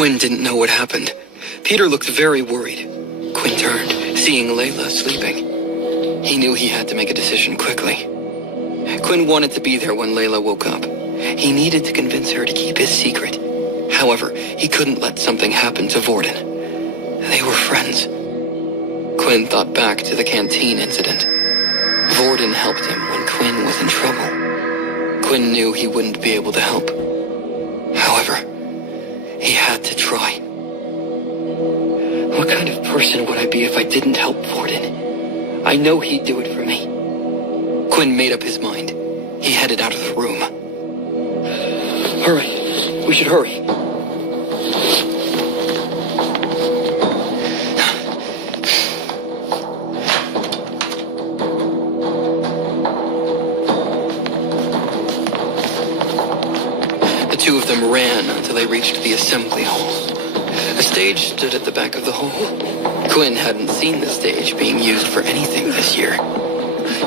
Quinn didn't know what happened. Peter looked very worried. Quinn turned, seeing Layla sleeping. He knew he had to make a decision quickly. Quinn wanted to be there when Layla woke up. He needed to convince her to keep his secret. However, he couldn't let something happen to Vorden. They were friends. Quinn thought back to the canteen incident. Vorden helped him when Quinn was in trouble. Quinn knew he wouldn't be able to help. However, he had to try. What kind of person would I be if I didn't help Vorden? I know he'd do it for me. Quinn made up his mind. He headed out of the room. All right, we should hurry. The two of them ran until they reached the assembly hall. A stage stood at the back of the hall. Quinn hadn't seen the stage being used for anything this year.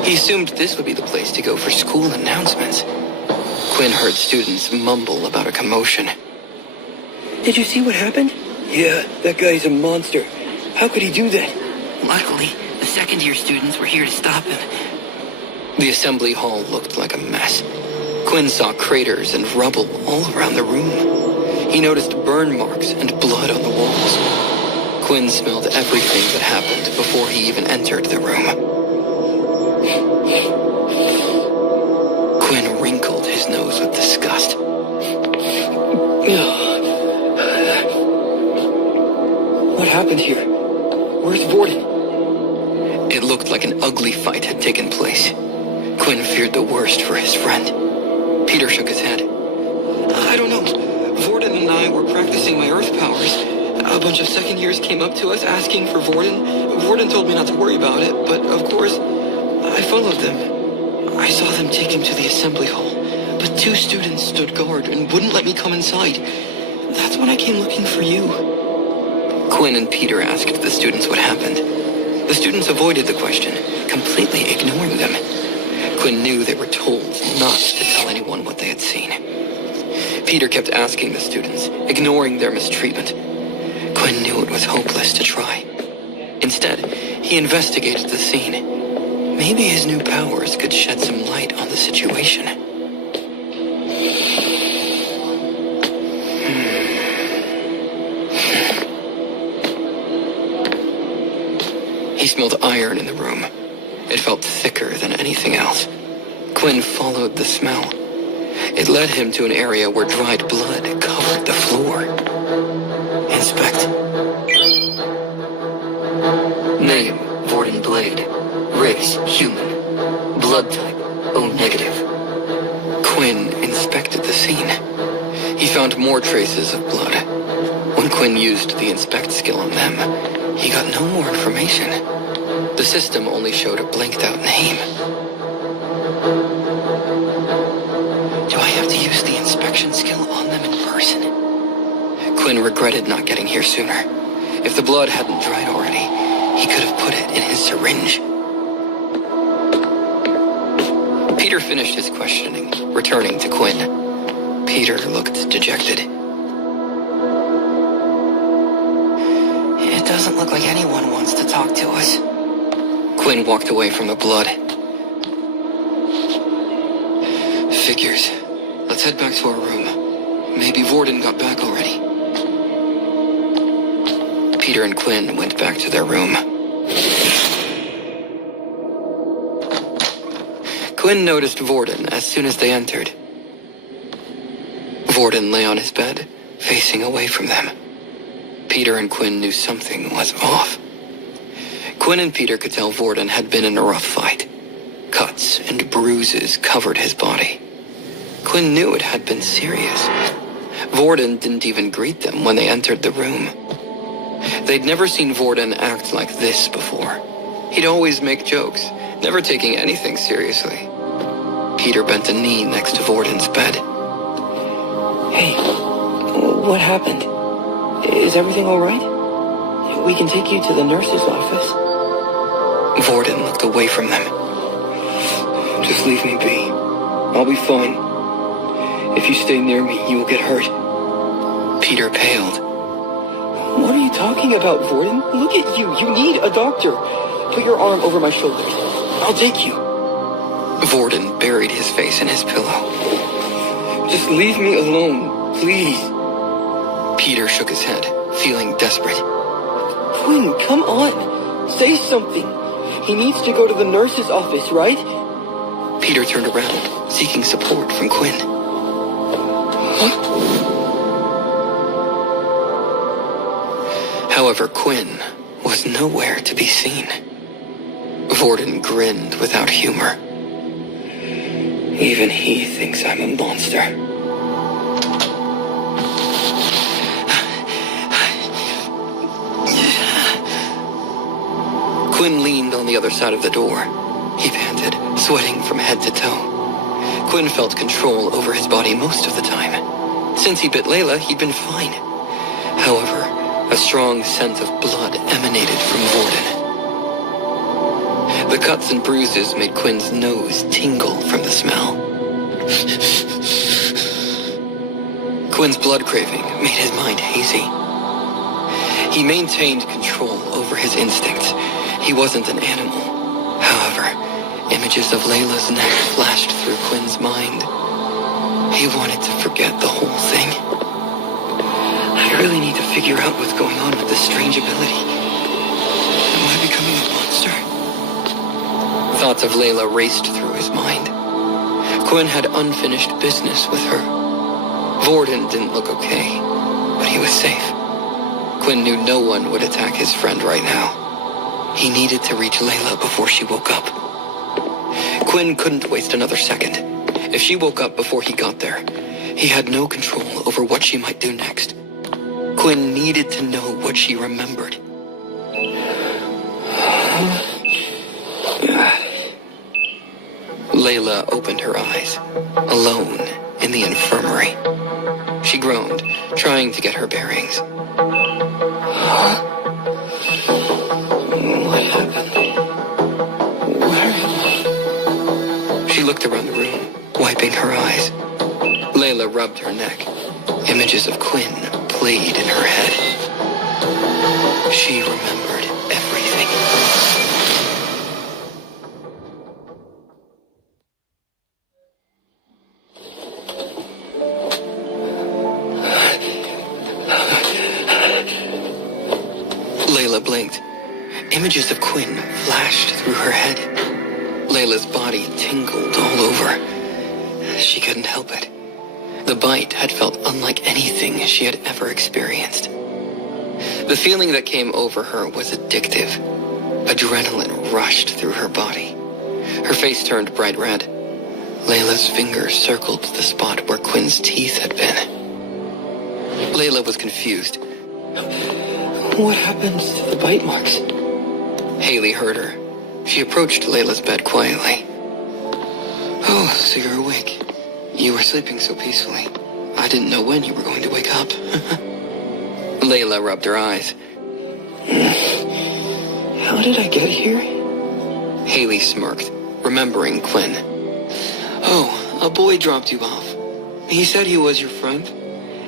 He assumed this would be the place to go for school announcements. Quinn heard students mumble about a commotion. Did you see what happened? Yeah, that guy's a monster. How could he do that? Luckily, the second-year students were here to stop him. The assembly hall looked like a mess. Quinn saw craters and rubble all around the room. He noticed burn marks and blood on the walls. Quinn smelled everything that happened before he even entered the room. Quinn wrinkled his nose with disgust. What happened here? Where's Vorden? It looked like an ugly fight had taken place. Quinn feared the worst for his friend. Peter shook his head. I don't know. Vorden and I were practicing my earth powers. A bunch of second years came up to us asking for Vorden. Vorden told me not to worry about it, but of course, I followed them. I saw them take him to the assembly hall, but two students stood guard and wouldn't let me come inside. That's when I came looking for you. Quinn and Peter asked the students what happened. The students avoided the question, completely ignoring them. Quinn knew they were told not to tell anyone what they had seen. Peter kept asking the students, ignoring their mistreatment. Quinn knew it was hopeless to try. Instead, he investigated the scene. Maybe his new powers could shed some light on the situation. He smelled iron in the room. It felt thicker than anything else. Quinn followed the smell. It led him to an area where dried blood covered the floor. Inspect. Name, Vorden Blade. Race, human. Blood type, O negative. Quinn inspected the scene. He found more traces of blood. When Quinn used the inspect skill on them, he got no more information. The system only showed a blanked-out name. Do I have to use the inspection skill on them in person? Quinn regretted not getting here sooner. If the blood hadn't dried already, he could have put it in his syringe. Peter finished his questioning, returning to Quinn. Peter looked dejected. It doesn't look like anyone wants to talk to us. Quinn walked away from the blood. Figures. Let's head back to our room. Maybe Vorden got back already. Peter and Quinn went back to their room. Quinn noticed Vorden as soon as they entered. Vorden lay on his bed, facing away from them. Peter and Quinn knew something was off. Quinn and Peter could tell Vorden had been in a rough fight. Cuts and bruises covered his body. Quinn knew it had been serious. Vorden didn't even greet them when they entered the room. They'd never seen Vorden act like this before. He'd always make jokes, never taking anything seriously. Peter bent a knee next to Vorden's bed. Hey, what happened? Is everything all right? We can take you to the nurse's office. Vorden looked away from them. Just leave me be. I'll be fine. If you stay near me, you will get hurt. Peter paled. What are you talking about, Vorden? Look at you. You need a doctor. Put your arm over my shoulders. I'll take you. Vorden buried his face in his pillow. Just leave me alone, please. Peter shook his head, feeling desperate. Quinn, come on. Say something. He needs to go to the nurse's office, right? Peter turned around, seeking support from Quinn. However, Quinn was nowhere to be seen. Vorden grinned without humor. Even he thinks I'm a monster. Quinn leaned on the other side of the door. He panted, sweating from head to toe. Quinn felt control over his body most of the time. Since he bit Layla, he'd been fine. However, a strong scent of blood emanated from Vorden. The cuts and bruises made Quinn's nose tingle from the smell. Quinn's blood craving made his mind hazy. He maintained control over his instincts. He wasn't an animal. However, images of Layla's neck flashed through Quinn's mind. He wanted to forget the whole thing. I really need to figure out what's going on with this strange ability. Am I becoming a monster? Thoughts of Layla raced through his mind. Quinn had unfinished business with her. Vorden didn't look okay, but he was safe. Quinn knew no one would attack his friend right now. He needed to reach Layla before she woke up. Quinn couldn't waste another second. If she woke up before he got there, he had no control over what she might do next. Quinn needed to know what she remembered. Layla opened her eyes, alone in the infirmary. She groaned, trying to get her bearings. What happened? Where am I? She looked around the room, wiping her eyes. Layla rubbed her neck. Images of Quinn played in her head. She remembered everything. Layla blinked. Images of Quinn flashed through her head. Layla's body tingled all over. She couldn't help it. The bite had felt unlike anything she had ever experienced. The feeling that came over her was addictive. Adrenaline rushed through her body. Her face turned bright red. Layla's fingers circled the spot where Quinn's teeth had been. Layla was confused. What happened to the bite marks? Haley heard her. She approached Layla's bed quietly. Oh, so you're awake. You were sleeping so peacefully. I didn't know when you were going to wake up. Layla rubbed her eyes. How did I get here? Haley smirked, remembering Quinn. Oh, a boy dropped you off. He said he was your friend.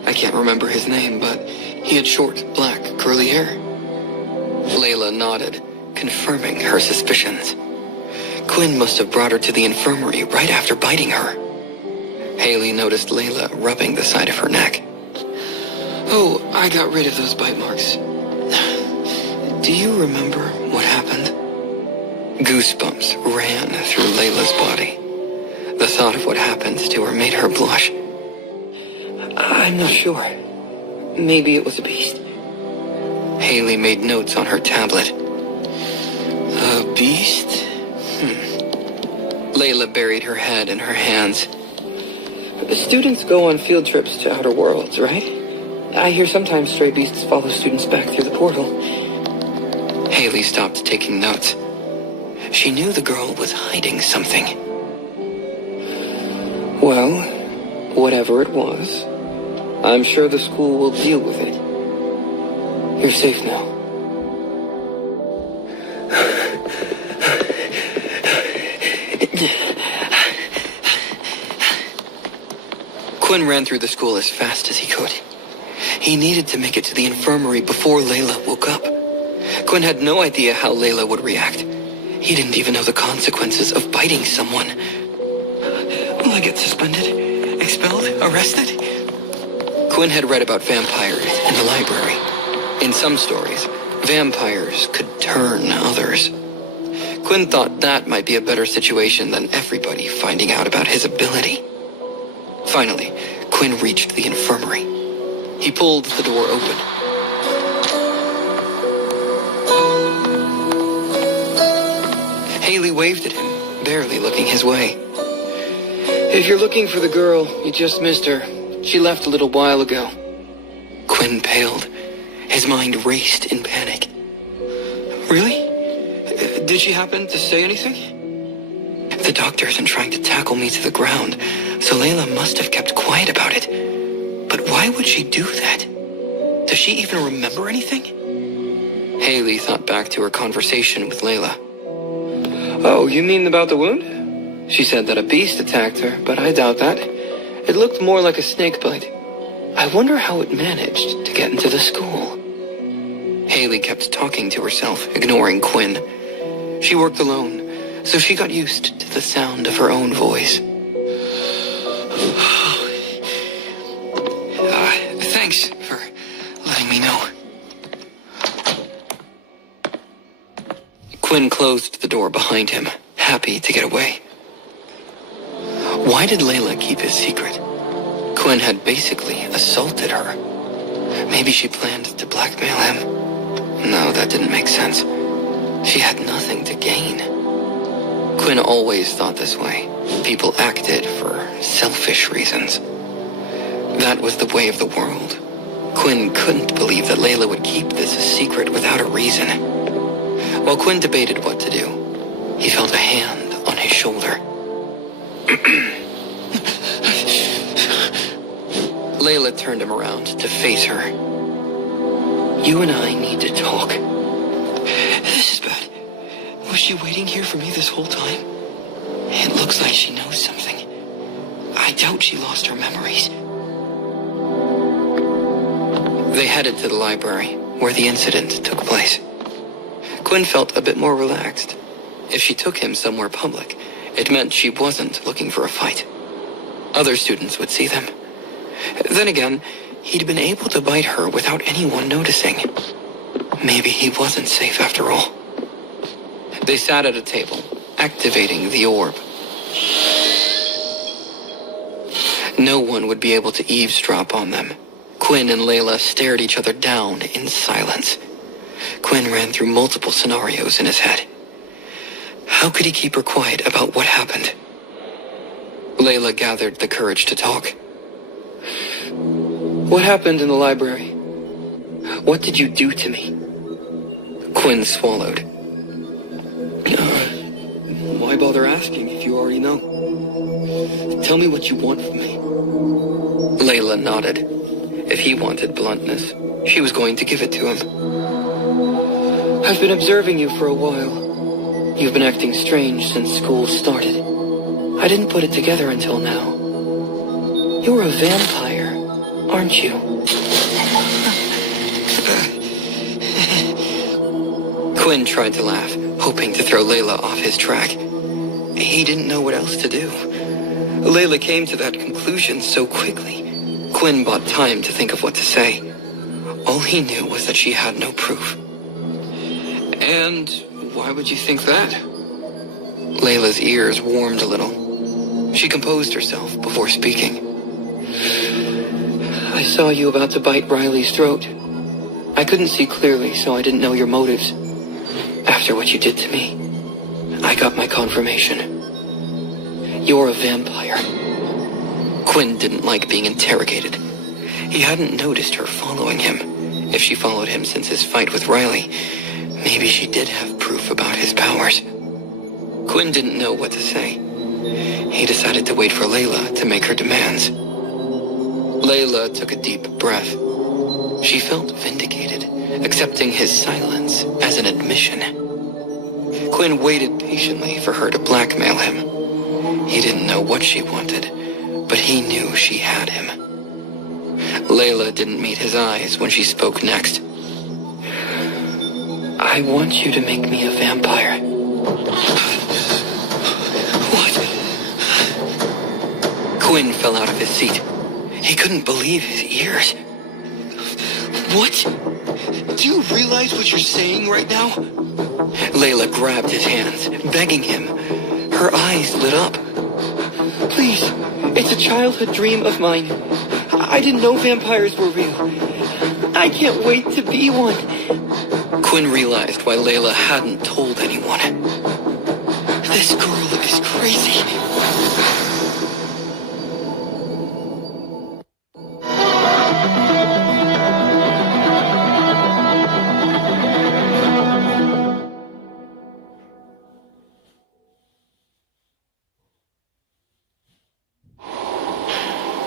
I can't remember his name, but he had short, black, curly hair. Layla nodded, confirming her suspicions. Quinn must have brought her to the infirmary right after biting her. Haley noticed Layla rubbing the side of her neck. Oh, I got rid of those bite marks. Do you remember what happened? Goosebumps ran through Layla's body. The thought of what happened to her made her blush. I'm not sure. Maybe it was a beast. Haley made notes on her tablet. A beast? Layla buried her head in her hands. Students go on field trips to outer worlds, right? I hear sometimes stray beasts follow students back through the portal. Haley stopped taking notes. She knew the girl was hiding something. Well, whatever it was, I'm sure the school will deal with it. You're safe now. Quinn ran through the school as fast as he could. He needed to make it to the infirmary before Layla woke up. Quinn had no idea how Layla would react. He didn't even know the consequences of biting someone. Will I get suspended? Expelled? Arrested? Quinn had read about vampires in the library. In some stories, vampires could turn others. Quinn thought that might be a better situation than everybody finding out about his ability. Finally, Quinn reached the infirmary. He pulled the door open. Haley waved at him, barely looking his way. If you're looking for the girl, you just missed her. She left a little while ago. Quinn paled. His mind raced in panic. Really? Did she happen to say anything? The doctor isn't trying to tackle me to the ground, so Layla must have kept quiet about it. But why would she do that? Does she even remember anything? Haley thought back to her conversation with Layla. Oh, you mean about the wound? She said that a beast attacked her, but I doubt that. It looked more like a snake bite. I wonder how it managed to get into the school. Haley kept talking to herself, ignoring Quinn. She worked alone, so she got used to the sound of her own voice. Thanks for letting me know. Quinn closed the door behind him, happy to get away. Why did Layla keep his secret? Quinn had basically assaulted her. Maybe she planned to blackmail him. No, that didn't make sense. She had nothing to gain. Quinn always thought this way. People acted for selfish reasons. That was the way of the world. Quinn couldn't believe that Layla would keep this a secret without a reason. While Quinn debated what to do, he felt a hand on his shoulder. Layla turned him around to face her. You and I need to talk. This is bad. Was she waiting here for me this whole time? It looks like she knows something. I doubt she lost her memories. They headed to the library, where the incident took place. Quinn felt a bit more relaxed. If she took him somewhere public, it meant she wasn't looking for a fight. Other students would see them. Then again, he'd been able to bite her without anyone noticing. Maybe he wasn't safe after all. They sat at a table, activating the orb. No one would be able to eavesdrop on them. Quinn and Layla stared each other down in silence. Quinn ran through multiple scenarios in his head. How could he keep her quiet about what happened? Layla gathered the courage to talk. What happened in the library? What did you do to me? Quinn swallowed. Why bother asking if you already know? Tell me what you want from me. Layla nodded. If he wanted bluntness, she was going to give it to him. I've been observing you for a while. You've been acting strange since school started. I didn't put it together until now. You're a vampire, aren't you? Quinn tried to laugh, hoping to throw Layla off his track. He didn't know what else to do. Layla came to that conclusion so quickly. Quinn bought time to think of what to say. All he knew was that she had no proof. And why would you think that? Layla's ears warmed a little. She composed herself before speaking. I saw you about to bite Riley's throat. I couldn't see clearly, so I didn't know your motives. After what you did to me, I got my confirmation. You're a vampire. Quinn didn't like being interrogated. He hadn't noticed her following him. If she followed him since his fight with Riley, maybe she did have proof about his powers. Quinn didn't know what to say. He decided to wait for Layla to make her demands. Layla took a deep breath. She felt vindicated, accepting his silence as an admission. Quinn waited patiently for her to blackmail him. He didn't know what she wanted, but he knew she had him. Layla didn't meet his eyes when she spoke next. I want you to make me a vampire. What? Quinn fell out of his seat. He couldn't believe his ears. What? Do you realize what you're saying right now? Layla grabbed his hands, begging him. Her eyes lit up. Please, it's a childhood dream of mine. I didn't know vampires were real. I can't wait to be one. Quinn realized why Layla hadn't told anyone. This girl is crazy.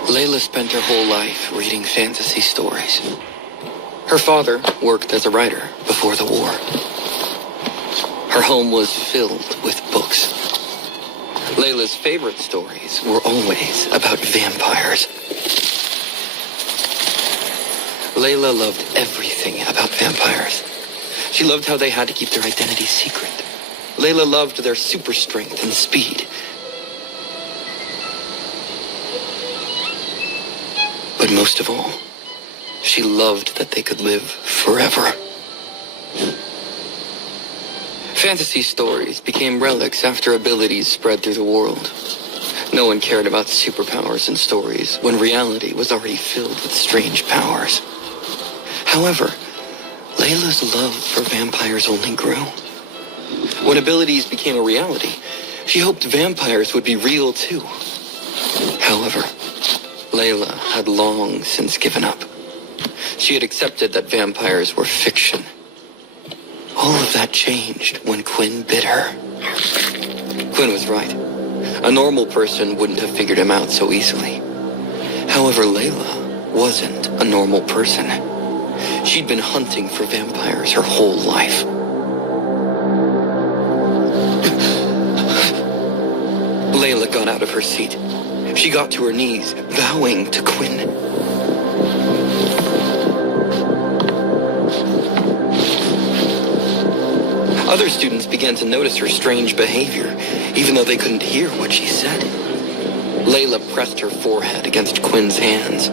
Layla spent her whole life reading fantasy stories. Her father worked as a writer before the war. Her home was filled with books. Layla's favorite stories were always about vampires. Layla loved everything about vampires. She loved how they had to keep their identity secret. Layla loved their super strength and speed. But most of all, she loved that they could live forever. Fantasy stories became relics after abilities spread through the world. No one cared about superpowers in stories when reality was already filled with strange powers. However, Layla's love for vampires only grew. When abilities became a reality, she hoped vampires would be real too. However, Layla had long since given up. She had accepted that vampires were fiction. All of that changed when Quinn bit her. Quinn was right. A normal person wouldn't have figured him out so easily. However, Layla wasn't a normal person. She'd been hunting for vampires her whole life. Layla got out of her seat. She got to her knees, bowing to Quinn. Other students began to notice her strange behavior, even though they couldn't hear what she said. Layla pressed her forehead against Quinn's hands.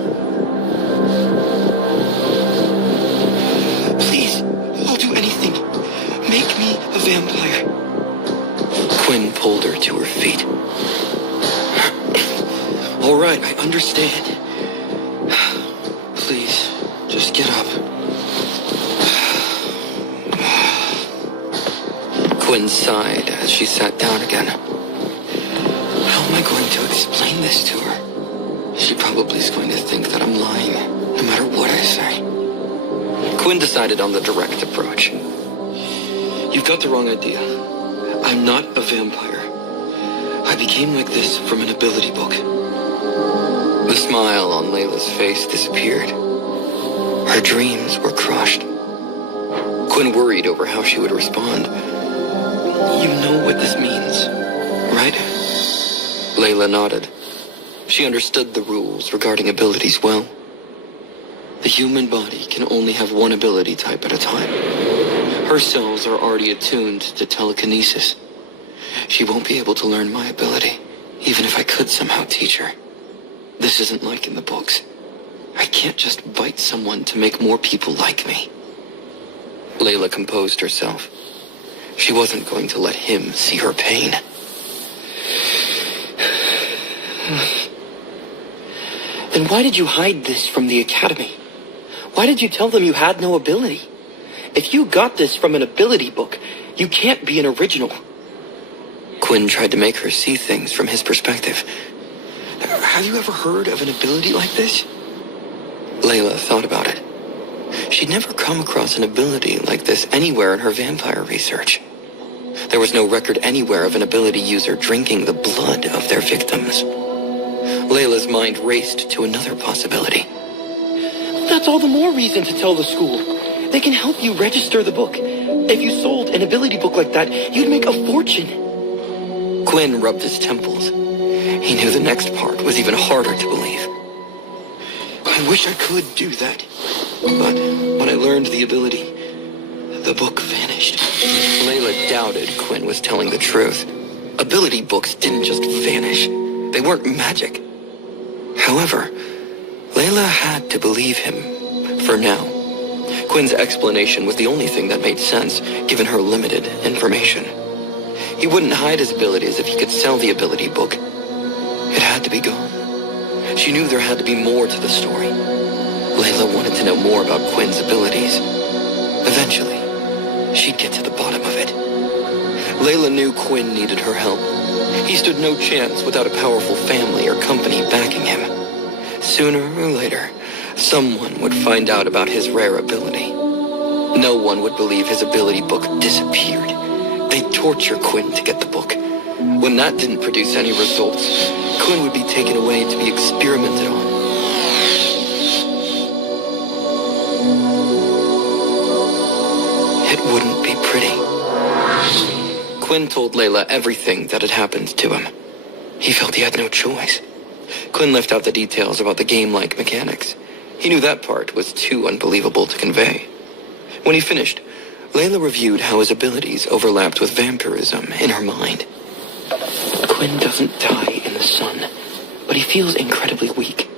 Please, I'll do anything. Make me a vampire. Quinn pulled her to her feet. All right, I understand. Please, just get up. Quinn sighed as she sat down again. How am I going to explain this to her? She probably is going to think that I'm lying, no matter what I say. Quinn decided on the direct approach. You've got the wrong idea. I'm not a vampire. I became like this from an ability book. The smile on Layla's face disappeared. Her dreams were crushed. Quinn worried over how she would respond. You know what this means, right? Layla nodded. She understood the rules regarding abilities well. The human body can only have one ability type at a time. Her cells are already attuned to telekinesis. She won't be able to learn my ability, even if I could somehow teach her. This isn't like in the books. I can't just bite someone to make more people like me. Layla composed herself. She wasn't going to let him see her pain. Then why did you hide this from the academy? Why did you tell them you had no ability? If you got this from an ability book, you can't be an original. Quinn tried to make her see things from his perspective. Have you ever heard of an ability like this? Layla thought about it. She'd never come across an ability like this anywhere in her vampire research. There was no record anywhere of an ability user drinking the blood of their victims. Layla's mind raced to another possibility. That's all the more reason to tell the school. They can help you register the book. If you sold an ability book like that, you'd make a fortune. Quinn rubbed his temples. He knew the next part was even harder to believe. I wish I could do that. But when I learned the ability, the book vanished. Layla doubted Quinn was telling the truth. Ability books didn't just vanish. They weren't magic. However, Layla had to believe him for now. Quinn's explanation was the only thing that made sense, given her limited information. He wouldn't hide his abilities if he could sell the ability book. It had to be gone. She knew there had to be more to the story. Layla wanted to know more about Quinn's abilities. Eventually, she'd get to the bottom of it. Layla knew Quinn needed her help. He stood no chance without a powerful family or company backing him. Sooner or later, someone would find out about his rare ability. No one would believe his ability book disappeared. They'd torture Quinn to get the book. When that didn't produce any results, Quinn would be taken away to be experimented on. It wouldn't be pretty. Quinn told Layla everything that had happened to him. He felt he had no choice. Quinn left out the details about the game-like mechanics. He knew that part was too unbelievable to convey. When he finished, Layla reviewed how his abilities overlapped with vampirism in her mind. Quinn doesn't die in the sun, but he feels incredibly weak.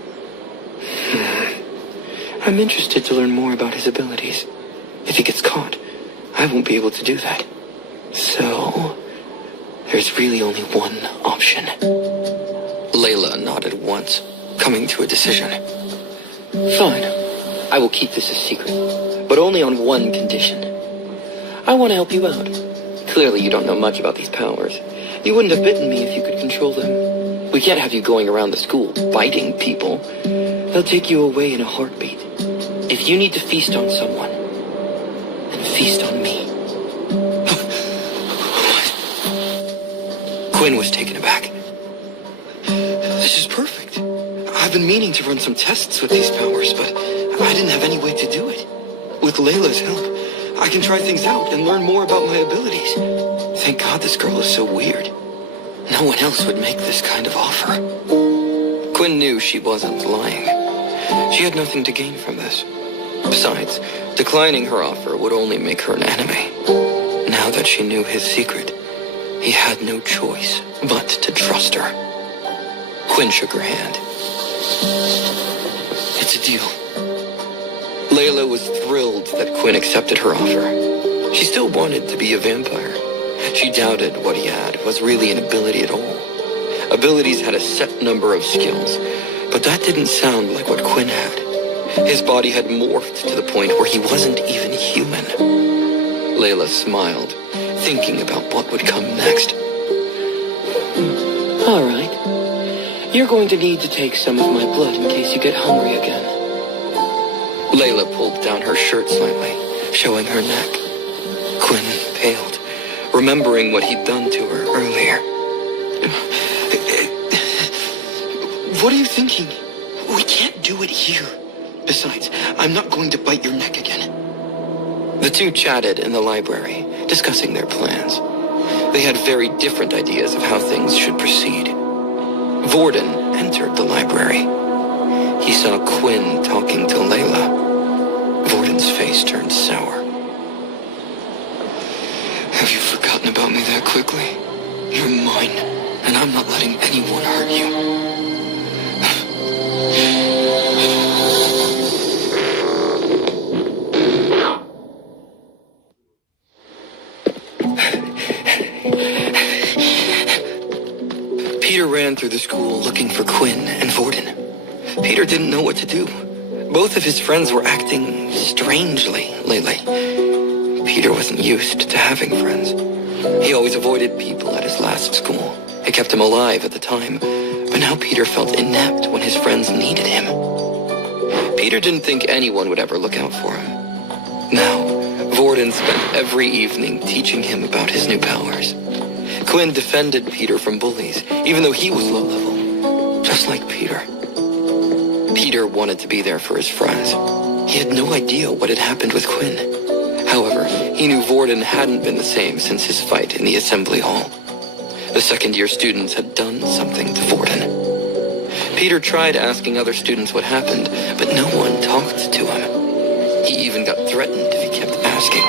I'm interested to learn more about his abilities. If he gets caught, I won't be able to do that. So, there's really only one option. Layla nodded once, coming to a decision. Fine. I will keep this a secret, but only on one condition. I want to help you out. Clearly you don't know much about these powers. You wouldn't have bitten me if you could control them. We can't have you going around the school biting people. They'll take you away in a heartbeat. If you need to feast on someone, then feast on me. What? Quinn was taken aback. This is perfect. I've been meaning to run some tests with these powers, but I didn't have any way to do it. With Layla's help, I can try things out and learn more about my abilities. Thank God this girl is so weird. No one else would make this kind of offer. Quinn knew she wasn't lying. She had nothing to gain from this. Besides, declining her offer would only make her an enemy. Now that she knew his secret, he had no choice but to trust her. Quinn shook her hand. It's a deal. Layla was thrilled that Quinn accepted her offer. She still wanted to be a vampire. She doubted what he had was really an ability at all. Abilities had a set number of skills, but that didn't sound like what Quinn had. His body had morphed to the point where he wasn't even human. Layla smiled, thinking about what would come next. All right. You're going to need to take some of my blood in case you get hungry again. Layla pulled down her shirt slightly, showing her neck. Quinn paled, remembering what he'd done to her earlier. What are you thinking? We can't do it here. Besides, I'm not going to bite your neck again. The two chatted in the library, discussing their plans. They had very different ideas of how things should proceed. Vorden entered the library. He saw Quinn talking to Layla. Vorden's face turned sour. Have you forgotten about me that quickly? You're mine, and I'm not letting anyone hurt you. Peter ran through the school looking for Quinn and Vorden. Peter didn't know what to do. Both of his friends were acting strangely lately. Peter wasn't used to having friends. He always avoided people at his last school. It kept him alive at the time, but now Peter felt inept when his friends needed him. Peter didn't think anyone would ever look out for him. Now, Vorden spent every evening teaching him about his new powers. Quinn defended Peter from bullies, even though he was low level, just like Peter. Peter wanted to be there for his friends. He had no idea what had happened with Quinn. However, he knew Vorden hadn't been the same since his fight in the assembly hall. The second-year students had done something to Vorden. Peter tried asking other students what happened, but no one talked to him. He even got threatened if he kept asking.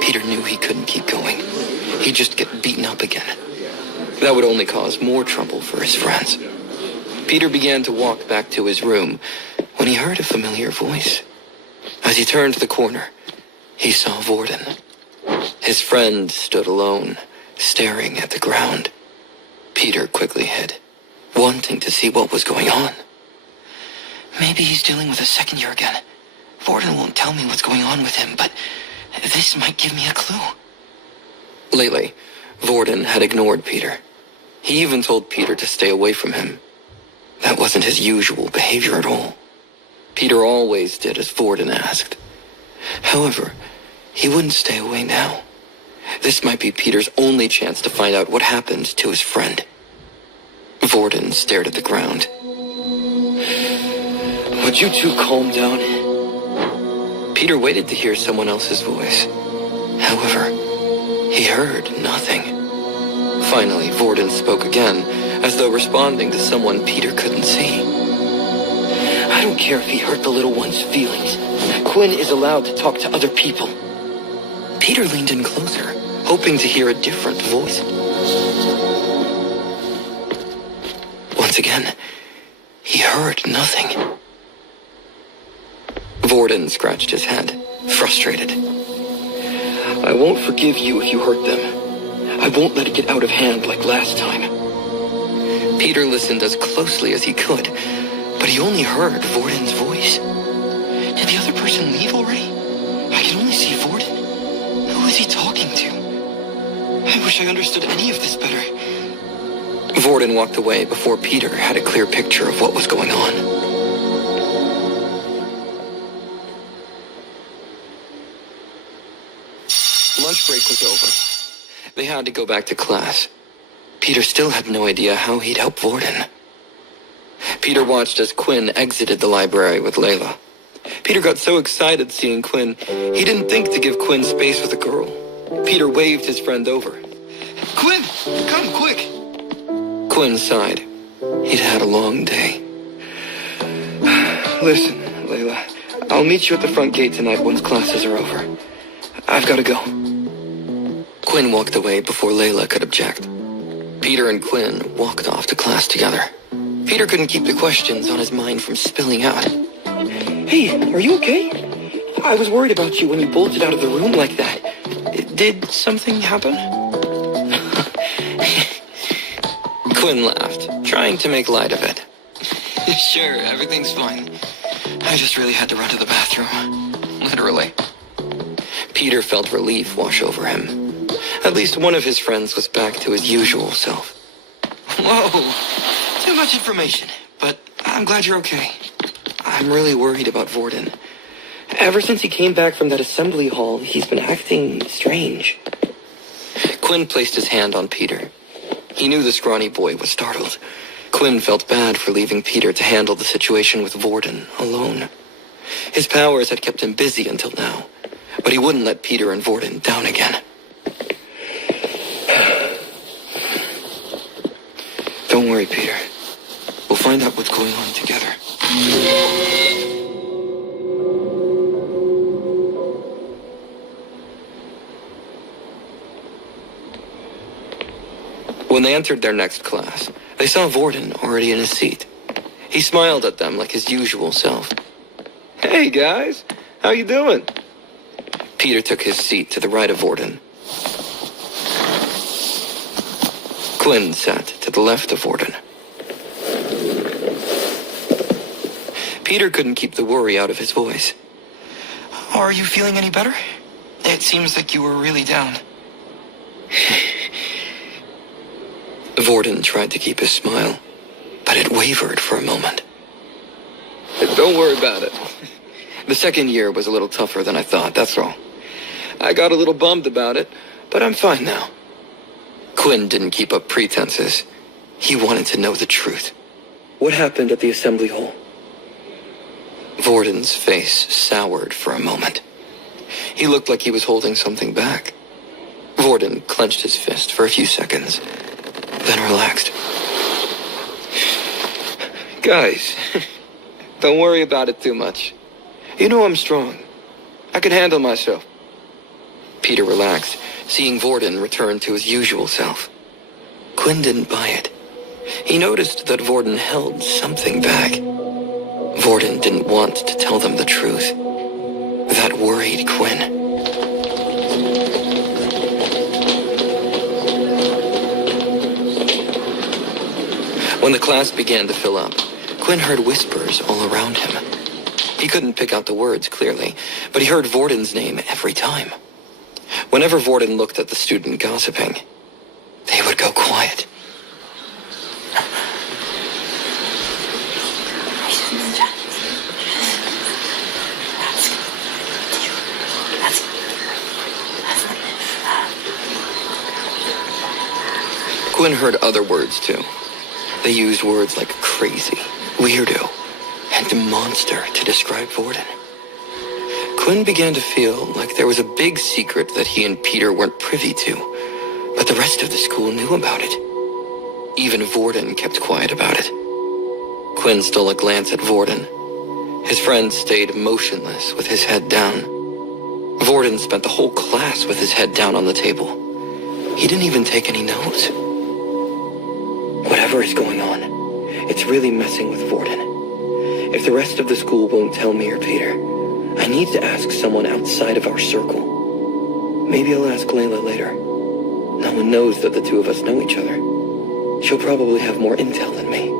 Peter knew he couldn't keep going. He'd just get beaten up again. That would only cause more trouble for his friends. Peter began to walk back to his room when he heard a familiar voice. As he turned the corner, he saw Vorden. His friend stood alone, staring at the ground. Peter quickly hid, wanting to see what was going on. Maybe he's dealing with a second year again. Vorden won't tell me what's going on with him, but this might give me a clue. Lately, Vorden had ignored Peter. He even told Peter to stay away from him. That wasn't his usual behavior at all. Peter always did as Vorden asked. However, he wouldn't stay away now. This might be Peter's only chance to find out what happened to his friend. Vorden stared at the ground. Would you two calm down? Peter waited to hear someone else's voice. However, he heard nothing. Finally, Vorden spoke again, as though responding to someone Peter couldn't see. I don't care if he hurt the little one's feelings. Quinn is allowed to talk to other people. Peter leaned in closer, hoping to hear a different voice. Once again, he heard nothing. Vorden scratched his head, frustrated. I won't forgive you if you hurt them. I won't let it get out of hand like last time. Peter listened as closely as he could, but he only heard Vorden's voice. Did the other person leave already? I can only see Vorden. Who is he talking to? I wish I understood any of this better. Vorden walked away before Peter had a clear picture of what was going on. Lunch break was over. They had to go back to class. Peter still had no idea how he'd help Vorden. Peter watched as Quinn exited the library with Layla. Peter got so excited seeing Quinn, he didn't think to give Quinn space with the girl. Peter waved his friend over. Quinn, come quick! Quinn sighed. He'd had a long day. Listen, Layla, I'll meet you at the front gate tonight once classes are over. I've got to go. Quinn walked away before Layla could object. Peter and Quinn walked off to class together. Peter couldn't keep the questions on his mind from spilling out. Hey, are you okay? I was worried about you when you bolted out of the room like that. Did something happen? Quinn laughed, trying to make light of it. Sure, everything's fine. I just really had to run to the bathroom. Literally. Peter felt relief wash over him. At least one of his friends was back to his usual self. Whoa, too much information, but I'm glad you're okay. I'm really worried about Vorden. Ever since he came back from that assembly hall, he's been acting strange. Quinn placed his hand on Peter. He knew the scrawny boy was startled. Quinn felt bad for leaving Peter to handle the situation with Vorden alone. His powers had kept him busy until now, but he wouldn't let Peter and Vorden down again. Don't worry, Peter. We'll find out what's going on together. When they entered their next class, they saw Vorden already in his seat. He smiled at them like his usual self. Hey, guys. How you doing? Peter took his seat to the right of Vorden. Quinn sat to the left of Vorden. Peter couldn't keep the worry out of his voice. Are you feeling any better? It seems like you were really down. Vorden tried to keep his smile, but it wavered for a moment. Don't worry about it. The second year was a little tougher than I thought, that's all. I got a little bummed about it, but I'm fine now. Quinn didn't keep up pretenses. He wanted to know the truth. What happened at the assembly hall? Vorden's face soured for a moment. He looked like he was holding something back. Vorden clenched his fist for a few seconds, then relaxed. Guys, don't worry about it too much. You know I'm strong. I can handle myself. Peter relaxed, seeing Vorden return to his usual self. Quinn didn't buy it. He noticed that Vorden held something back. Vorden didn't want to tell them the truth. That worried Quinn. When the class began to fill up, Quinn heard whispers all around him. He couldn't pick out the words clearly, but he heard Vorden's name every time. Whenever Vorden looked at the student gossiping, they would go quiet. Quinn heard other words too. They used words like crazy, weirdo, and monster to describe Vorden. Quinn began to feel like there was a big secret that he and Peter weren't privy to, but the rest of the school knew about it. Even Vorden kept quiet about it. Quinn stole a glance at Vorden. His friend stayed motionless with his head down. Vorden spent the whole class with his head down on the table. He didn't even take any notes. Whatever is going on, it's really messing with Vorden. If the rest of the school won't tell me or Peter, I need to ask someone outside of our circle. Maybe I'll ask Layla later. No one knows that the two of us know each other. She'll probably have more intel than me.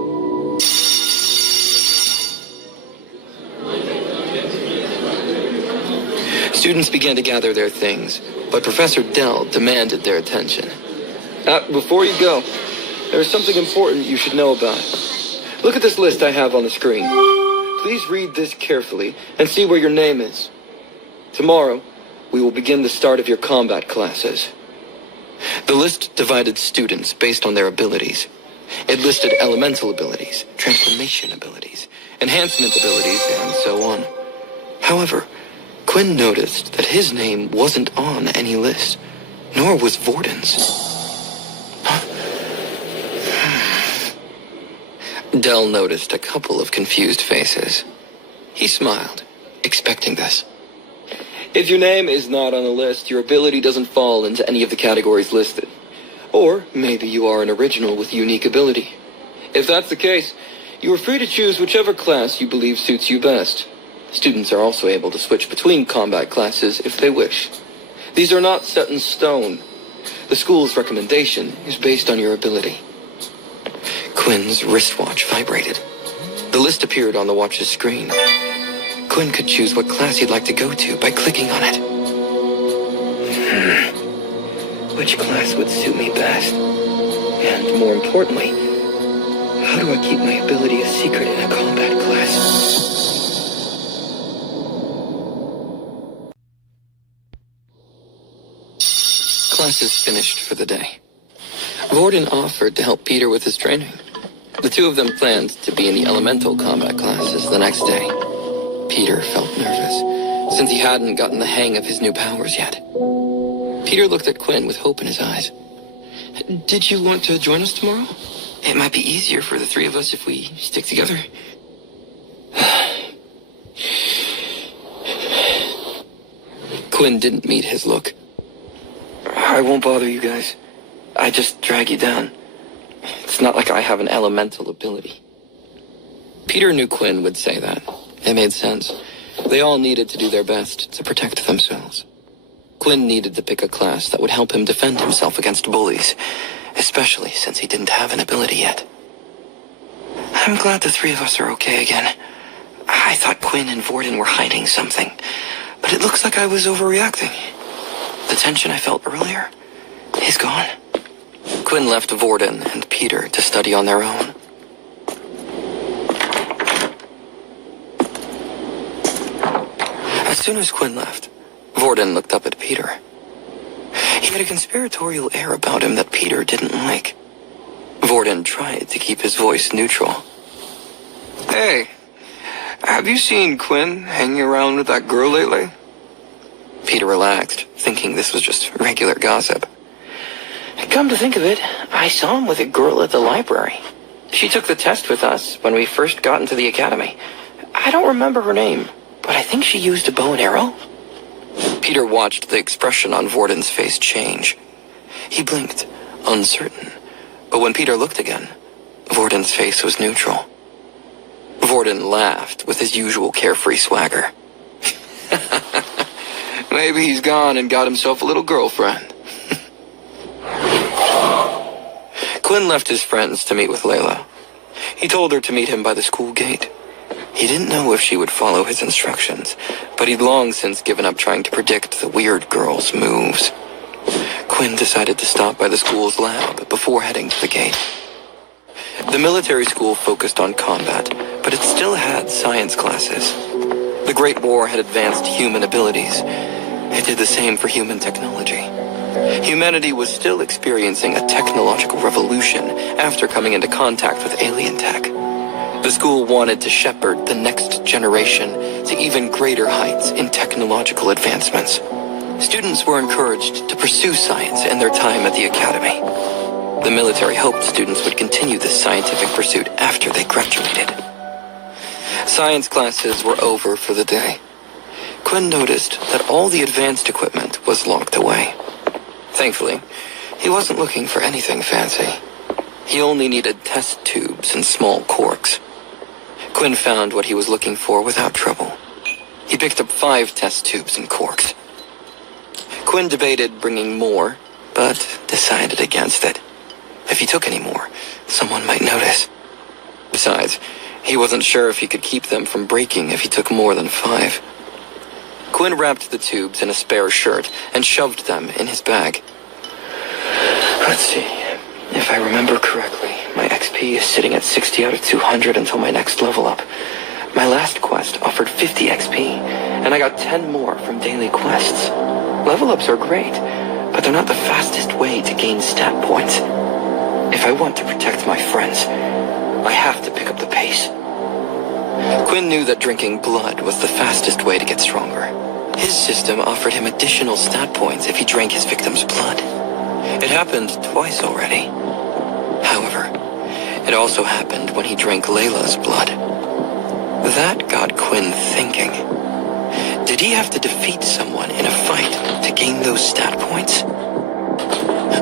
Students began to gather their things, but Professor Dell demanded their attention. Before you go, there is something important you should know about. Look at this list I have on the screen. Please read this carefully and see where your name is. Tomorrow, we will begin the start of your combat classes. The list divided students based on their abilities. It listed elemental abilities, transformation abilities, enhancement abilities, and so on. However, Quinn noticed that his name wasn't on any list, nor was Vorden's. Dell noticed a couple of confused faces. He smiled, expecting this. If your name is not on the list, your ability doesn't fall into any of the categories listed. Or maybe you are an original with unique ability. If that's the case, you are free to choose whichever class you believe suits you best. Students are also able to switch between combat classes if they wish. These are not set in stone. The school's recommendation is based on your ability. Quinn's wristwatch vibrated. The list appeared on the watch's screen. Quinn could choose what class he'd like to go to by clicking on it. Which class would suit me best? And more importantly, how do I keep my ability a secret in a combat class? Classes finished for the day. Vorden offered to help Peter with his training. The two of them planned to be in the elemental combat classes the next day. Peter felt nervous, since he hadn't gotten the hang of his new powers yet. Peter looked at Quinn with hope in his eyes. Did you want to join us tomorrow? It might be easier for the three of us if we stick together. Quinn didn't meet his look. I won't bother you guys. I just drag you down. It's not like I have an elemental ability. Peter knew Quinn would say that. It made sense. They all needed to do their best to protect themselves. Quinn needed to pick a class that would help him defend himself against bullies, especially since he didn't have an ability yet. I'm glad the three of us are okay again. I thought Quinn and Vorden were hiding something, but it looks like I was overreacting. The tension I felt earlier is gone. Quinn left Vorden and Peter to study on their own. As soon as Quinn left, Vorden looked up at Peter. He had a conspiratorial air about him that Peter didn't like. Vorden tried to keep his voice neutral. Hey, have you seen Quinn hanging around with that girl lately? Peter relaxed, thinking this was just regular gossip. Come to think of it, I saw him with a girl at the library. She took the test with us when we first got into the academy. I don't remember her name, but I think she used a bow and arrow. Peter watched the expression on Vorden's face change. He blinked, uncertain. But when Peter looked again, Vorden's face was neutral. Vorden laughed with his usual carefree swagger. Maybe he's gone and got himself a little girlfriend. Quinn left his friends to meet with Layla. He told her to meet him by the school gate. He didn't know if she would follow his instructions, but he'd long since given up trying to predict the weird girl's moves. Quinn decided to stop by the school's lab before heading to the gate. The military school focused on combat, but it still had science classes. The Great War had advanced human abilities. It did the same for human technology. Humanity was still experiencing a technological revolution after coming into contact with alien tech. The school wanted to shepherd the next generation to even greater heights in technological advancements. Students were encouraged to pursue science in their time at the academy. The military hoped students would continue this scientific pursuit after they graduated. Science classes were over for the day. Quinn noticed that all the advanced equipment was locked away. Thankfully, he wasn't looking for anything fancy. He only needed test tubes and small corks. Quinn found what he was looking for without trouble. He picked up 5 test tubes and corks. Quinn debated bringing more, but decided against it. If he took any more, someone might notice. Besides, he wasn't sure if he could keep them from breaking if he took more than 5. Quinn wrapped the tubes in a spare shirt and shoved them in his bag. Let's see. If I remember correctly, my XP is sitting at 60 out of 200 until my next level up. My last quest offered 50 XP, and I got 10 more from daily quests. Level ups are great, but they're not the fastest way to gain stat points. If I want to protect my friends, I have to pick up the pace. Quinn knew that drinking blood was the fastest way to get stronger. His system offered him additional stat points if he drank his victim's blood. It happened twice already. However, it also happened when he drank Layla's blood. That got Quinn thinking. Did he have to defeat someone in a fight to gain those stat points?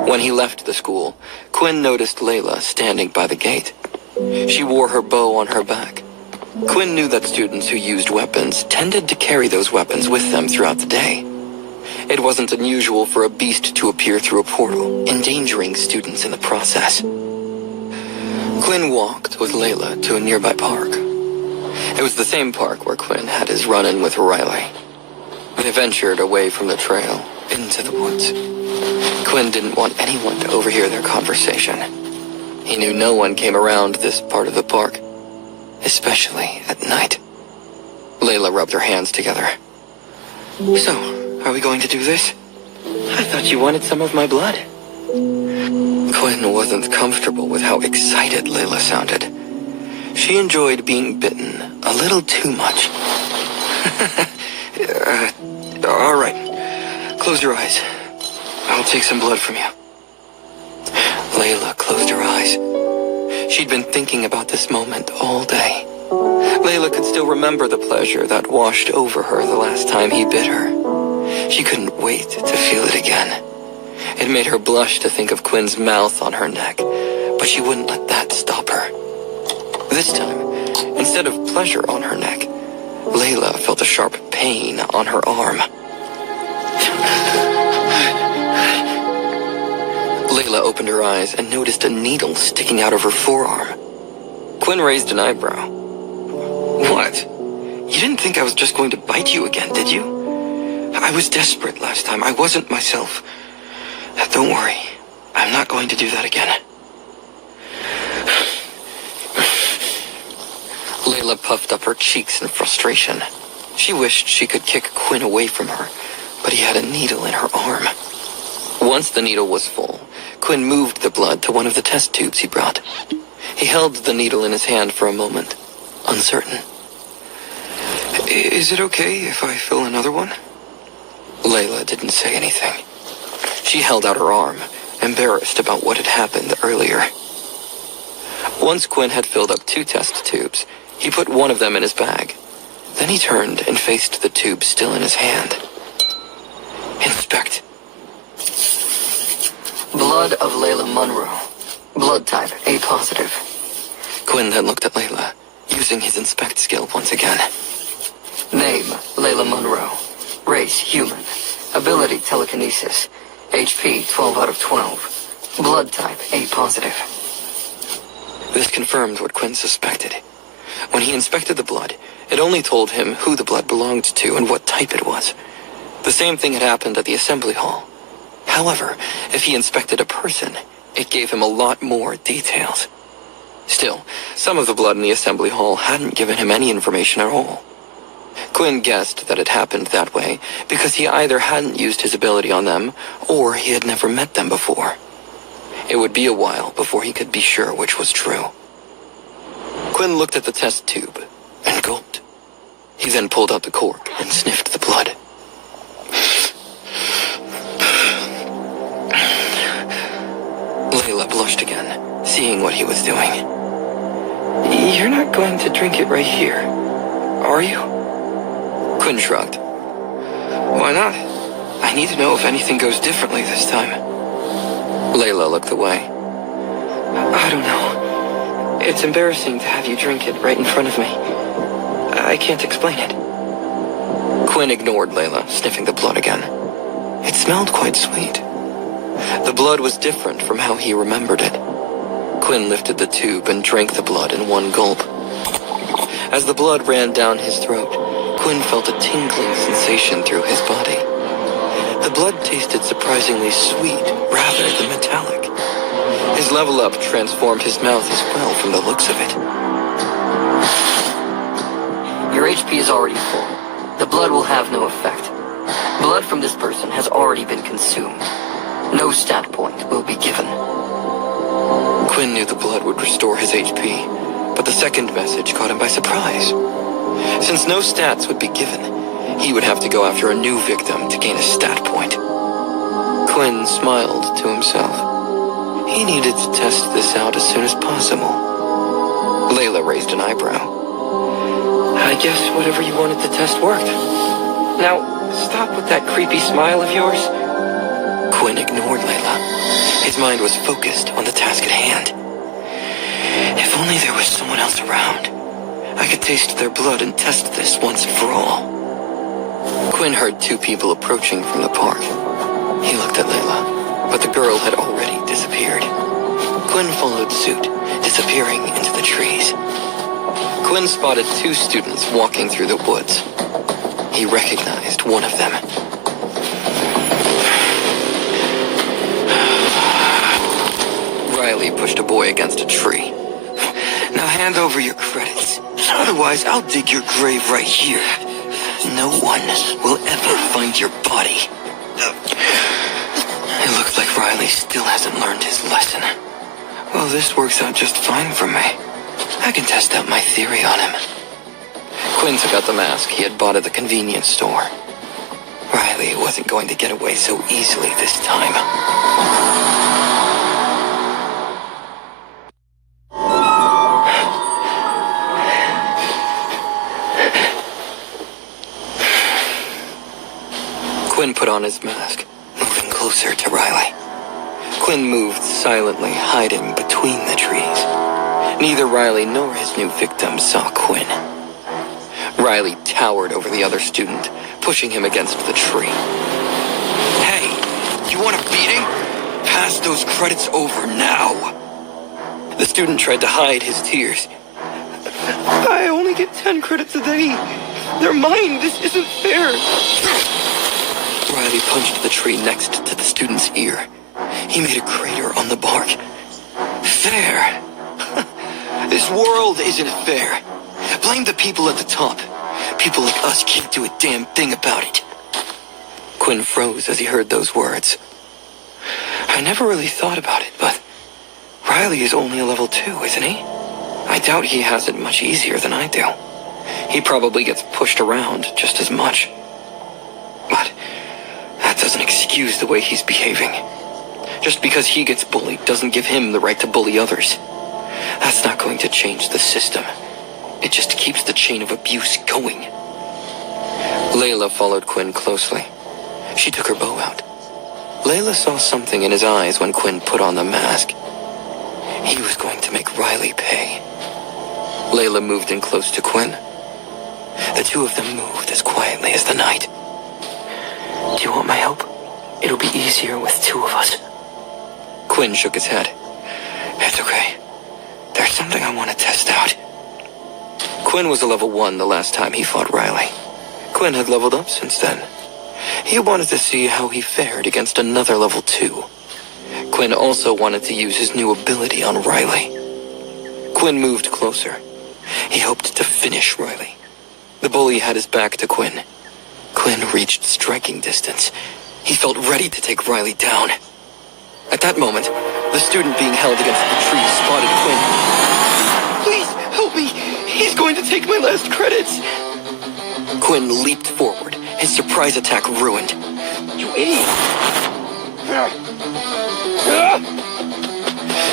When he left the school, Quinn noticed Layla standing by the gate. She wore her bow on her back. Quinn knew that students who used weapons tended to carry those weapons with them throughout the day. It wasn't unusual for a beast to appear through a portal, endangering students in the process. Quinn walked with Layla to a nearby park. It was the same park where Quinn had his run-in with Riley. They ventured away from the trail, into the woods. Quinn didn't want anyone to overhear their conversation. He knew no one came around this part of the park, especially at night. Layla rubbed her hands together. So, are we going to do this? I thought you wanted some of my blood. Quinn wasn't comfortable with how excited Layla sounded. She enjoyed being bitten a little too much. All right. Close your eyes. I'll take some blood from you. Layla closed her eyes. She'd been thinking about this moment all day. Layla could still remember the pleasure that washed over her the last time he bit her. She couldn't wait to feel it again. It made her blush to think of Quinn's mouth on her neck, but she wouldn't let that stop her. This time, instead of pleasure on her neck, Layla felt a sharp pain on her arm. Layla opened her eyes and noticed a needle sticking out of her forearm. Quinn raised an eyebrow. What? You didn't think I was just going to bite you again, did you? I was desperate last time. I wasn't myself. Don't worry. I'm not going to do that again. Layla puffed up her cheeks in frustration. She wished she could kick Quinn away from her, but he had a needle in her arm. Once the needle was full, Quinn moved the blood to one of the test tubes he brought. He held the needle in his hand for a moment, uncertain. Is it okay if I fill another one? Layla didn't say anything. She held out her arm, embarrassed about what had happened earlier. Once Quinn had filled up 2 test tubes, he put one of them in his bag. Then he turned and faced the tube still in his hand. Inspect. Blood of Layla Munro. Blood type A positive. Quinn then looked at Layla, using his inspect skill once again. Name, Layla Munro. Race, human. Ability, telekinesis. HP, 12 out of 12. Blood type A positive. This confirmed what Quinn suspected. When he inspected the blood, it only told him who the blood belonged to and what type it was. The same thing had happened at the assembly hall. However, if he inspected a person, it gave him a lot more details. Still, some of the blood in the assembly hall hadn't given him any information at all. Quinn guessed that it happened that way because he either hadn't used his ability on them, or he had never met them before. It would be a while before he could be sure which was true. Quinn looked at the test tube and gulped. He then pulled out the cork and sniffed the blood. Layla blushed again, seeing what he was doing. You're not going to drink it right here, are you? Quinn shrugged. Why not? I need to know if anything goes differently this time. Layla looked away. I don't know. It's embarrassing to have you drink it right in front of me. I can't explain it. Quinn ignored Layla, sniffing the blood again. It smelled quite sweet. The blood was different from how he remembered it. Quinn lifted the tube and drank the blood in one gulp. As the blood ran down his throat, Quinn felt a tingling sensation through his body. The blood tasted surprisingly sweet rather than metallic. His level up transformed his mouth as well from the looks of it. Your HP is already full. The blood will have no effect. Blood from this person has already been consumed. No stat point will be given. Quinn knew the blood would restore his HP, but the second message caught him by surprise. Since no stats would be given, he would have to go after a new victim to gain a stat point. Quinn smiled to himself. He needed to test this out as soon as possible. Layla raised an eyebrow. I guess whatever you wanted to test worked. Now, stop with that creepy smile of yours. Quinn ignored Layla. His mind was focused on the task at hand. If only there was someone else around. I could taste their blood and test this once and for all. Quinn heard 2 people approaching from the park. He looked at Layla, but the girl had already disappeared. Quinn followed suit, disappearing into the trees. Quinn spotted 2 students walking through the woods. He recognized one of them. Riley pushed a boy against a tree. Now hand over your credits. Otherwise, I'll dig your grave right here. No one will ever find your body. It looks like Riley still hasn't learned his lesson. Well, this works out just fine for me. I can test out my theory on him. Quinn took out the mask he had bought at the convenience store. Riley wasn't going to get away so easily this time. Quinn put on his mask, moving closer to Riley. Quinn moved silently, hiding between the trees. Neither Riley nor his new victim saw Quinn. Riley towered over the other student, pushing him against the tree. Hey, you want a beating? Pass those credits over now. The student tried to hide his tears. I only get 10 credits a day. They're mine. This isn't fair. Riley punched the tree next to the student's ear. He made a crater on the bark. Fair? This world isn't fair. Blame the people at the top. People like us can't do a damn thing about it. Quinn froze as he heard those words. I never really thought about it, but Riley is only a level 2, isn't he? I doubt he has it much easier than I do. He probably gets pushed around just as much. But that doesn't excuse the way he's behaving. Just because he gets bullied doesn't give him the right to bully others. That's not going to change the system. It just keeps the chain of abuse going. Layla followed Quinn closely. She took her bow out. Layla saw something in his eyes when Quinn put on the mask. He was going to make Riley pay. Layla moved in close to Quinn. The two of them moved as quietly as the night. Do you want my help? It'll be easier with two of us. Quinn shook his head. It's okay. There's something I want to test out. Quinn was a level 1 the last time he fought Riley. Quinn had leveled up since then. He wanted to see how he fared against another level 2. Quinn also wanted to use his new ability on Riley. Quinn moved closer. He hoped to finish Riley. The bully had his back to Quinn. Quinn reached striking distance. He felt ready to take Riley down. At that moment, the student being held against the tree spotted Quinn. Please, help me! He's going to take my last credits! Quinn leaped forward, his surprise attack ruined. You idiot!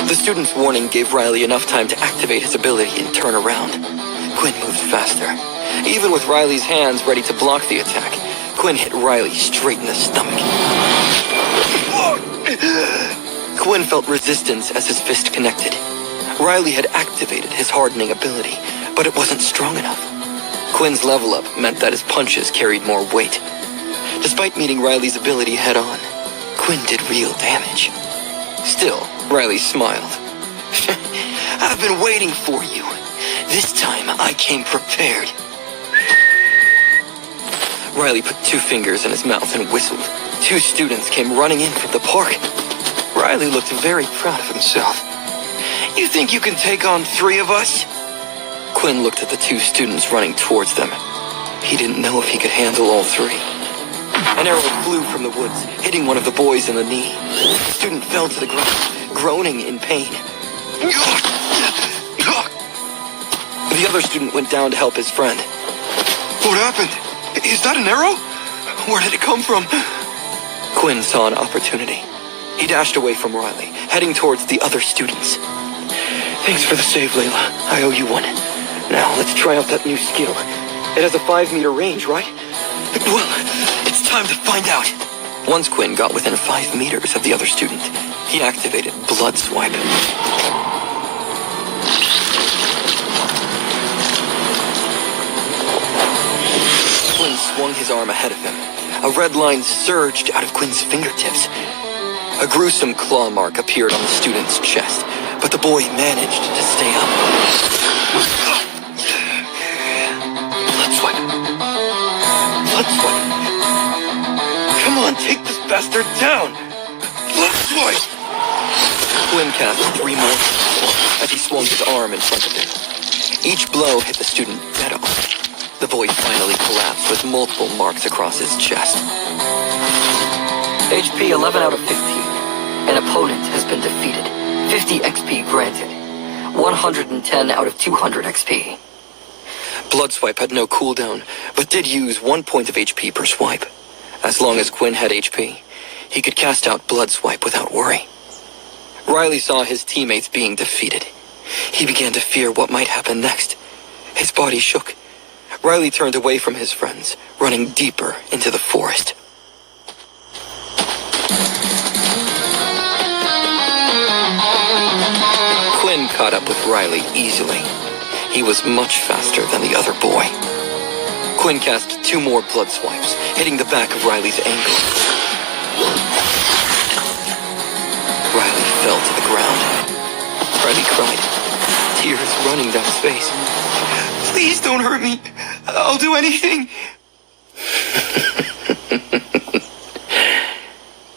The student's warning gave Riley enough time to activate his ability and turn around. Quinn moved faster. Even with Riley's hands ready to block the attack, Quinn hit Riley straight in the stomach. Quinn felt resistance as his fist connected. Riley had activated his hardening ability, but it wasn't strong enough. Quinn's level up meant that his punches carried more weight. Despite meeting Riley's ability head-on, Quinn did real damage. Still, Riley smiled. I've been waiting for you. This time I came prepared. Riley put 2 fingers in his mouth and whistled. 2 students came running in from the park. Riley looked very proud of himself. You think you can take on 3 of us? Quinn looked at the 2 students running towards them. He didn't know if he could handle all 3. An arrow flew from the woods, hitting one of the boys in the knee. The student fell to the ground, groaning in pain. The other student went down to help his friend. What happened? Is that an arrow? Where did it come from? Quinn saw an opportunity. He dashed away from Riley, heading towards the other students. Thanks for the save, Layla. I owe you one. Now, let's try out that new skill. It has a 5-meter range, right? Well, it's time to find out. Once Quinn got within 5 meters of the other student, he activated Blood Swipe. Quinn swung his arm ahead of him. A red line surged out of Quinn's fingertips. A gruesome claw mark appeared on the student's chest, but the boy managed to stay up. Blood Swipe. Blood Swipe. Come on, take this bastard down. Blood Swipe. Quinn cast 3 more as he swung his arm in front of him. Each blow hit the student dead on. The boy finally collapsed with multiple marks across his chest. HP 11 out of 15. An opponent has been defeated. 50 XP granted. 110 out of 200 XP. Blood Swipe had no cooldown, but did use 1 point of HP per swipe. As long as Quinn had HP, he could cast out Blood Swipe without worry. Riley saw his teammates being defeated. He began to fear what might happen next. His body shook. Riley turned away from his friends, running deeper into the forest. Quinn caught up with Riley easily. He was much faster than the other boy. Quinn cast 2 more blood swipes, hitting the back of Riley's ankle. Riley fell to the ground. Riley cried, tears running down his face. Please don't hurt me. I'll do anything.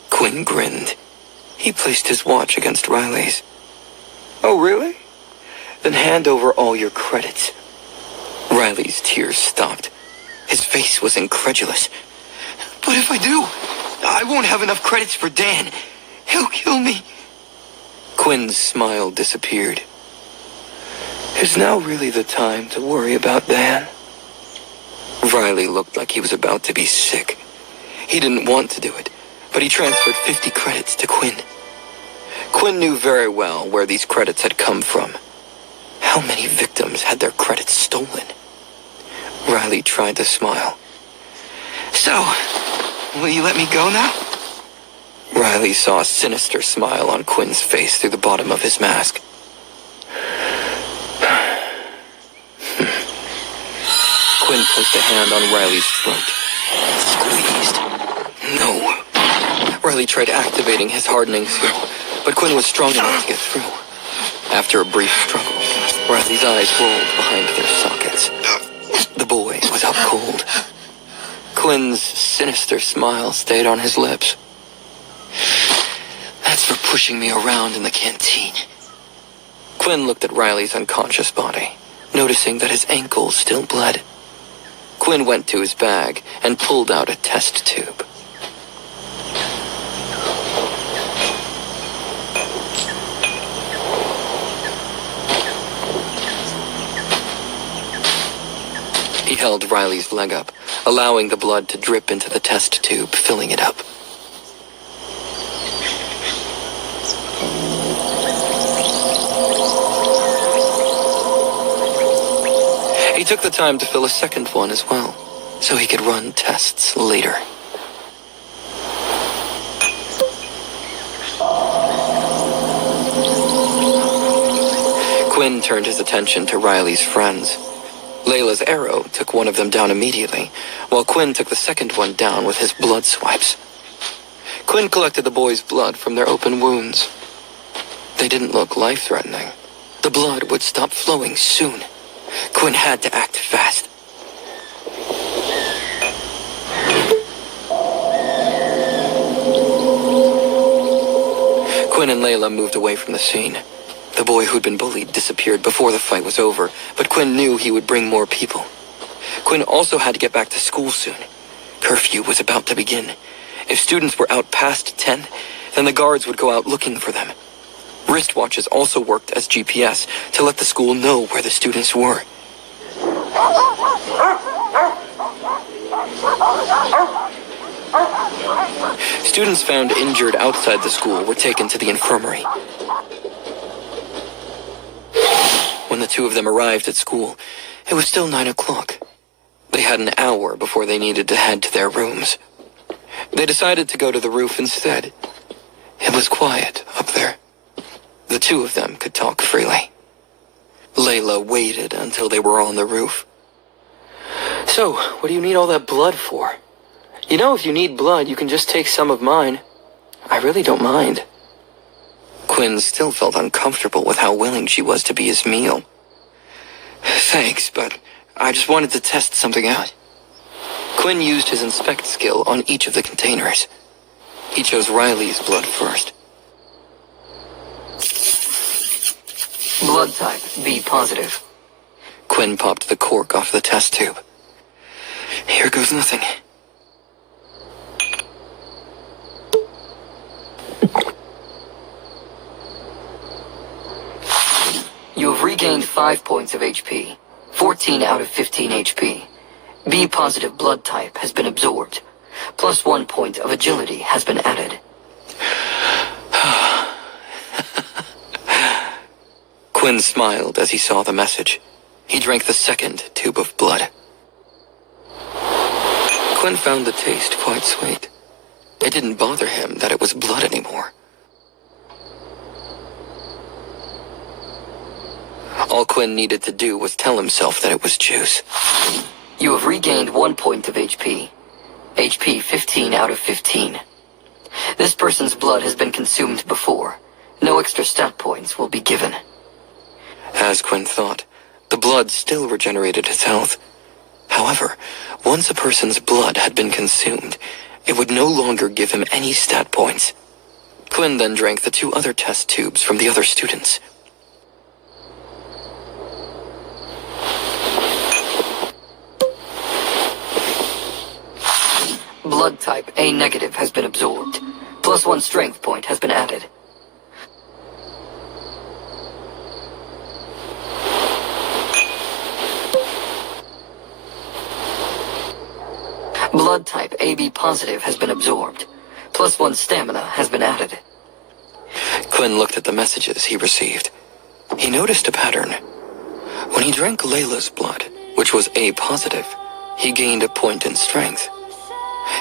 Quinn grinned. He placed his watch against Riley's. Oh, really? Then hand over all your credits. Riley's tears stopped. His face was incredulous. But if I do, I won't have enough credits for Dan. He'll kill me. Quinn's smile disappeared. Is now really the time to worry about Dan? Riley looked like he was about to be sick. He didn't want to do it, but he transferred 50 credits to Quinn. Quinn knew very well where these credits had come from. How many victims had their credits stolen? Riley tried to smile. So, will you let me go now? Riley saw a sinister smile on Quinn's face through the bottom of his mask. Quinn placed a hand on Riley's throat. Squeezed. No. Riley tried activating his hardening skill, but Quinn was strong enough to get through. After a brief struggle, Riley's eyes rolled behind their sockets. The boy was out cold. Quinn's sinister smile stayed on his lips. That's for pushing me around in the canteen. Quinn looked at Riley's unconscious body, noticing that his ankle still bled. Quinn went to his bag and pulled out a test tube. He held Riley's leg up, allowing the blood to drip into the test tube, filling it up. He took the time to fill a second one as well, so he could run tests later. Quinn turned his attention to Riley's friends. Layla's arrow took one of them down immediately, while Quinn took the second one down with his blood swipes. Quinn collected the boys' blood from their open wounds. They didn't look life-threatening. The blood would stop flowing soon. Quinn had to act fast. Quinn and Layla moved away from the scene. The boy who'd been bullied disappeared before the fight was over, but Quinn knew he would bring more people. Quinn also had to get back to school soon. Curfew was about to begin. If students were out past 10, then the guards would go out looking for them. Wristwatches also worked as GPS to let the school know where the students were. Students found injured outside the school were taken to the infirmary. When the two of them arrived at school, it was still 9 o'clock. They had an hour before they needed to head to their rooms. They decided to go to the roof instead. It was quiet up there. The two of them could talk freely. Layla waited until they were on the roof. So, what do you need all that blood for? You know, if you need blood, you can just take some of mine. I really don't mind. Quinn still felt uncomfortable with how willing she was to be his meal. Thanks, but I just wanted to test something out. Quinn used his inspect skill on each of the containers. He chose Riley's blood first. Blood type B positive. Quinn popped the cork off the test tube. Here goes nothing. You have regained 5 points of HP. 14 out of 15 HP. B positive blood type has been absorbed. Plus 1 point of agility has been added. Quinn smiled as he saw the message. He drank the second tube of blood. Quinn found the taste quite sweet. It didn't bother him that it was blood anymore. All Quinn needed to do was tell himself that it was juice. You have regained 1 point of HP. HP 15 out of 15. This person's blood has been consumed before. No extra stat points will be given. As Quinn thought, the blood still regenerated his health. However, once a person's blood had been consumed, it would no longer give him any stat points. Quinn then drank the 2 other test tubes from the other students. Blood type A negative has been absorbed. Plus 1 strength point has been added. Blood type AB positive has been absorbed. Plus 1 stamina has been added. Quinn looked at the messages he received. He noticed a pattern. When he drank Layla's blood, which was A positive, he gained a point in strength.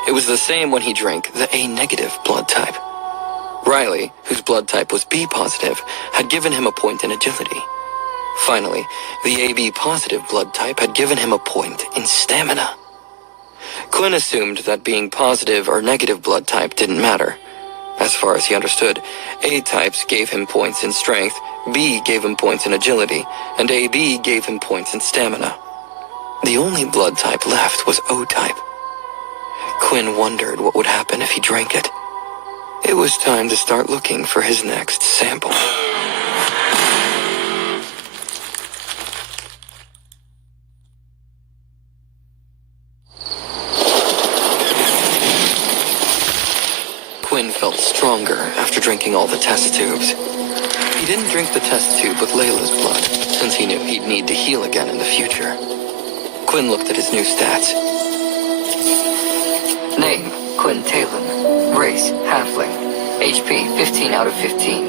It was the same when he drank the A negative blood type. Riley, whose blood type was B positive, had given him a point in agility. Finally, the AB positive blood type had given him a point in stamina. Quinn assumed that being positive or negative blood type didn't matter. As far as he understood, A types gave him points in strength, B gave him points in agility, and AB gave him points in stamina. The only blood type left was O type. Quinn wondered what would happen if he drank it. It was time to start looking for his next sample. Quinn felt stronger after drinking all the test tubes. He didn't drink the test tube with Layla's blood, since he knew he'd need to heal again in the future. Quinn looked at his new stats. Name, Quinn Talon. Race, Halfling. HP, 15 out of 15.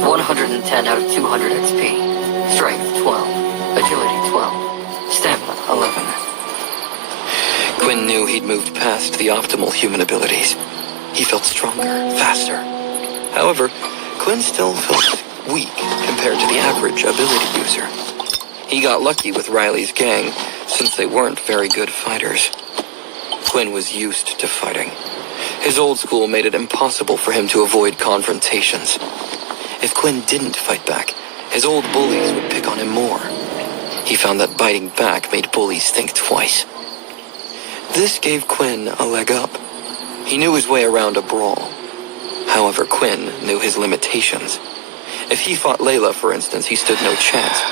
110 out of 200 XP. Strength, 12. Agility, 12. Stamina, 11. Quinn knew he'd moved past the optimal human abilities. He felt stronger, faster. However, Quinn still felt weak compared to the average ability user. He got lucky with Riley's gang, since they weren't very good fighters. Quinn was used to fighting. His old school made it impossible for him to avoid confrontations. If Quinn didn't fight back, his old bullies would pick on him more. He found that biting back made bullies think twice. This gave Quinn a leg up. He knew his way around a brawl. However, Quinn knew his limitations. If he fought Layla, for instance, he stood no chance.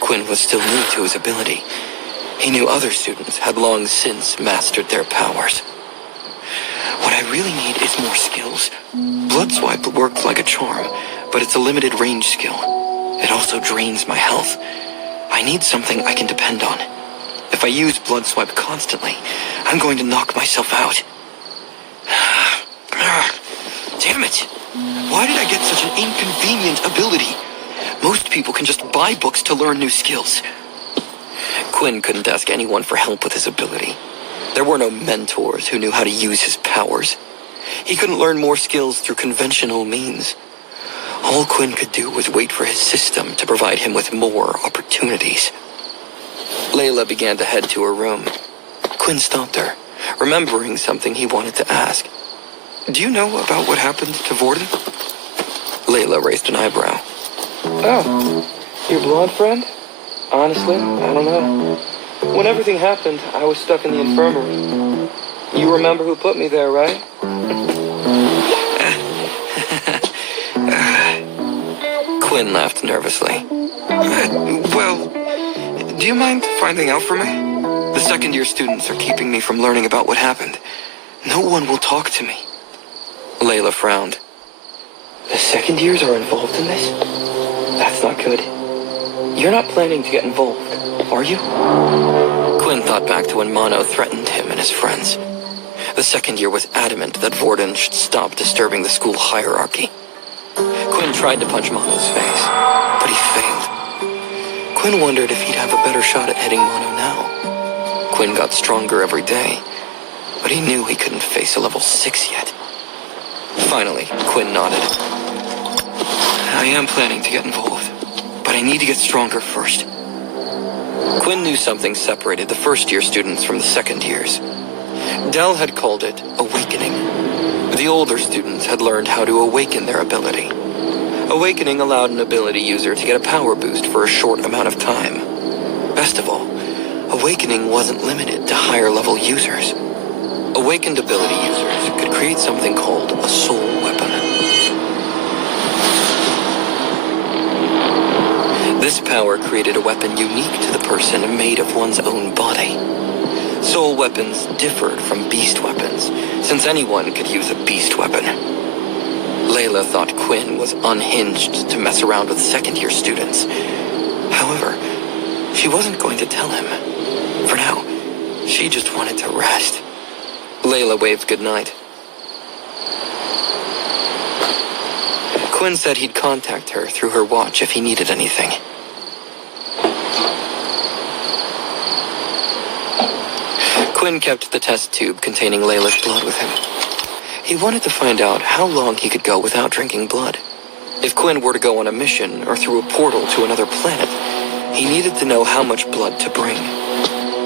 Quinn was still new to his ability. He knew other students had long since mastered their powers. What I really need is more skills. Blood Swipe worked like a charm, but it's a limited range skill. It also drains my health. I need something I can depend on. If I use Blood Swipe constantly, I'm going to knock myself out. Damn it! Why did I get such an inconvenient ability? Most people can just buy books to learn new skills. Quinn couldn't ask anyone for help with his ability. There were no mentors who knew how to use his powers. He couldn't learn more skills through conventional means. All Quinn could do was wait for his system to provide him with more opportunities. Layla began to head to her room. Quinn stopped her, remembering something he wanted to ask. Do you know about what happened to Vorden? Layla raised an eyebrow. Oh, your blonde friend? Honestly, I don't know. When everything happened, I was stuck in the infirmary. You remember who put me there, right? Quinn laughed nervously. Well, do you mind finding out for me? The second-year students are keeping me from learning about what happened. No one will talk to me. Layla frowned. The second years are involved in this? That's not good. You're not planning to get involved, are you? Quinn thought back to when Mono threatened him and his friends. The second year was adamant that Vorden should stop disturbing the school hierarchy. Quinn tried to punch Mono's face, but he failed. Quinn wondered if he'd have a better shot at hitting Mono now. Quinn got stronger every day, but he knew he couldn't face a level 6 yet. Finally, Quinn nodded. I am planning to get involved, but I need to get stronger first. Quinn knew something separated the first-year students from the second years. Dell had called it awakening. The older students had learned how to awaken their ability. Awakening allowed an ability user to get a power boost for a short amount of time. Best of all, awakening wasn't limited to higher-level users. Awakened ability users could create something called a soul weapon. This power created a weapon unique to the person made of one's own body. Soul weapons differed from beast weapons, since anyone could use a beast weapon. Layla thought Quinn was unhinged to mess around with second-year students. However, she wasn't going to tell him. For now, she just wanted to rest. Layla waved goodnight. Quinn said he'd contact her through her watch if he needed anything. Quinn kept the test tube containing Layla's blood with him. He wanted to find out how long he could go without drinking blood. If Quinn were to go on a mission or through a portal to another planet, he needed to know how much blood to bring.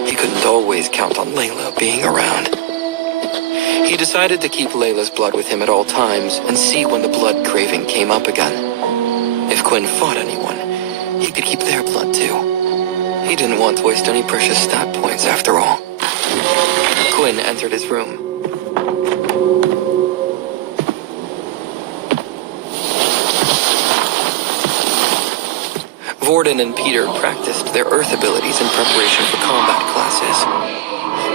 He couldn't always count on Layla being around. He decided to keep Layla's blood with him at all times and see when the blood craving came up again. If Quinn fought anyone, he could keep their blood too. He didn't want to waste any precious stat points after all. Quinn entered his room. Vorden and Peter practiced their Earth abilities in preparation for combat classes.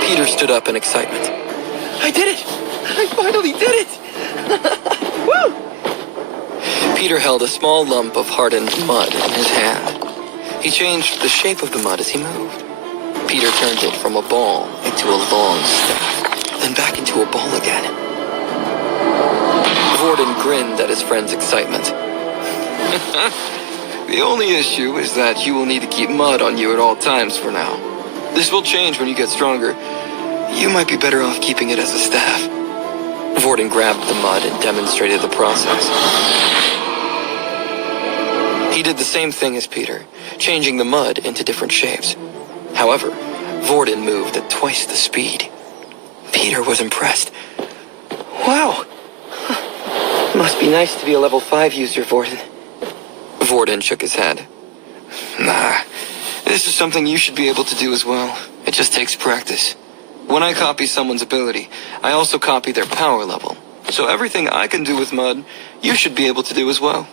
Peter stood up in excitement. I did it! I finally did it! Woo! Peter held a small lump of hardened mud in his hand. He changed the shape of the mud as he moved. Peter turned it from a ball into a long staff, then back into a ball again. Vorden grinned at his friend's excitement. The only issue is that you will need to keep mud on you at all times for now. This will change when you get stronger. You might be better off keeping it as a staff. Vorden grabbed the mud and demonstrated the process. He did the same thing as Peter, changing the mud into different shapes. However, Vorden moved at twice the speed. Peter was impressed. Wow! Must be nice to be a level 5 user, Vorden. Vorden shook his head. Nah, this is something you should be able to do as well. It just takes practice. When I copy someone's ability, I also copy their power level. So everything I can do with mud, you should be able to do as well.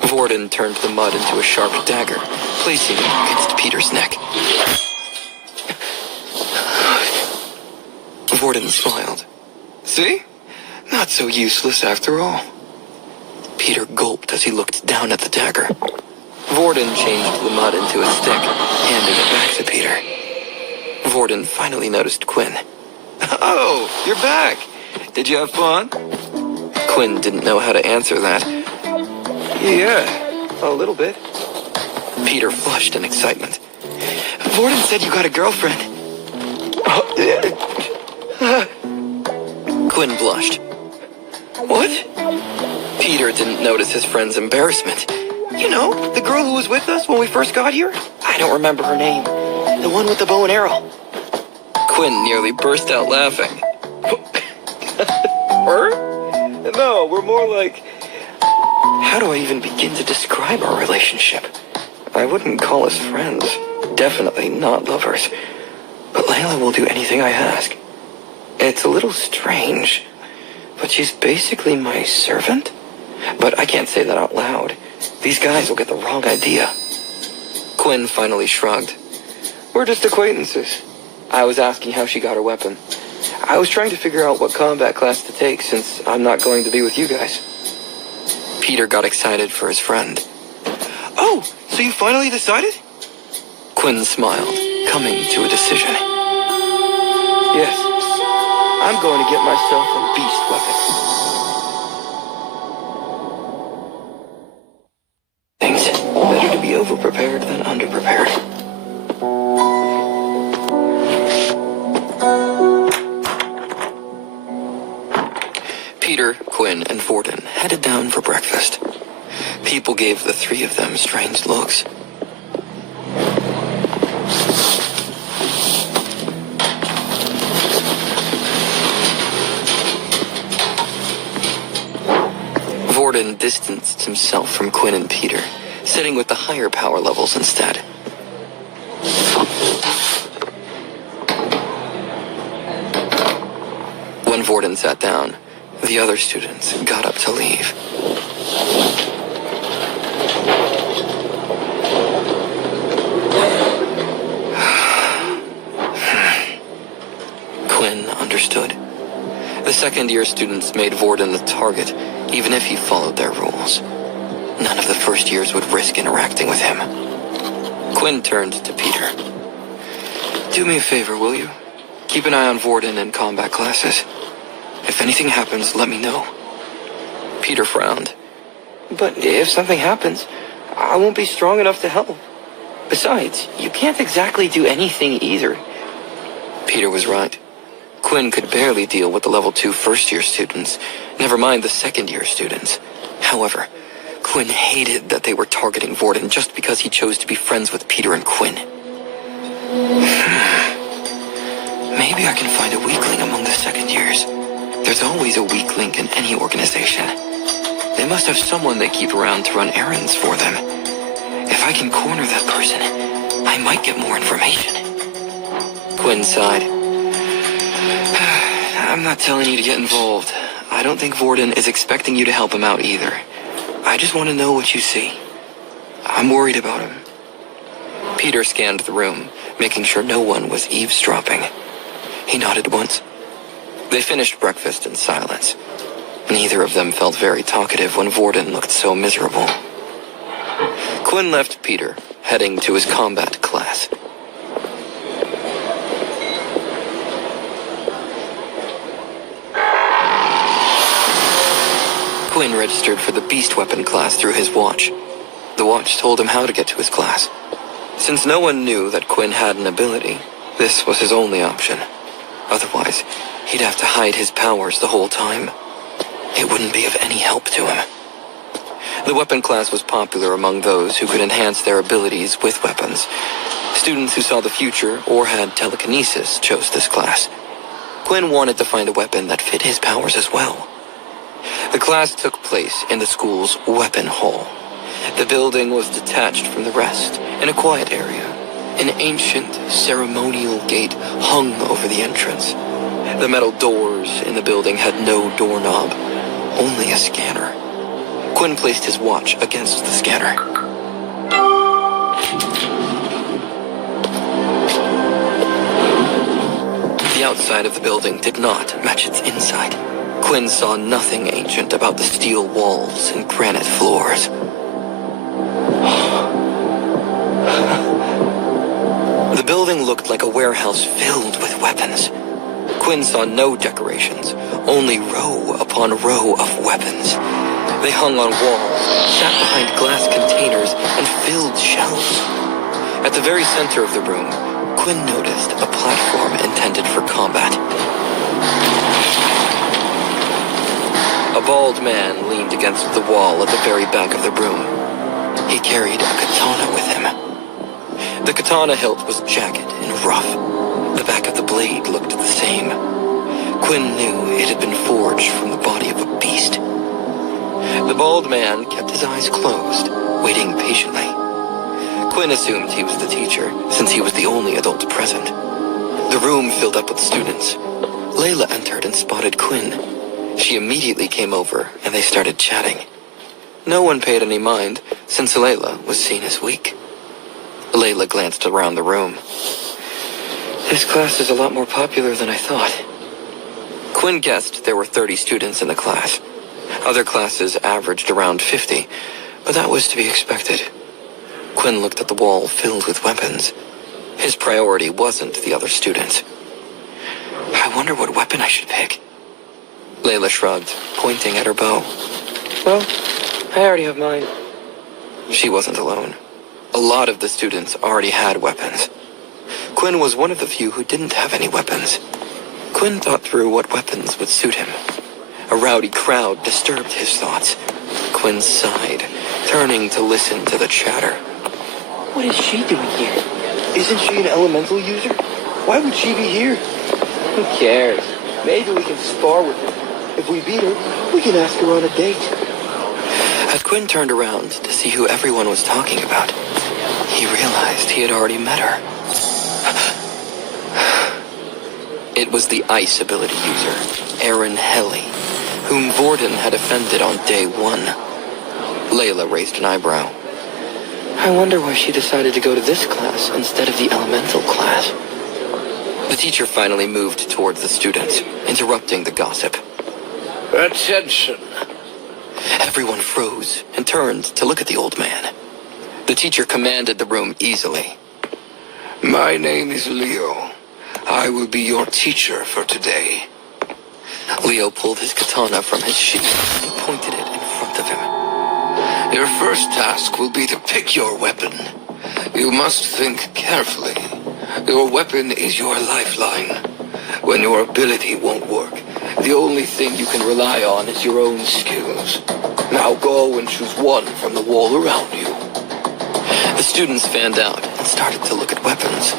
Vorden turned the mud into a sharp dagger, placing it against Peter's neck. Vorden smiled. See? Not so useless after all. Peter gulped as he looked down at the dagger. Vorden changed the mud into a stick, handing it back to Peter. Vorden finally noticed Quinn. Oh, you're back! Did you have fun? Quinn didn't know how to answer that. Yeah, a little bit. Peter flushed in excitement. Vorden said you got a girlfriend. Quinn blushed. What? Peter didn't notice his friend's embarrassment. You know, the girl who was with us when we first got here? I don't remember her name. The one with the bow and arrow. Quinn nearly burst out laughing. Her? No, we're more like... How do I even begin to describe our relationship? I wouldn't call us friends. Definitely not lovers. But Layla will do anything I ask. It's a little strange, but she's basically my servant? But I can't say that out loud. These guys will get the wrong idea. Quinn finally shrugged. We're just acquaintances. I was asking how she got her weapon. I was trying to figure out what combat class to take since I'm not going to be with you guys. Peter got excited for his friend. Oh, so you finally decided? Quinn smiled, coming to a decision. Yes, I'm going to get myself a beast weapon. Better to be over-prepared than under-prepared. Peter, Quinn, and Vorden headed down for breakfast. People gave the three of them strange looks. Vorden distanced himself from Quinn and Peter, sitting with the higher power levels instead. When Vorden sat down, the other students got up to leave. Quinn understood. The second-year students made Vorden the target, even if he followed their rules. None of the first years would risk interacting with him. Quinn turned to Peter. Do me a favor, will you? Keep an eye on Vorden in combat classes. If anything happens, let me know. Peter frowned. But if something happens, I won't be strong enough to help. Besides, you can't exactly do anything either. Peter was right. Quinn could barely deal with the level 2 first-year students, never mind the second-year students. However, Quinn hated that they were targeting Vorden just because he chose to be friends with Peter and Quinn. Maybe I can find a weakling among the second years. There's always a weak link in any organization. They must have someone they keep around to run errands for them. If I can corner that person, I might get more information. Quinn sighed. I'm not telling you to get involved. I don't think Vorden is expecting you to help him out either. I just want to know what you see. I'm worried about him. Peter scanned the room, making sure no one was eavesdropping. He nodded once. They finished breakfast in silence. Neither of them felt very talkative when Vorden looked so miserable. Quinn left Peter, heading to his combat class. Quinn registered for the beast weapon class through his watch. The watch told him how to get to his class. Since no one knew that Quinn had an ability, this was his only option. Otherwise, he'd have to hide his powers the whole time. It wouldn't be of any help to him. The weapon class was popular among those who could enhance their abilities with weapons. Students who saw the future or had telekinesis chose this class. Quinn wanted to find a weapon that fit his powers as well. The class took place in the school's weapon hall. The building was detached from the rest, in a quiet area. An ancient ceremonial gate hung over the entrance. The metal doors in the building had no doorknob, only a scanner. Quinn placed his watch against the scanner. The outside of the building did not match its inside. Quinn saw nothing ancient about the steel walls and granite floors. The building looked like a warehouse filled with weapons. Quinn saw no decorations, only row upon row of weapons. They hung on walls, sat behind glass containers, and filled shelves. At the very center of the room, Quinn noticed a platform intended for combat. A bald man leaned against the wall at the very back of the room. He carried a katana with him. The katana hilt was jagged and rough. The back of the blade looked the same. Quinn knew it had been forged from the body of a beast. The bald man kept his eyes closed, waiting patiently. Quinn assumed he was the teacher, since he was the only adult present. The room filled up with students. Layla entered and spotted Quinn. She immediately came over, and they started chatting. No one paid any mind, since Layla was seen as weak. Layla glanced around the room. This class is a lot more popular than I thought. Quinn guessed there were 30 students in the class. Other classes averaged around 50, but that was to be expected. Quinn looked at the wall filled with weapons. His priority wasn't the other students. I wonder what weapon I should pick. Layla shrugged, pointing at her bow. Well, I already have mine. She wasn't alone. A lot of the students already had weapons. Quinn was one of the few who didn't have any weapons. Quinn thought through what weapons would suit him. A rowdy crowd disturbed his thoughts. Quinn sighed, turning to listen to the chatter. What is she doing here? Isn't she an elemental user? Why would she be here? Who cares? Maybe we can spar with her. If we beat her, we can ask her on a date. As Quinn turned around to see who everyone was talking about, he realized he had already met her. It was the ice ability user, Erin Helly, whom Vorden had offended on day 1. Layla raised an eyebrow. I wonder why she decided to go to this class instead of the elemental class. The teacher finally moved towards the students, interrupting the gossip. Attention! Everyone froze and turned to look at the old man. The teacher commanded the room easily. My name is Leo. I will be your teacher for today. Leo pulled his katana from his sheath and pointed it in front of him. Your first task will be to pick your weapon. You must think carefully. Your weapon is your lifeline. When your ability won't work, the only thing you can rely on is your own skills. Now go and choose one from the wall around you. The students fanned out and started to look at weapons.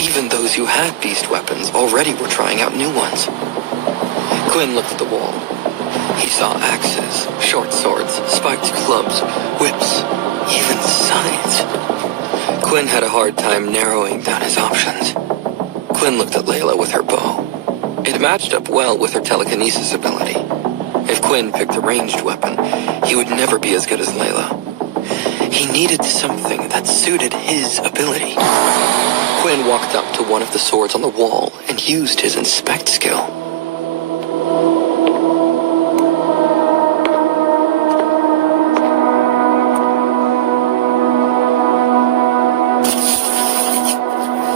Even those who had beast weapons already were trying out new ones. Quinn looked at the wall. He saw axes, short swords, spiked clubs, whips, even scythes. Quinn had a hard time narrowing down his options. Quinn looked at Layla with her bow. It matched up well with her telekinesis ability. If Quinn picked a ranged weapon, he would never be as good as Layla. He needed something that suited his ability. Quinn walked up to one of the swords on the wall and used his inspect skill.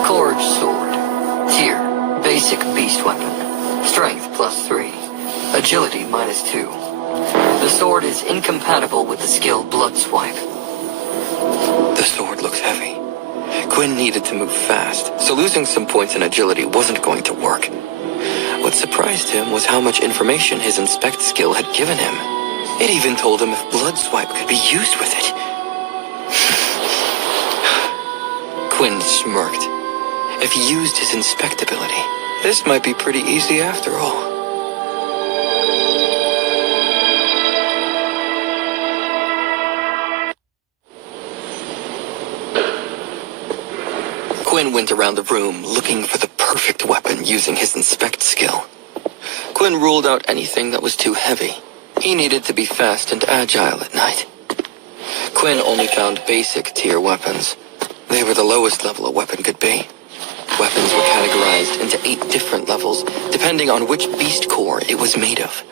Corage Sword. Tier. Basic beast weapon. Strength +3. Agility -2. The sword is incompatible with the skill Blood Swipe. The sword looks heavy. Quinn needed to move fast, so losing some points in agility wasn't going to work. What surprised him was how much information his inspect skill had given him. It even told him if Blood Swipe could be used with it. Quinn smirked. If he used his inspect ability, this might be pretty easy after all. Quinn went around the room looking for the perfect weapon using his inspect skill. Quinn ruled out anything that was too heavy. He needed to be fast and agile at night. Quinn only found basic tier weapons. They were the lowest level a weapon could be. Weapons were categorized into 8 different levels, depending on which beast core it was made of.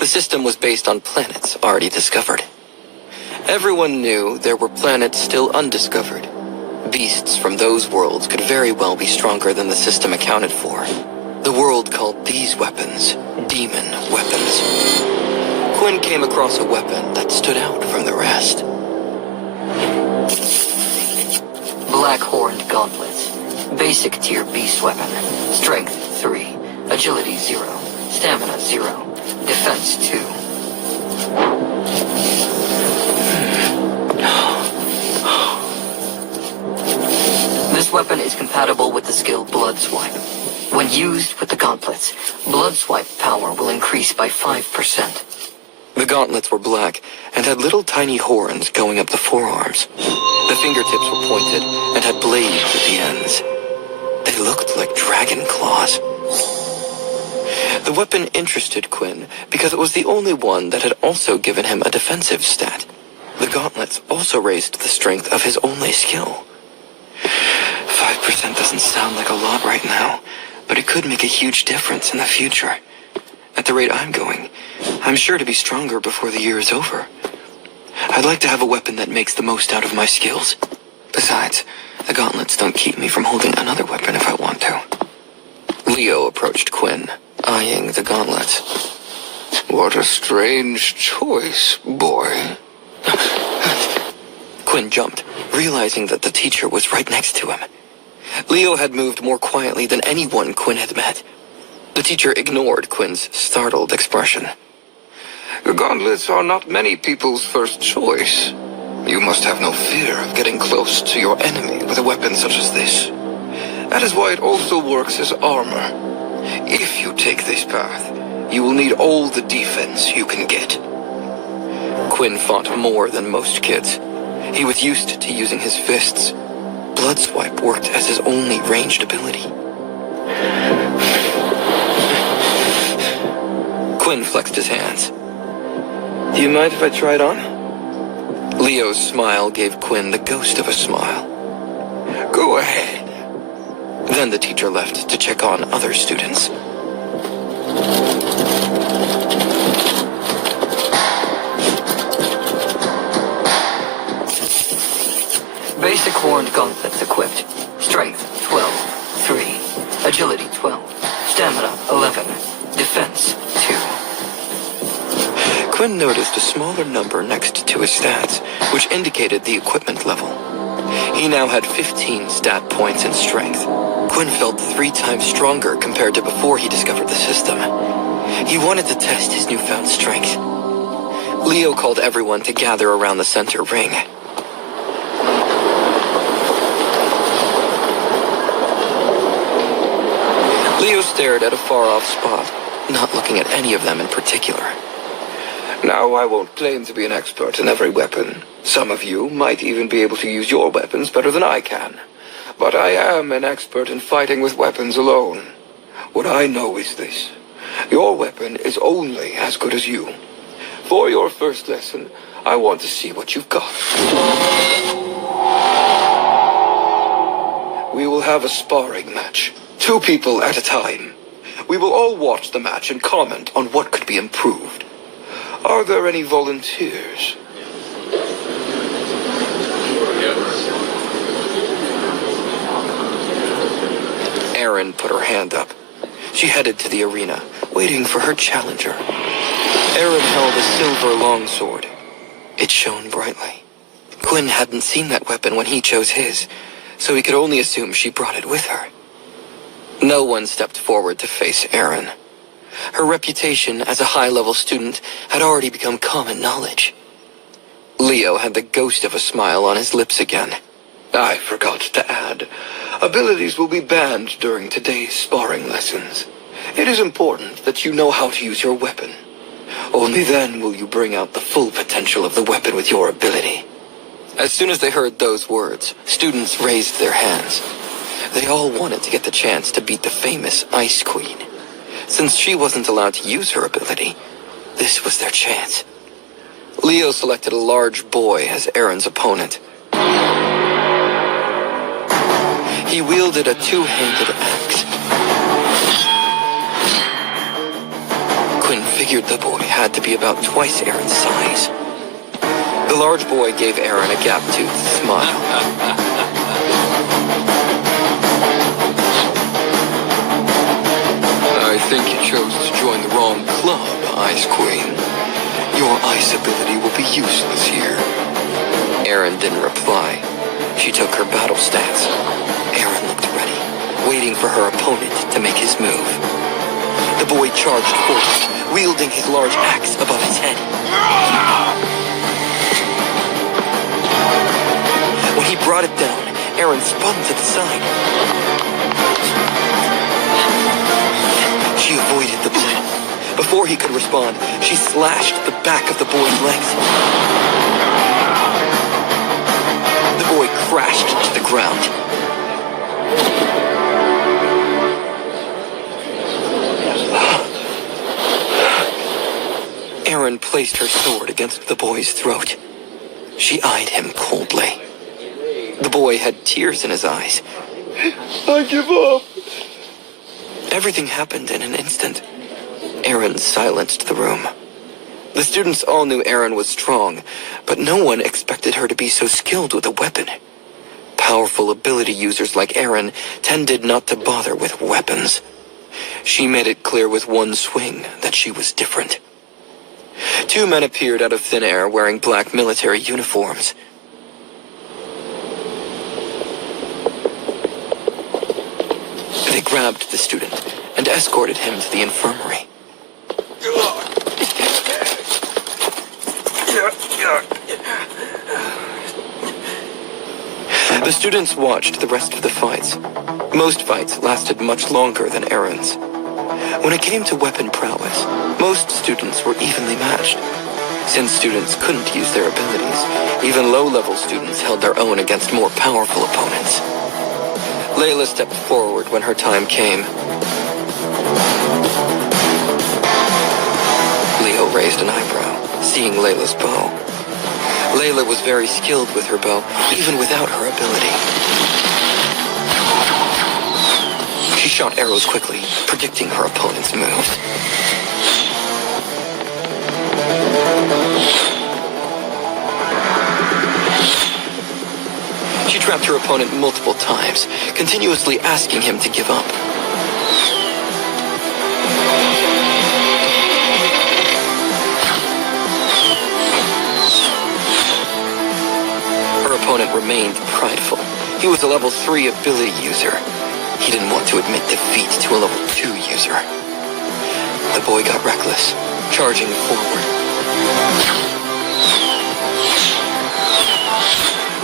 The system was based on planets already discovered. Everyone knew there were planets still undiscovered. Beasts from those worlds could very well be stronger than the system accounted for. The world called these weapons demon weapons. Quinn came across a weapon that stood out from the rest. Black Horned Gauntlets. Basic tier beast weapon. Strength 3. Agility 0. Stamina 0. Defense 2. This weapon is compatible with the skill Blood Swipe. When used with the gauntlets, Blood Swipe power will increase by 5%. The gauntlets were black and had little tiny horns going up the forearms. The fingertips were pointed and had blades at the ends. They looked like dragon claws. The weapon interested Quinn because it was the only one that had also given him a defensive stat. The gauntlets also raised the strength of his only skill. 5% doesn't sound like a lot right now, but it could make a huge difference in the future. At the rate I'm going, I'm sure to be stronger before the year is over. I'd like to have a weapon that makes the most out of my skills. Besides, the gauntlets don't keep me from holding another weapon if I want to. Leo approached Quinn, eyeing the gauntlets. What a strange choice, boy. Quinn jumped, realizing that the teacher was right next to him. Leo had moved more quietly than anyone Quinn had met. The teacher ignored Quinn's startled expression. The gauntlets are not many people's first choice. You must have no fear of getting close to your enemy with a weapon such as this. That is why it also works as armor. If you take this path, you will need all the defense you can get. Quinn fought more than most kids. He was used to using his fists. Blood Swipe worked as his only ranged ability. Quinn flexed his hands. Do you mind if I try it on? Leo's smile gave Quinn the ghost of a smile. Go ahead. Then the teacher left to check on other students. Basic Horned Gauntlets equipped. Strength 12. 3. Agility 12. Stamina 11. Defense 2. Quinn noticed a smaller number next to his stats, which indicated the equipment level. He now had 15 stat points in strength. Quinn felt 3 times stronger compared to before he discovered the system. He wanted to test his newfound strength. Leo called everyone to gather around the center ring. Leo stared at a far-off spot, not looking at any of them in particular. Now, I won't claim to be an expert in every weapon. Some of you might even be able to use your weapons better than I can. But I am an expert in fighting with weapons alone. What I know is this. Your weapon is only as good as you. For your first lesson, I want to see what you've got. We will have a sparring match. 2 people at a time. We will all watch the match and comment on what could be improved. Are there any volunteers? Erin put her hand up. She headed to the arena, waiting for her challenger. Erin held a silver longsword. It shone brightly. Quinn hadn't seen that weapon when he chose his, so he could only assume she brought it with her. No one stepped forward to face Erin. Her reputation as a high-level student had already become common knowledge. Leo had the ghost of a smile on his lips again. I forgot to add. Abilities will be banned during today's sparring lessons. It is important that you know how to use your weapon. Only then will you bring out the full potential of the weapon with your ability. As soon as they heard those words, students raised their hands. They all wanted to get the chance to beat the famous Ice Queen. Since she wasn't allowed to use her ability, this was their chance. Leo selected a large boy as Erin's opponent. He wielded a 2-handed axe. Quinn figured the boy had to be about twice Erin's size. The large boy gave Erin a gap-toothed smile. I think you chose to join the wrong club, Ice Queen. Your ice ability will be useless here. Erin didn't reply. She took her battle stance. Erin looked ready, waiting for her opponent to make his move. The boy charged forward, wielding his large axe above his head. When he brought it down, Erin spun to the side. She avoided the blow. Before he could respond, she slashed the back of the boy's legs. The boy crashed to the ground. Erin placed her sword against the boy's throat. She eyed him coldly. The boy had tears in his eyes. I give up. Everything happened in an instant. Erin silenced the room. The students all knew Erin was strong, but no one expected her to be so skilled with a weapon. Powerful ability users like Erin tended not to bother with weapons. She made it clear with one swing that she was different. 2 men appeared out of thin air wearing black military uniforms. They grabbed the student and escorted him to the infirmary. The students watched the rest of the fights. Most fights lasted much longer than Erin's. When it came to weapon prowess, most students were evenly matched. Since students couldn't use their abilities, even low-level students held their own against more powerful opponents. Layla stepped forward when her time came. Leo raised an eyebrow, seeing Layla's bow. Layla was very skilled with her bow, even without her ability. She shot arrows quickly, predicting her opponent's moves. She trapped her opponent multiple times, continuously asking him to give up. Her opponent remained prideful. He was a level 3 ability user. He didn't want to admit defeat to a level 2 user. The boy got reckless, charging forward.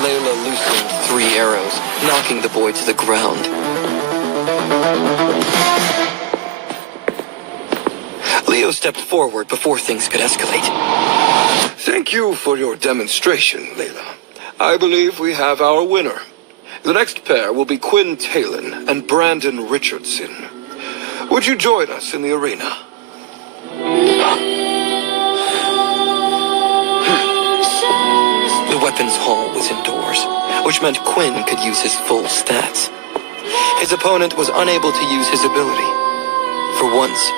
Layla loosened 3 arrows, knocking the boy to the ground. Leo stepped forward before things could escalate. Thank you for your demonstration, Layla. I believe we have our winner. The next pair will be Quinn Talon and Brandon Richardson. Would you join us in the arena? The weapons hall was indoors, which meant Quinn could use his full stats. His opponent was unable to use his ability. For once,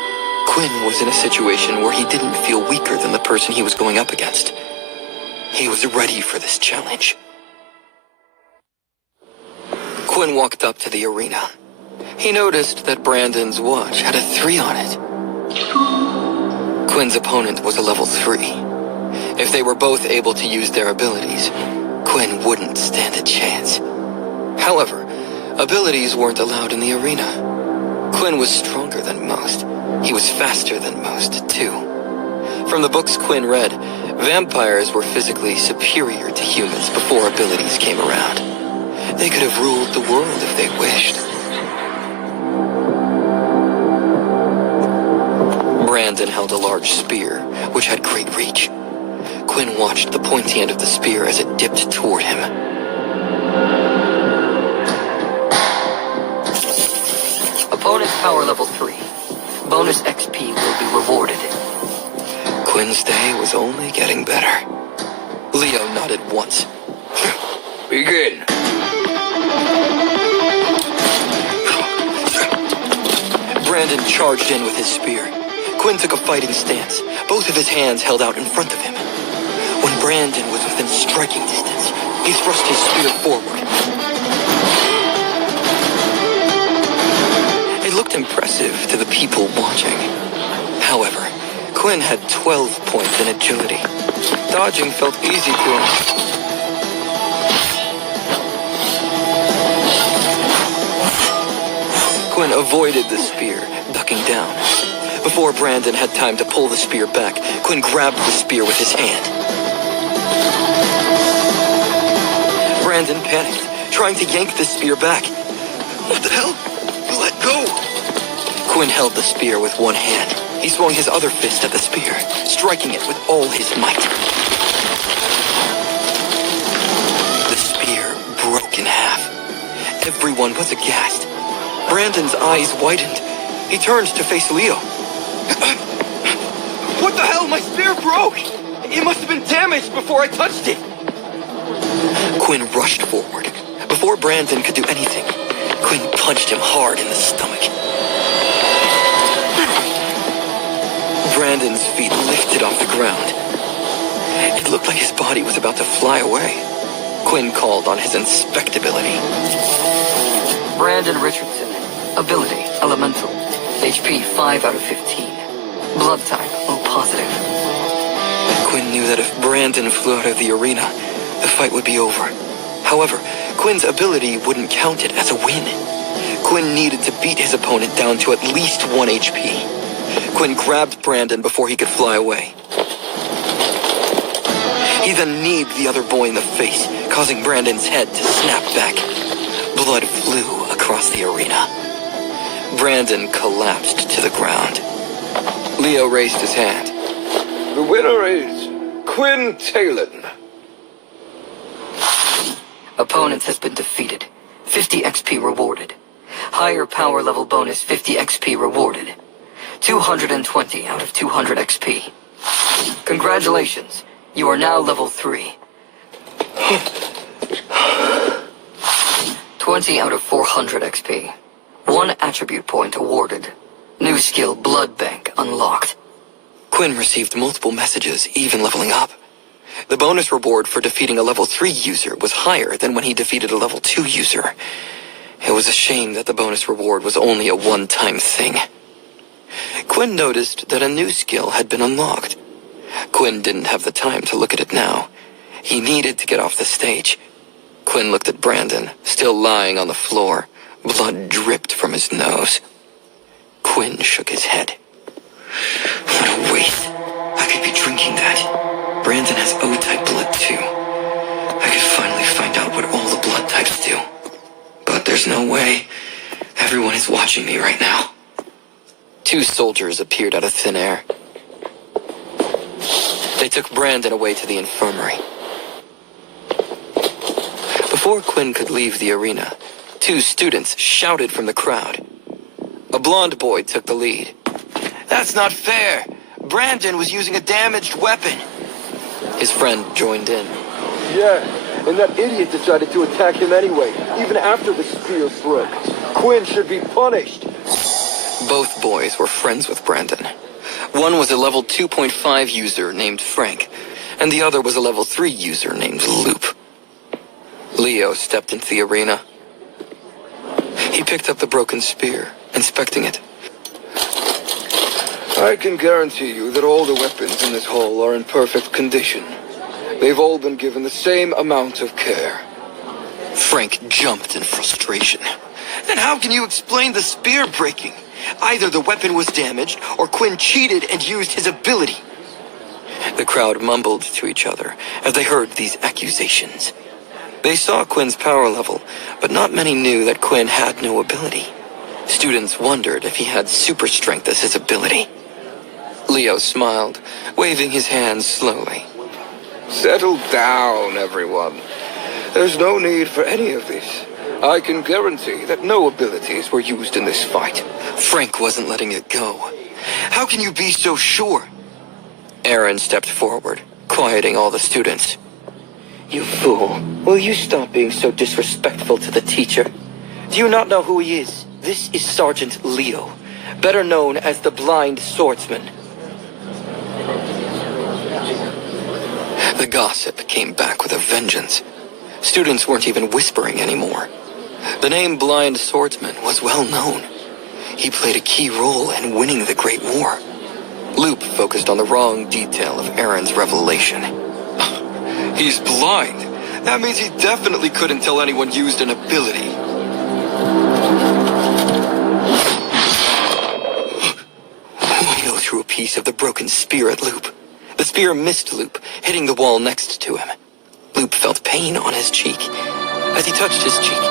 Quinn was in a situation where he didn't feel weaker than the person he was going up against. He was ready for this challenge. Quinn walked up to the arena. He noticed that Brandon's watch had a 3 on it. Quinn's opponent was a level 3. If they were both able to use their abilities, Quinn wouldn't stand a chance. However, abilities weren't allowed in the arena. Quinn was stronger than most. He was faster than most, too. From the books Quinn read, vampires were physically superior to humans before abilities came around. They could have ruled the world if they wished. Brandon held a large spear, which had great reach. Quinn watched the pointy end of the spear as it dipped toward him. Opponent's power level 3. Bonus XP will be rewarded. Quinn's day was only getting better. Leo nodded once. Begin. Brandon charged in with his spear. Quinn took a fighting stance, both of his hands held out in front of him. When Brandon was within striking distance, he thrust his spear forward. It looked impressive to the people watching. However, Quinn had 12 points in agility. Dodging felt easy to him. Quinn avoided the spear, ducking down. Before Brandon had time to pull the spear back, Quinn grabbed the spear with his hand. Brandon panicked, trying to yank the spear back. What the hell? Let go! Quinn held the spear with one hand. He swung his other fist at the spear, striking it with all his might. The spear broke in half. Everyone was aghast. Brandon's eyes widened. He turned to face Leo. What the hell? My spear broke! It must have been damaged before I touched it! Quinn rushed forward. Before Brandon could do anything, Quinn punched him hard in the stomach. Brandon's feet lifted off the ground. It looked like his body was about to fly away. Quinn called on his inspectability. Brandon Richardson. Ability, Elemental. HP 5 out of 15. Blood type, O positive. Quinn knew that if Brandon flew out of the arena, the fight would be over. However, Quinn's ability wouldn't count it as a win. Quinn needed to beat his opponent down to at least 1 HP. Quinn grabbed Brandon before he could fly away. He then kneed the other boy in the face, causing Brandon's head to snap back. Blood flew across the arena. Brandon collapsed to the ground. Leo raised his hand. The winner is Quinn Talon. Opponent has been defeated. 50 XP rewarded. Higher power level bonus 50 XP rewarded. 220 out of 200 XP. Congratulations. You are now level 3. 20 out of 400 XP. 1 attribute point awarded. New skill Blood Bank unlocked. Quinn received multiple messages, even leveling up. The bonus reward for defeating a level 3 user was higher than when he defeated a level 2 user. It was a shame that the bonus reward was only a one-time thing. Quinn noticed that a new skill had been unlocked. Quinn didn't have the time to look at it now. He needed to get off the stage. Quinn looked at Brandon, still lying on the floor, Blood dripped from his nose. Quinn shook his head. What a waste. I could be drinking that. Brandon has O-type blood too. I could finally find out what all the blood types do. But there's no way. Everyone is watching me right now. Two soldiers appeared out of thin air. They took Brandon away to the infirmary. Before Quinn could leave the arena, two students shouted from the crowd. A blonde boy took the lead. That's not fair. Brandon was using a damaged weapon. His friend joined in. Yeah, and that idiot decided to attack him anyway, even after the spear broke. Quinn should be punished. Both boys were friends with Brandon. One was a level 2.5 user named Frank, and the other was a level 3 user named Loop. Leo stepped into the arena. He picked up the broken spear, inspecting it. I can guarantee you that all the weapons in this hall are in perfect condition. They've all been given the same amount of care. Frank jumped in frustration. Then how can you explain the spear breaking? Either the weapon was damaged, or Quinn cheated and used his ability. The crowd mumbled to each other as they heard these accusations. They saw Quinn's power level, but not many knew that Quinn had no ability. Students wondered if he had super strength as his ability. Leo smiled, waving his hands slowly. Settle down, everyone. There's no need for any of this. I can guarantee that no abilities were used in this fight. Frank wasn't letting it go. How can you be so sure? Aaron stepped forward, quieting all the students. You fool. Will you stop being so disrespectful to the teacher? Do you not know who he is? This is Sergeant Leo, better known as the Blind Swordsman. The gossip came back with a vengeance. Students weren't even whispering anymore. The name Blind Swordsman was well known. He played a key role in winning the Great War. Loop focused on the wrong detail of Aaron's revelation. He's blind. That means he definitely couldn't tell anyone used an ability. Leo threw a piece of the broken spear at Loop. The spear missed Loop, hitting the wall next to him. Loop felt pain on his cheek. As he touched his cheek,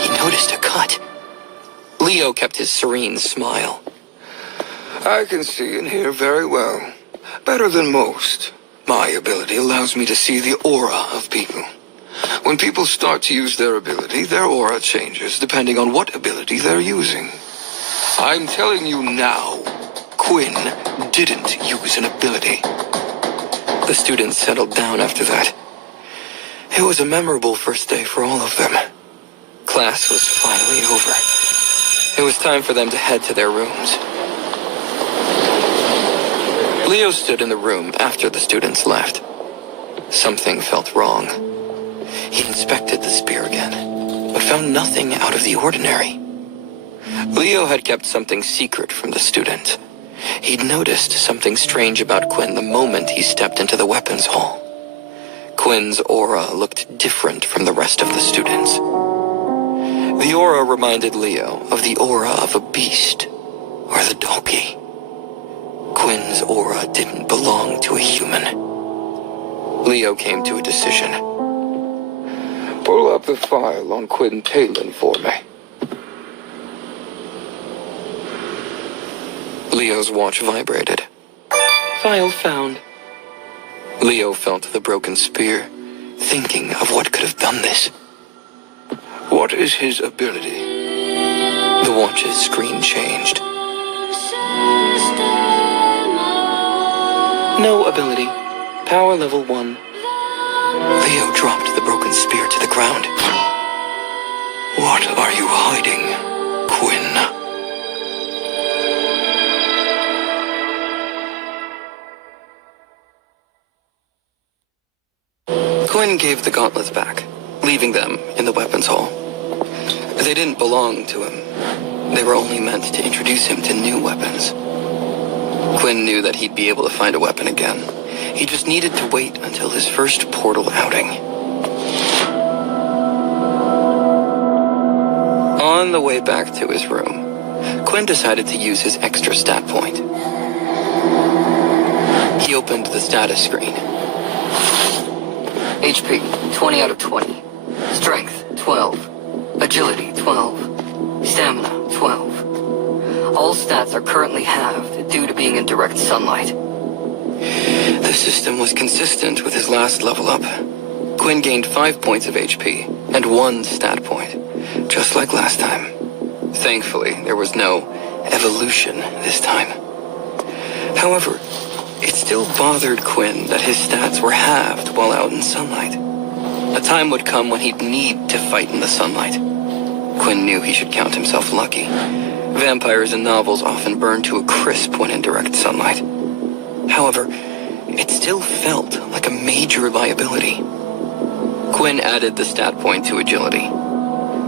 he noticed a cut. Leo kept his serene smile. I can see and hear very well. Better than most. My ability allows me to see the aura of people. When people start to use their ability, their aura changes depending on what ability they're using. I'm telling you now, Quinn didn't use an ability. The students settled down after that. It was a memorable first day for all of them. Class was finally over. It was time for them to head to their rooms. Leo stood in the room after the students left. Something felt wrong. He inspected the spear again, but found nothing out of the ordinary. Leo had kept something secret from the student. He'd noticed something strange about Quinn the moment he stepped into the weapons hall. Quinn's aura looked different from the rest of the students. The aura reminded Leo of the aura of a beast, or the donkey. Quinn's aura didn't belong to a human. Leo came to a decision. Pull up the file on Quinn Talon for me. Leo's watch vibrated. File found. Leo felt the broken spear, thinking of what could have done this. What is his ability? The watch's screen changed. No ability. Power level 1. Leo dropped the broken spear to the ground. What are you hiding, Quinn? Quinn gave the gauntlets back, leaving them in the weapons hall. They didn't belong to him. They were only meant to introduce him to new weapons. Quinn knew that he'd be able to find a weapon again. He just needed to wait until his first portal outing. On the way back to his room, Quinn decided to use his extra stat point. He opened the status screen. HP, 20 out of 20. Strength, 12. Agility, 12. Stamina, 12. All stats are currently halved due to being in direct sunlight. The system was consistent with his last level up. Quinn gained 5 points of HP and 1 stat point, just like last time. Thankfully, there was no evolution this time. However, it still bothered Quinn that his stats were halved while out in sunlight. A time would come when he'd need to fight in the sunlight. Quinn knew he should count himself lucky. Vampires in novels often burn to a crisp when in direct sunlight. However, it still felt like a major liability. Quinn added the stat point to agility.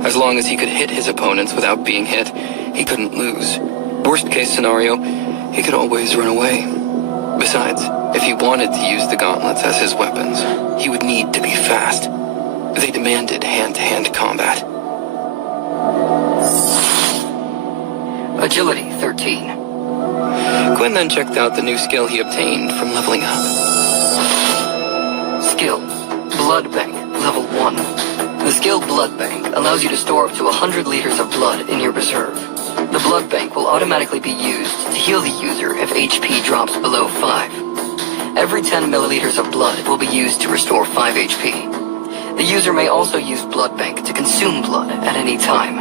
As long as he could hit his opponents without being hit, he couldn't lose. Worst case scenario, he could always run away. Besides, if he wanted to use the gauntlets as his weapons, he would need to be fast. They demanded hand-to-hand combat. Agility, 13. Quinn then checked out the new skill he obtained from leveling up. Skill, Blood Bank, level 1. The skill Blood Bank allows you to store up to 100 liters of blood in your reserve. The Blood Bank will automatically be used to heal the user if HP drops below 5. Every 10 milliliters of blood will be used to restore 5 HP. The user may also use Blood Bank to consume blood at any time.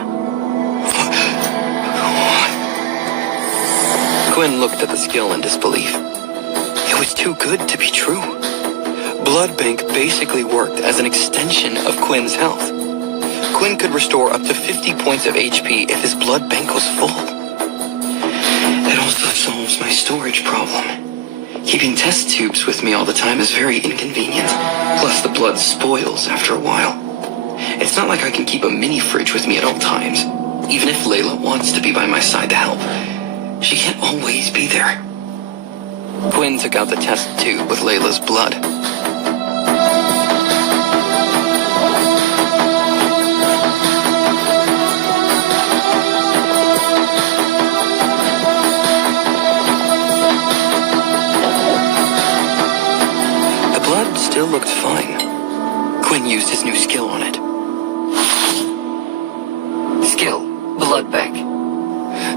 Quinn looked at the skill in disbelief. It was too good to be true. Blood Bank basically worked as an extension of Quinn's health. Quinn could restore up to 50 points of HP if his blood bank was full. It also solves my storage problem. Keeping test tubes with me all the time is very inconvenient. Plus the blood spoils after a while. It's not like I can keep a mini fridge with me at all times. Even if Layla wants to be by my side to help, she can't always be there. Quinn took out the test tube with Layla's blood. The blood still looked fine. Quinn used his new skill on it. Skill, Blood Bank.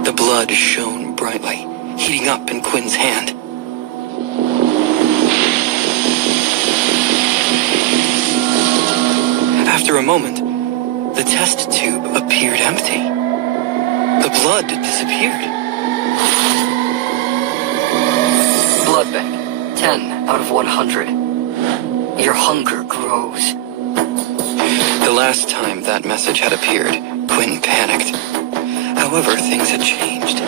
The blood shone brightly, heating up in Quinn's hand. After a moment, the test tube appeared empty. The blood disappeared. Blood Bank, 10 out of 100. Your hunger grows. The last time that message had appeared, Quinn panicked. However, things had changed.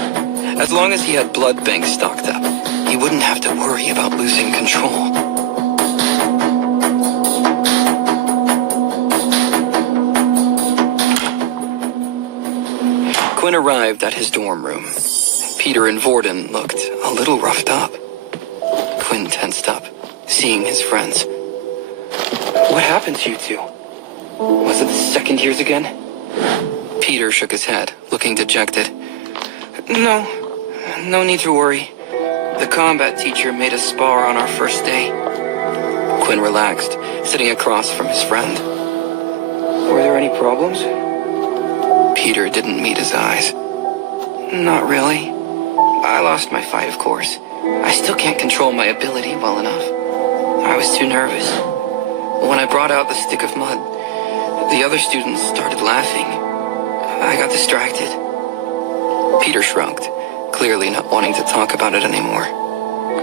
As long as he had blood bank stocked up, he wouldn't have to worry about losing control. Quinn arrived at his dorm room. Peter and Vorden looked a little roughed up. Quinn tensed up, seeing his friends. What happened to you two? Was it the second years again? Peter shook his head, looking dejected. No need to worry. The combat teacher made us spar on our first day. Quinn relaxed, sitting across from his friend. Were there any problems? Peter didn't meet his eyes. Not really. I lost my fight, of course. I still can't control my ability well enough. I was too nervous. When I brought out the stick of mud, the other students started laughing. I got distracted. Peter shrugged, clearly not wanting to talk about it anymore.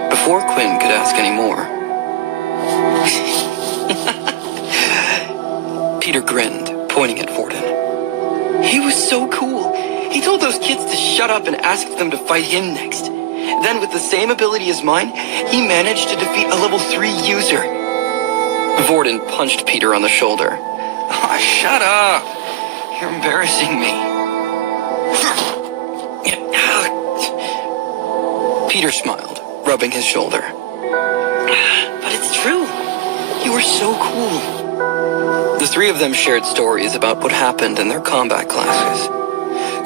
Before Quinn could ask any more, Peter grinned, pointing at Vorden. He was so cool. He told those kids to shut up and asked them to fight him next. Then, with the same ability as mine, he managed to defeat a level 3 user. Vorden punched Peter on the shoulder. Oh, shut up! You're embarrassing me. Peter smiled, rubbing his shoulder. But it's true. You were so cool. The three of them shared stories about what happened in their combat classes.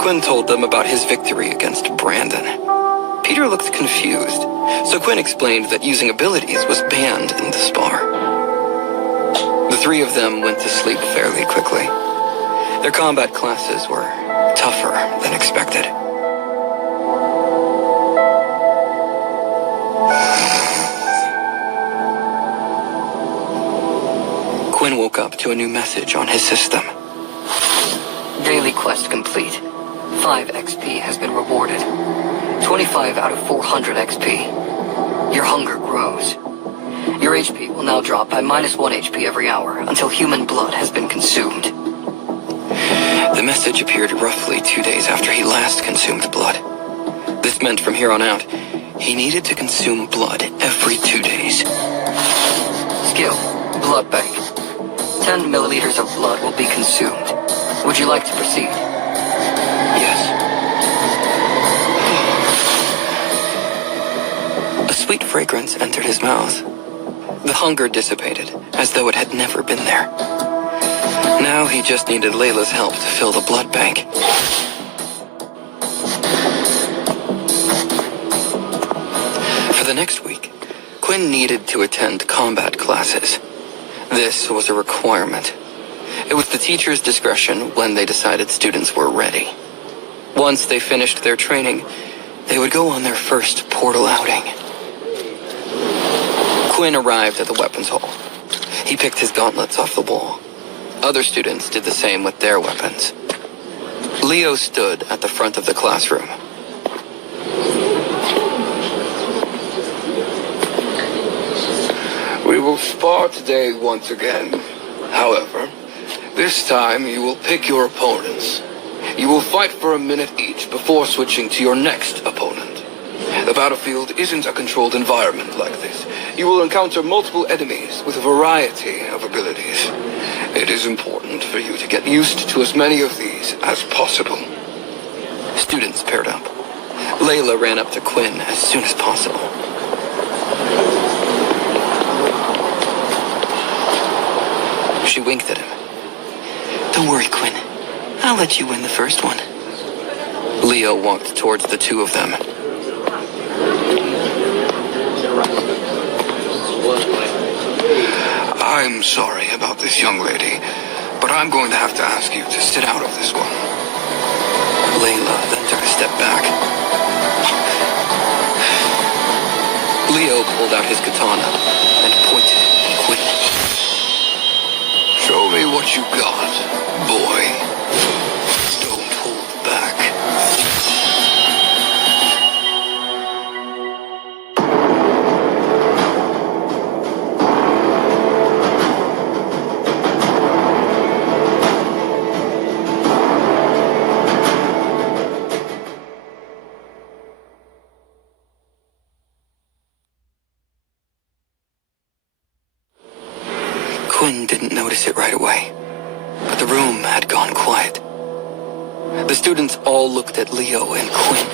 Quinn told them about his victory against Brandon. Peter looked confused, so Quinn explained that using abilities was banned in the spar. The three of them went to sleep fairly quickly. Their combat classes were tougher than expected. Quinn woke up to a new message on his system. Daily quest complete. 5 XP has been rewarded. 25 out of 400 XP. Your hunger grows. Your HP will now drop by -1 HP every hour until human blood has been consumed. The message appeared roughly 2 days after he last consumed blood. This meant from here on out, he needed to consume blood every 2 days. Skill, Blood Bank. 10 milliliters of blood will be consumed. Would you like to proceed? Yes. A sweet fragrance entered his mouth. The hunger dissipated, as though it had never been there. Now he just needed Layla's help to fill the blood bank. For the next week, Quinn needed to attend combat classes. This was a requirement. It was the teacher's discretion when they decided students were ready. Once they finished their training, they would go on their first portal outing. Quinn arrived at the weapons hall. He picked his gauntlets off the wall. Other students did the same with their weapons. Leo stood at the front of the classroom. We will spar today once again. However, this time you will pick your opponents. You will fight for a minute each before switching to your next opponent. The battlefield isn't a controlled environment like this. You will encounter multiple enemies with a variety of abilities. It is important for you to get used to as many of these as possible. Students paired up. Layla ran up to Quinn as soon as possible. She winked at him. Don't worry, Quinn. I'll let you win the first one. Leo walked towards the two of them. I'm sorry about this young lady, but I'm going to have to ask you to sit out of this one. Layla then took a step back. Leo pulled out his katana and pointed at Quinn. Show me what you got, boy. Don't hold back. Quinn didn't notice it right away, but the room had gone quiet. The students all looked at Leo and Quinn.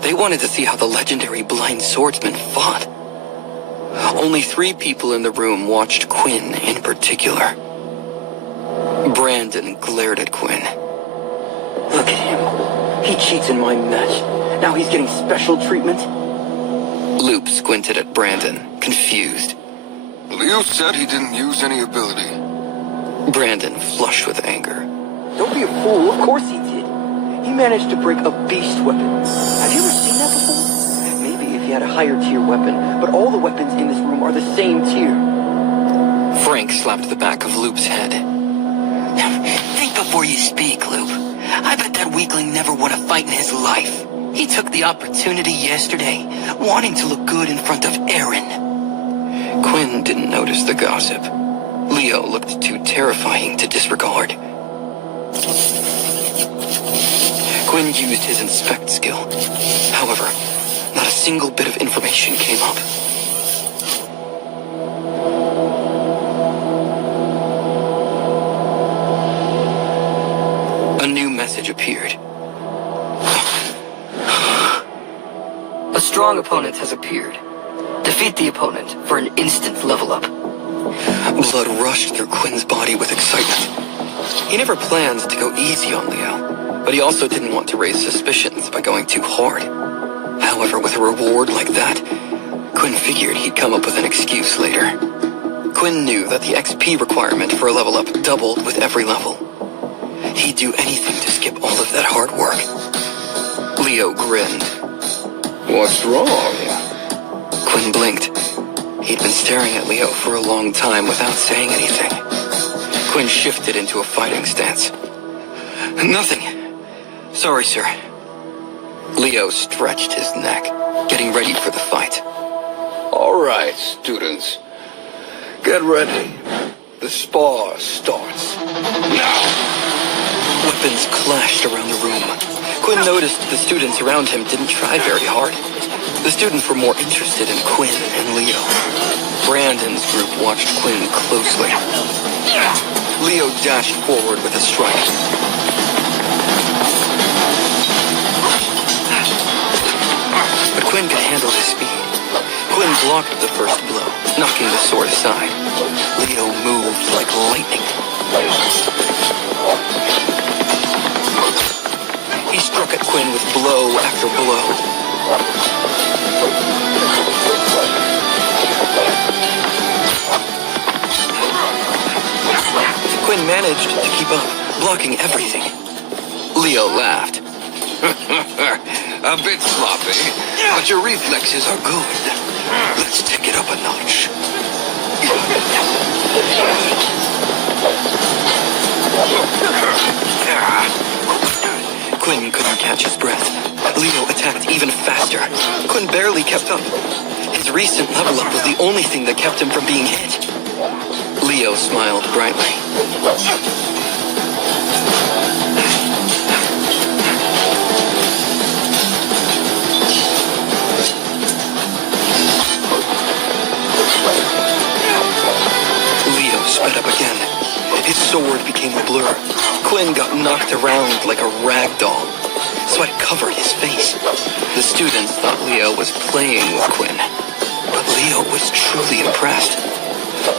They wanted to see how the legendary blind swordsman fought. Only 3 people in the room watched Quinn in particular. Brandon glared at Quinn. Look at him. He cheats in my match. Now he's getting special treatment. Loop squinted at Brandon, confused. Leo said he didn't use any ability. Brandon flushed with anger. Don't be a fool. Of course he did. He managed to break a beast weapon. Have you ever seen that before? Maybe if he had a higher tier weapon, but all the weapons in this room are the same tier. Frank slapped the back of Loop's head. Think before you speak, Loop. I bet that weakling never won a fight in his life. He took the opportunity yesterday, wanting to look good in front of Eren. Quinn didn't notice the gossip. Leo looked too terrifying to disregard. Quinn used his inspect skill. However, not a single bit of information came up. A new message appeared. A strong opponent has appeared. Defeat the opponent for an instant level up. Blood rushed through Quinn's body with excitement. He never planned to go easy on Leo. but he also didn't want to raise suspicions by going too hard. However, with a reward like that, Quinn figured he'd come up with an excuse later. Quinn knew that the XP requirement for a level up doubled with every level. He'd do anything to skip all of that hard work. Leo grinned. What's wrong? Quinn blinked. He'd been staring at Leo for a long time without saying anything. Quinn shifted into a fighting stance. Nothing. Sorry, sir. Leo stretched his neck, getting ready for the fight. All right, students. Get ready. The spar starts now. Weapons clashed around the room. Quinn noticed the students around him didn't try very hard. The students were more interested in Quinn and Leo. Brandon's group watched Quinn closely. Leo dashed forward with a strike. But Quinn could handle his speed. Quinn blocked the first blow, knocking the sword aside. Leo moved like lightning. He struck at Quinn with blow after blow. Quinn managed to keep up, blocking everything. Leo laughed. A bit sloppy, but your reflexes are good. Let's take it up a notch. Quinn couldn't catch his breath. Leo attacked even faster. Quinn barely kept up. His recent level up was the only thing that kept him from being hit. Leo smiled brightly. Leo sped up again. His sword became a blur. Quinn got knocked around like a rag doll. Sweat covered his face. The students thought Leo was playing with Quinn. But Leo was truly impressed.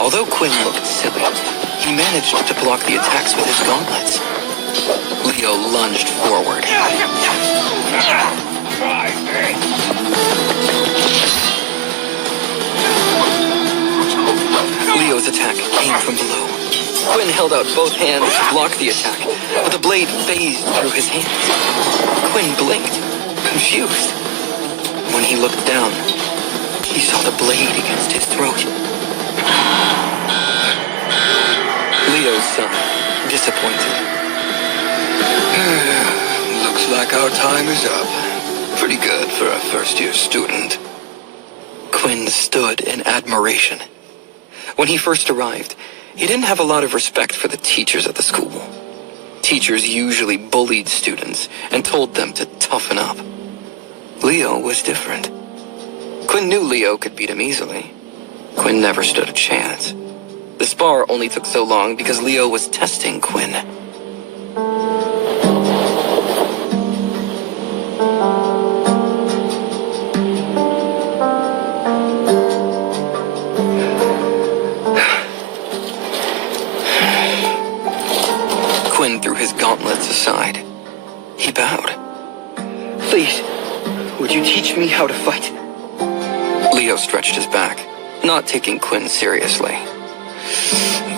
Although Quinn looked silly, he managed to block the attacks with his gauntlets. Leo lunged forward. Leo's attack came from below. Quinn held out both hands to block the attack, but the blade phased through his hands. Quinn blinked, confused. When he looked down, he saw the blade against his throat. Leo sighed, disappointed. Looks like our time is up. Pretty good for a first-year student. Quinn stood in admiration. When he first arrived, he didn't have a lot of respect for the teachers at the school. Teachers usually bullied students and told them to toughen up. Leo was different. Quinn knew Leo could beat him easily. Quinn never stood a chance. The spar only took so long because Leo was testing Quinn. Quinn threw his gauntlets aside. He bowed. Please, would you teach me how to fight? Leo stretched his back, not taking Quinn seriously.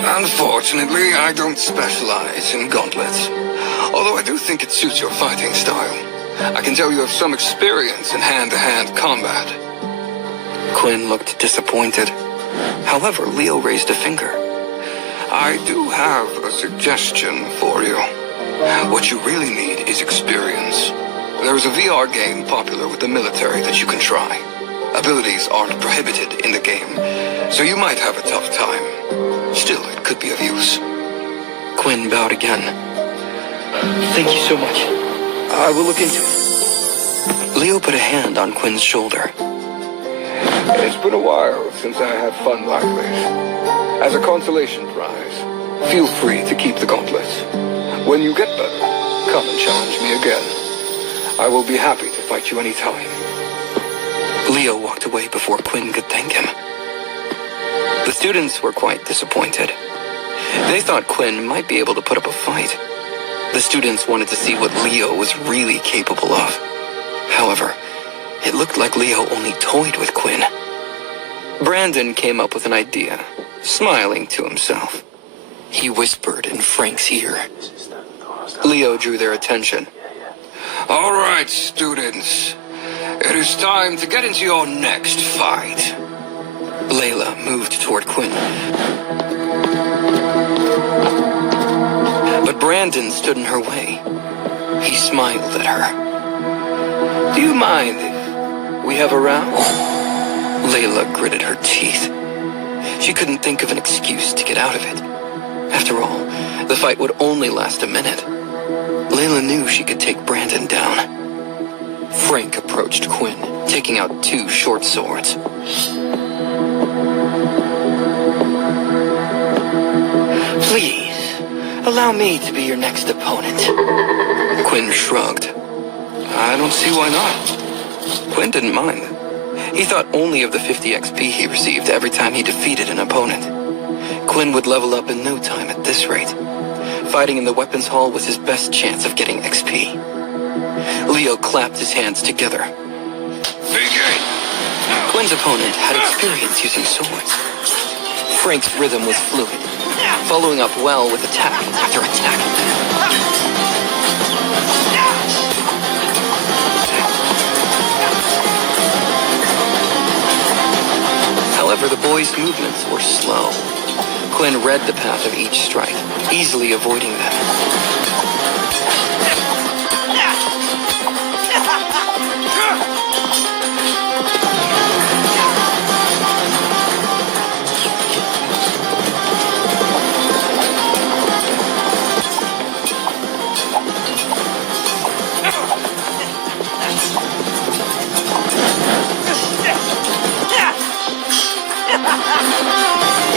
Unfortunately, I don't specialize in gauntlets. Although I do think it suits your fighting style. I can tell you have some experience in hand-to-hand combat. Quinn looked disappointed. However, Leo raised a finger. I do have a suggestion for you. What you really need is experience. There is a VR game popular with the military that you can try. Abilities aren't prohibited in the game, so you might have a tough time. Still, it could be of use. Quinn bowed again. Thank you so much. I will look into it. Leo put a hand on Quinn's shoulder. It's been a while since I had fun like this. As a consolation prize, feel free to keep the gauntlets. When you get better, come and challenge me again. I will be happy to fight you anytime. Leo walked away before Quinn could thank him. The students were quite disappointed. They thought Quinn might be able to put up a fight. The students wanted to see what Leo was really capable of. However, it looked like Leo only toyed with Quinn. Brandon came up with an idea, smiling to himself. He whispered in Frank's ear. Leo drew their attention. All right, students. It is time to get into your next fight. Layla moved toward Quinn. But Brandon stood in her way. He smiled at her. Do you mind if we have a round? Layla gritted her teeth. She couldn't think of an excuse to get out of it. After all, the fight would only last a minute. Layla knew she could take Brandon down. Frank approached Quinn, taking out 2 short swords. Please, allow me to be your next opponent. Quinn shrugged. I don't see why not. Quinn didn't mind. He thought only of the 50 XP he received every time he defeated an opponent. Quinn would level up in no time at this rate. Fighting in the weapons hall was his best chance of getting XP. Leo clapped his hands together. Begin! Quinn's opponent had experience using swords. Frank's rhythm was fluid, following up well with attack after attack. However, the boys' movements were slow. Quinn read the path of each strike, easily avoiding them.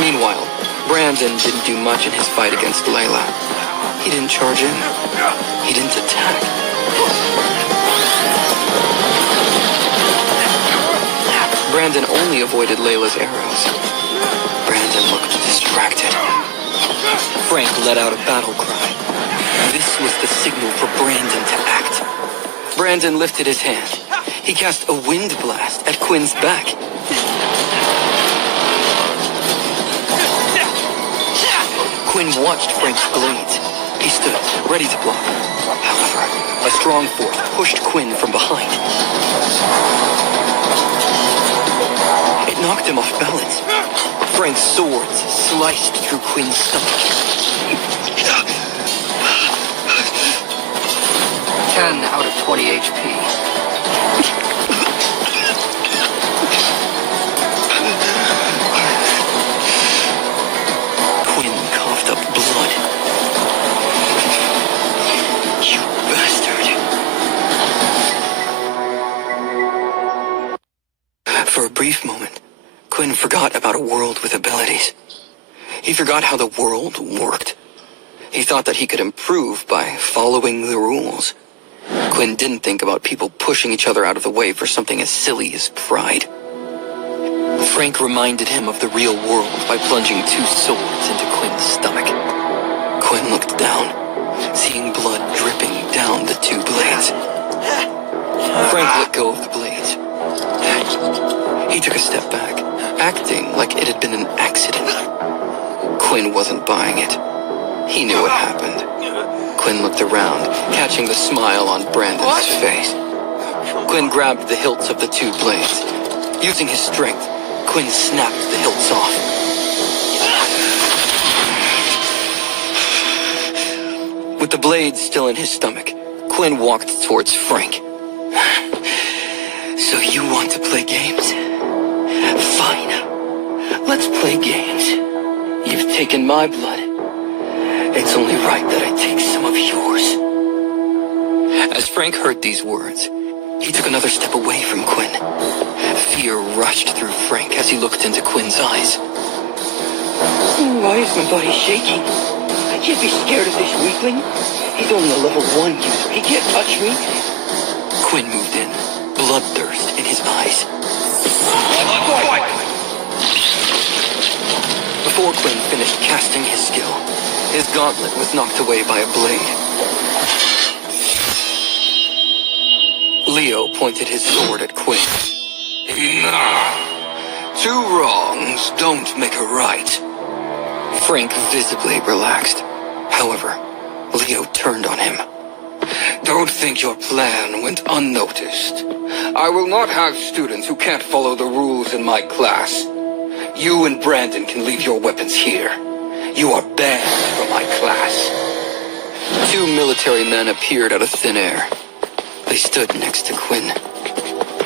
Meanwhile, Brandon didn't do much in his fight against Layla. He didn't charge in. He didn't attack. Brandon only avoided Layla's arrows. Brandon looked distracted. Frank let out a battle cry. This was the signal for Brandon to act. Brandon lifted his hand. He cast a wind blast at Quinn's back. Quinn watched Frank's blades. He stood, ready to block. However, a strong force pushed Quinn from behind. It knocked him off balance. Frank's swords sliced through Quinn's stomach. 10 out of 20 HP. For a brief moment, Quinn forgot about a world with abilities. He forgot how the world worked. He thought that he could improve by following the rules. Quinn didn't think about people pushing each other out of the way for something as silly as pride. Frank reminded him of the real world by plunging 2 swords into Quinn's stomach. Quinn looked down, seeing blood dripping down the 2 blades. Frank let go of the blades. He took a step back, acting like it had been an accident. Quinn wasn't buying it. He knew what happened. Quinn looked around, catching the smile on Brandon's face. Quinn grabbed the hilts of the 2 blades. Using his strength, Quinn snapped the hilts off. With the blades still in his stomach, Quinn walked towards Frank. So you want to play games? Fine. Let's play games. You've taken my blood. It's only right that I take some of yours. As Frank heard these words, he took another step away from Quinn. Fear rushed through Frank as he looked into Quinn's eyes. Why is my body shaking? I can't be scared of this weakling. He's only a level 1 user. He can't touch me. Quinn moved in, bloodthirst in his eyes. Before Quinn finished casting his skill, his gauntlet was knocked away by a blade. Leo pointed his sword at Quinn. Enough. Two wrongs don't make a right. Frank visibly relaxed. However, Leo turned on him. Don't think your plan went unnoticed. I will not have students who can't follow the rules in my class. You and Brandon can leave your weapons here. You are banned from my class. Two military men appeared out of thin air. They stood next to Quinn.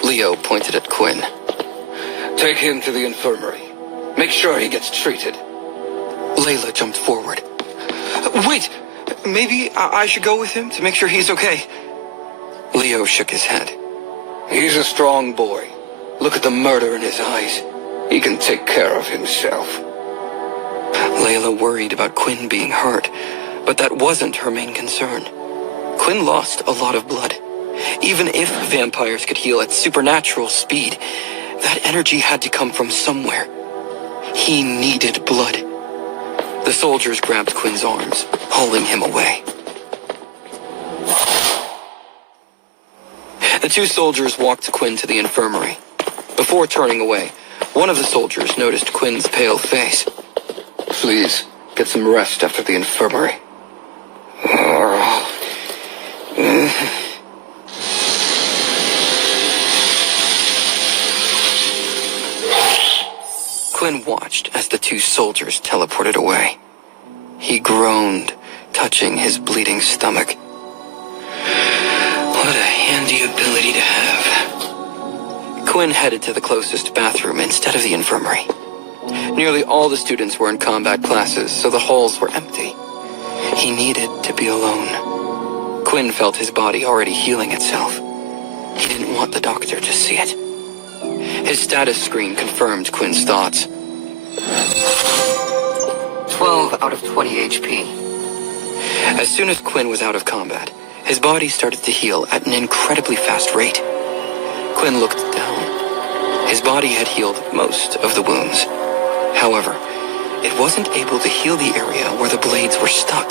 Leo pointed at Quinn. Take him to the infirmary. Make sure he gets treated. Layla jumped forward. Wait! Maybe I should go with him to make sure he's okay. Leo shook his head. He's a strong boy. Look at the murder in his eyes. He can take care of himself. Layla worried about Quinn being hurt, but that wasn't her main concern. Quinn lost a lot of blood. Even if vampires could heal at supernatural speed, that energy had to come from somewhere. He needed blood. The soldiers grabbed Quinn's arms, hauling him away. The two soldiers walked Quinn to the infirmary. Before turning away, one of the soldiers noticed Quinn's pale face. Please, get some rest after the infirmary. Quinn watched as the two soldiers teleported away. He groaned, touching his bleeding stomach. What a handy ability to have. Quinn headed to the closest bathroom instead of the infirmary. Nearly all the students were in combat classes, so the halls were empty. He needed to be alone. Quinn felt his body already healing itself. He didn't want the doctor to see it. His status screen confirmed Quinn's thoughts. 12 out of 20 HP. As soon as Quinn was out of combat, his body started to heal at an incredibly fast rate. Quinn looked down. His body had healed most of the wounds. However, it wasn't able to heal the area where the blades were stuck.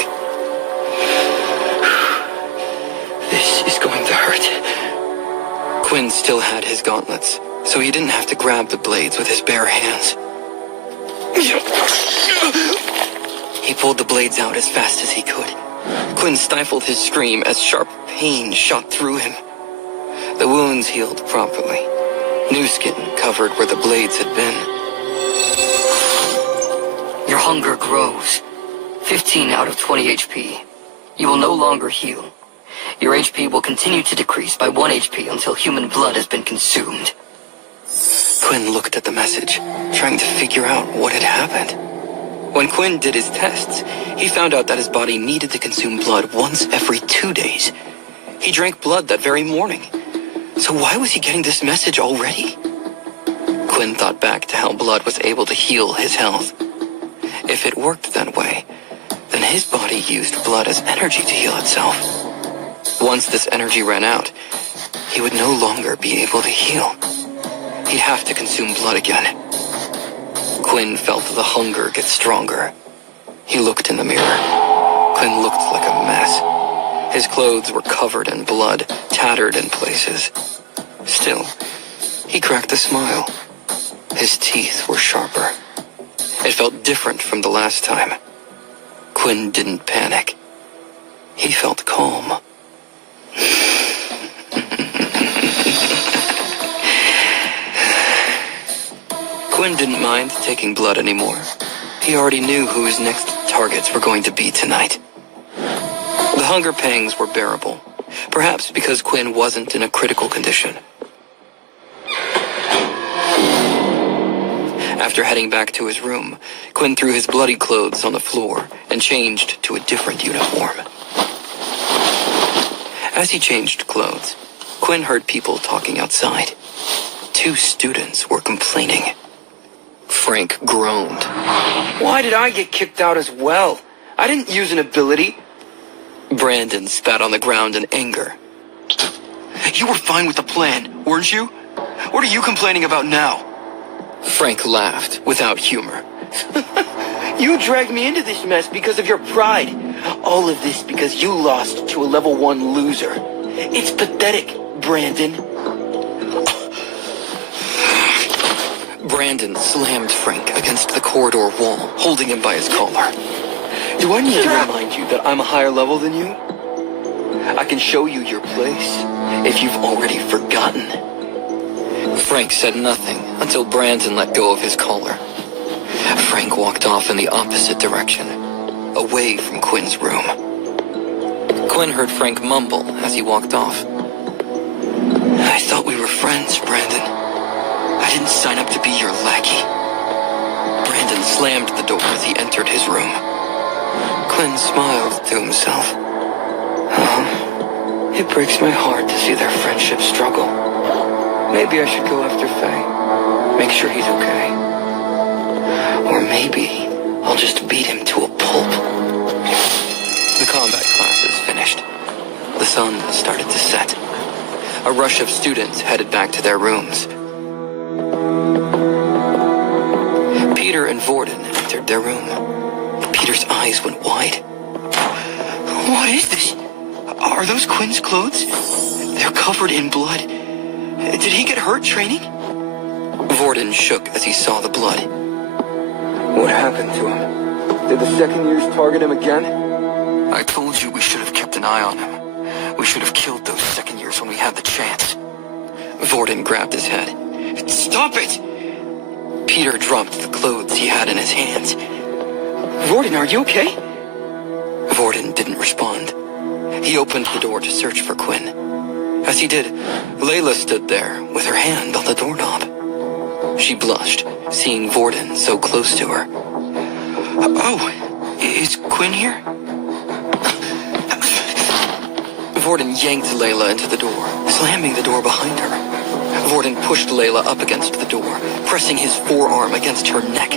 This is going to hurt. Quinn still had his gauntlets, so he didn't have to grab the blades with his bare hands. He pulled the blades out as fast as he could. Quinn stifled his scream as sharp pain shot through him. The wounds healed properly. New skin covered where the blades had been. Your hunger grows. 15 out of 20 HP. You will no longer heal. Your HP will continue to decrease by 1 HP until human blood has been consumed. Quinn looked at the message, trying to figure out what had happened. When Quinn did his tests, he found out that his body needed to consume blood once every 2 days. He drank blood that very morning. So why was he getting this message already? Quinn thought back to how blood was able to heal his health. If it worked that way, then his body used blood as energy to heal itself. Once this energy ran out, he would no longer be able to heal. He'd have to consume blood again. Quinn felt the hunger get stronger. He looked in the mirror. Quinn looked like a mess. His clothes were covered in blood, tattered in places. Still, he cracked a smile. His teeth were sharper. It felt different from the last time. Quinn didn't panic. He felt calm. Quinn didn't mind taking blood anymore. He already knew who his next targets were going to be tonight. The hunger pangs were bearable, perhaps because Quinn wasn't in a critical condition. After heading back to his room, Quinn threw his bloody clothes on the floor and changed to a different uniform. As he changed clothes, Quinn heard people talking outside. 2 students were complaining. Frank groaned. Why did I get kicked out as well? I didn't use an ability. Brandon spat on the ground in anger. You were fine with the plan, weren't you? What are you complaining about now? Frank laughed without humor. You dragged me into this mess because of your pride. All of this because you lost to a level 1 loser. It's pathetic. Brandon. Brandon slammed Frank against the corridor wall, holding him by his collar. Do I need to remind you that I'm a higher level than you? I can show you your place, if you've already forgotten. Frank said nothing until Brandon let go of his collar. Frank walked off in the opposite direction, away from Quinn's room. Quinn heard Frank mumble as he walked off. I thought we were friends, Brandon. I didn't sign up to be your lackey. Brandon slammed the door as he entered his room. Quinn smiled to himself. Oh, it breaks my heart to see their friendship struggle. Maybe I should go after Faye. Make sure he's okay. Or maybe I'll just beat him to a pulp. The combat classes finished. The sun started to set. A rush of students headed back to their rooms. Peter and Vorden entered their room. Peter's eyes went wide. What is this? Are those Quinn's clothes? They're covered in blood. Did he get hurt training? Vorden shook as he saw the blood. What happened to him? Did the second years target him again? I told you we should have kept an eye on him. We should have killed those second years when we had the chance. Vorden grabbed his head. Stop it! Peter dropped the clothes he had in his hands. Vorden, are you okay? Vorden didn't respond. He opened the door to search for Quinn. As he did, Layla stood there with her hand on the doorknob. She blushed, seeing Vorden so close to her. Oh, is Quinn here? Vorden yanked Layla into the door, slamming the door behind her. Vorden pushed Layla up against the door, pressing his forearm against her neck.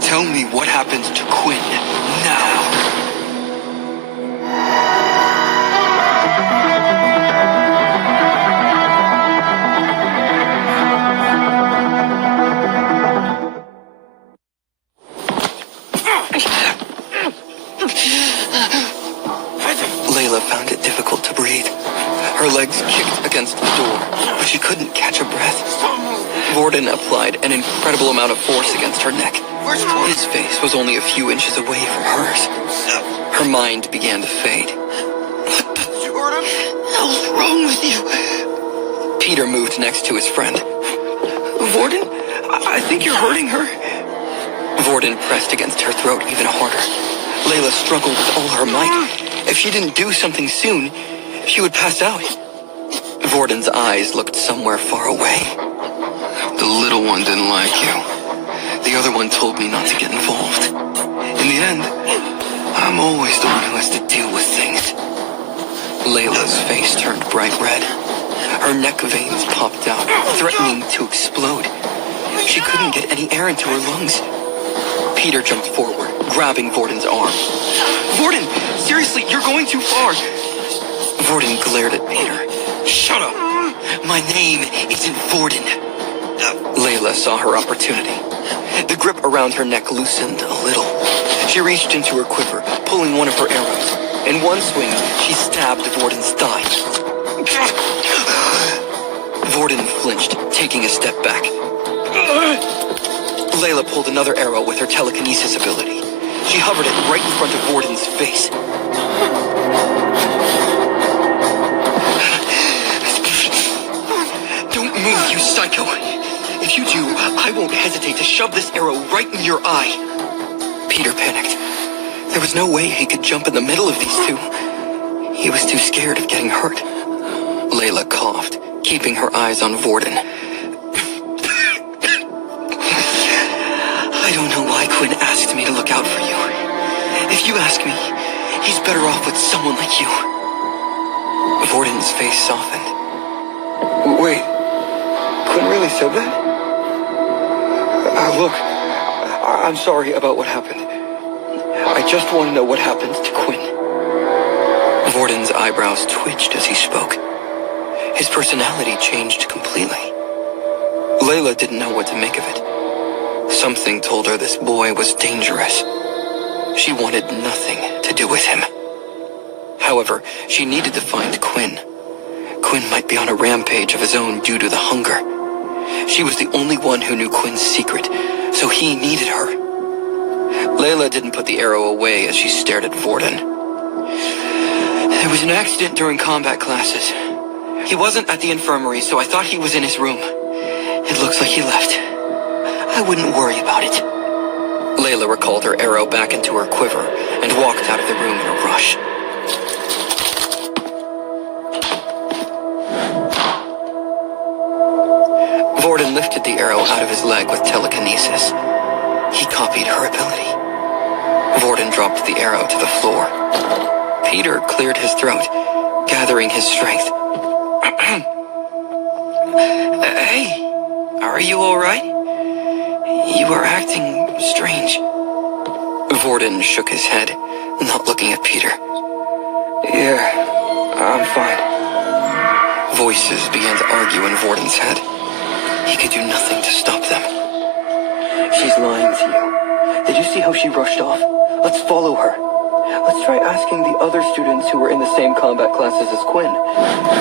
Tell me what happened to Quinn now. Layla found it difficult to breathe. Her legs kicked against the door, but she couldn't catch a breath. Vorden applied an incredible amount of force against her neck. His face was only a few inches away from hers. Her mind began to fade. Jordan, what's wrong with you? Peter moved next to his friend. Vorden, I think you're hurting her. Vorden pressed against her throat even harder. Layla struggled with all her might. If she didn't do something soon, she would pass out. Vorden's eyes looked somewhere far away. The little one didn't like you. The other one told me not to get involved. In the end, I'm always the one who has to deal with things. Layla's face turned bright red. Her neck veins popped out, threatening to explode. She couldn't get any air into her lungs. Peter jumped forward, grabbing Vorden's arm. Vorden, seriously, you're going too far. Vorden glared at Peter. Shut up. My name isn't Vorden. Layla saw her opportunity. The grip around her neck loosened a little. She reached into her quiver, pulling one of her arrows. In one swing, she stabbed Vorden's thigh. Vorden flinched, taking a step back. Layla pulled another arrow with her telekinesis ability. She hovered it right in front of Vorden's face. Don't move, you psycho. If you do, I won't hesitate to shove this arrow right in your eye. Peter panicked. There was no way he could jump in the middle of these two. He was too scared of getting hurt. Layla coughed, keeping her eyes on Vorden. I don't know why Quinn asked me to look out for you. If you ask me, he's better off with someone like you. Vorden's face softened. Wait, Quinn really said that? Look, I'm sorry about what happened. I just want to know what happened to Quinn. Vorden's eyebrows twitched as he spoke. His personality changed completely. Layla didn't know what to make of it. Something told her this boy was dangerous. She wanted nothing to do with him. However, she needed to find Quinn. Quinn might be on a rampage of his own due to the hunger. She was the only one who knew Quinn's secret, so he needed her. Layla didn't put the arrow away as she stared at Vorden. There was an accident during combat classes. He wasn't at the infirmary, so I thought he was in his room. It looks like he left. I wouldn't worry about it. Layla recalled her arrow back into her quiver and walked out of the room in a rush. Vorden lifted the arrow out of his leg with telekinesis. He copied her ability. Vorden dropped the arrow to the floor. Peter cleared his throat, gathering his strength. Hey, are you all right? You are acting strange. Vorden shook his head, not looking at Peter. Yeah, I'm fine. Voices began to argue in Vorden's head. He could do nothing to stop them. She's lying to you. Did you see how she rushed off? Let's follow her. Let's try asking the other students who were in the same combat classes as Quinn.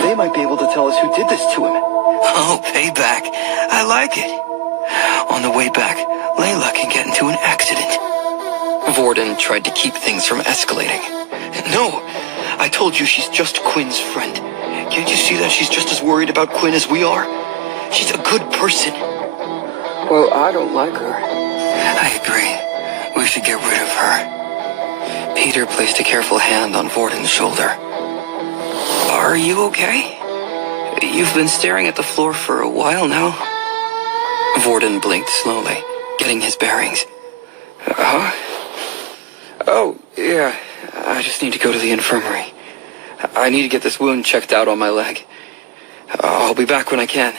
They might be able to tell us who did this to him. Oh, payback. I like it. On the way back, Layla can get into an accident. Vorden tried to keep things from escalating. No, I told you she's just Quinn's friend. Can't you see that she's just as worried about Quinn as we are? She's a good person. Well, I don't like her. I agree. We should get rid of her. Peter placed a careful hand on Vorden's shoulder. Are you okay? You've been staring at the floor for a while now. Vorden blinked slowly, getting his bearings. Huh? Oh, yeah. I just need to go to the infirmary. I need to get this wound checked out on my leg. I'll be back when I can.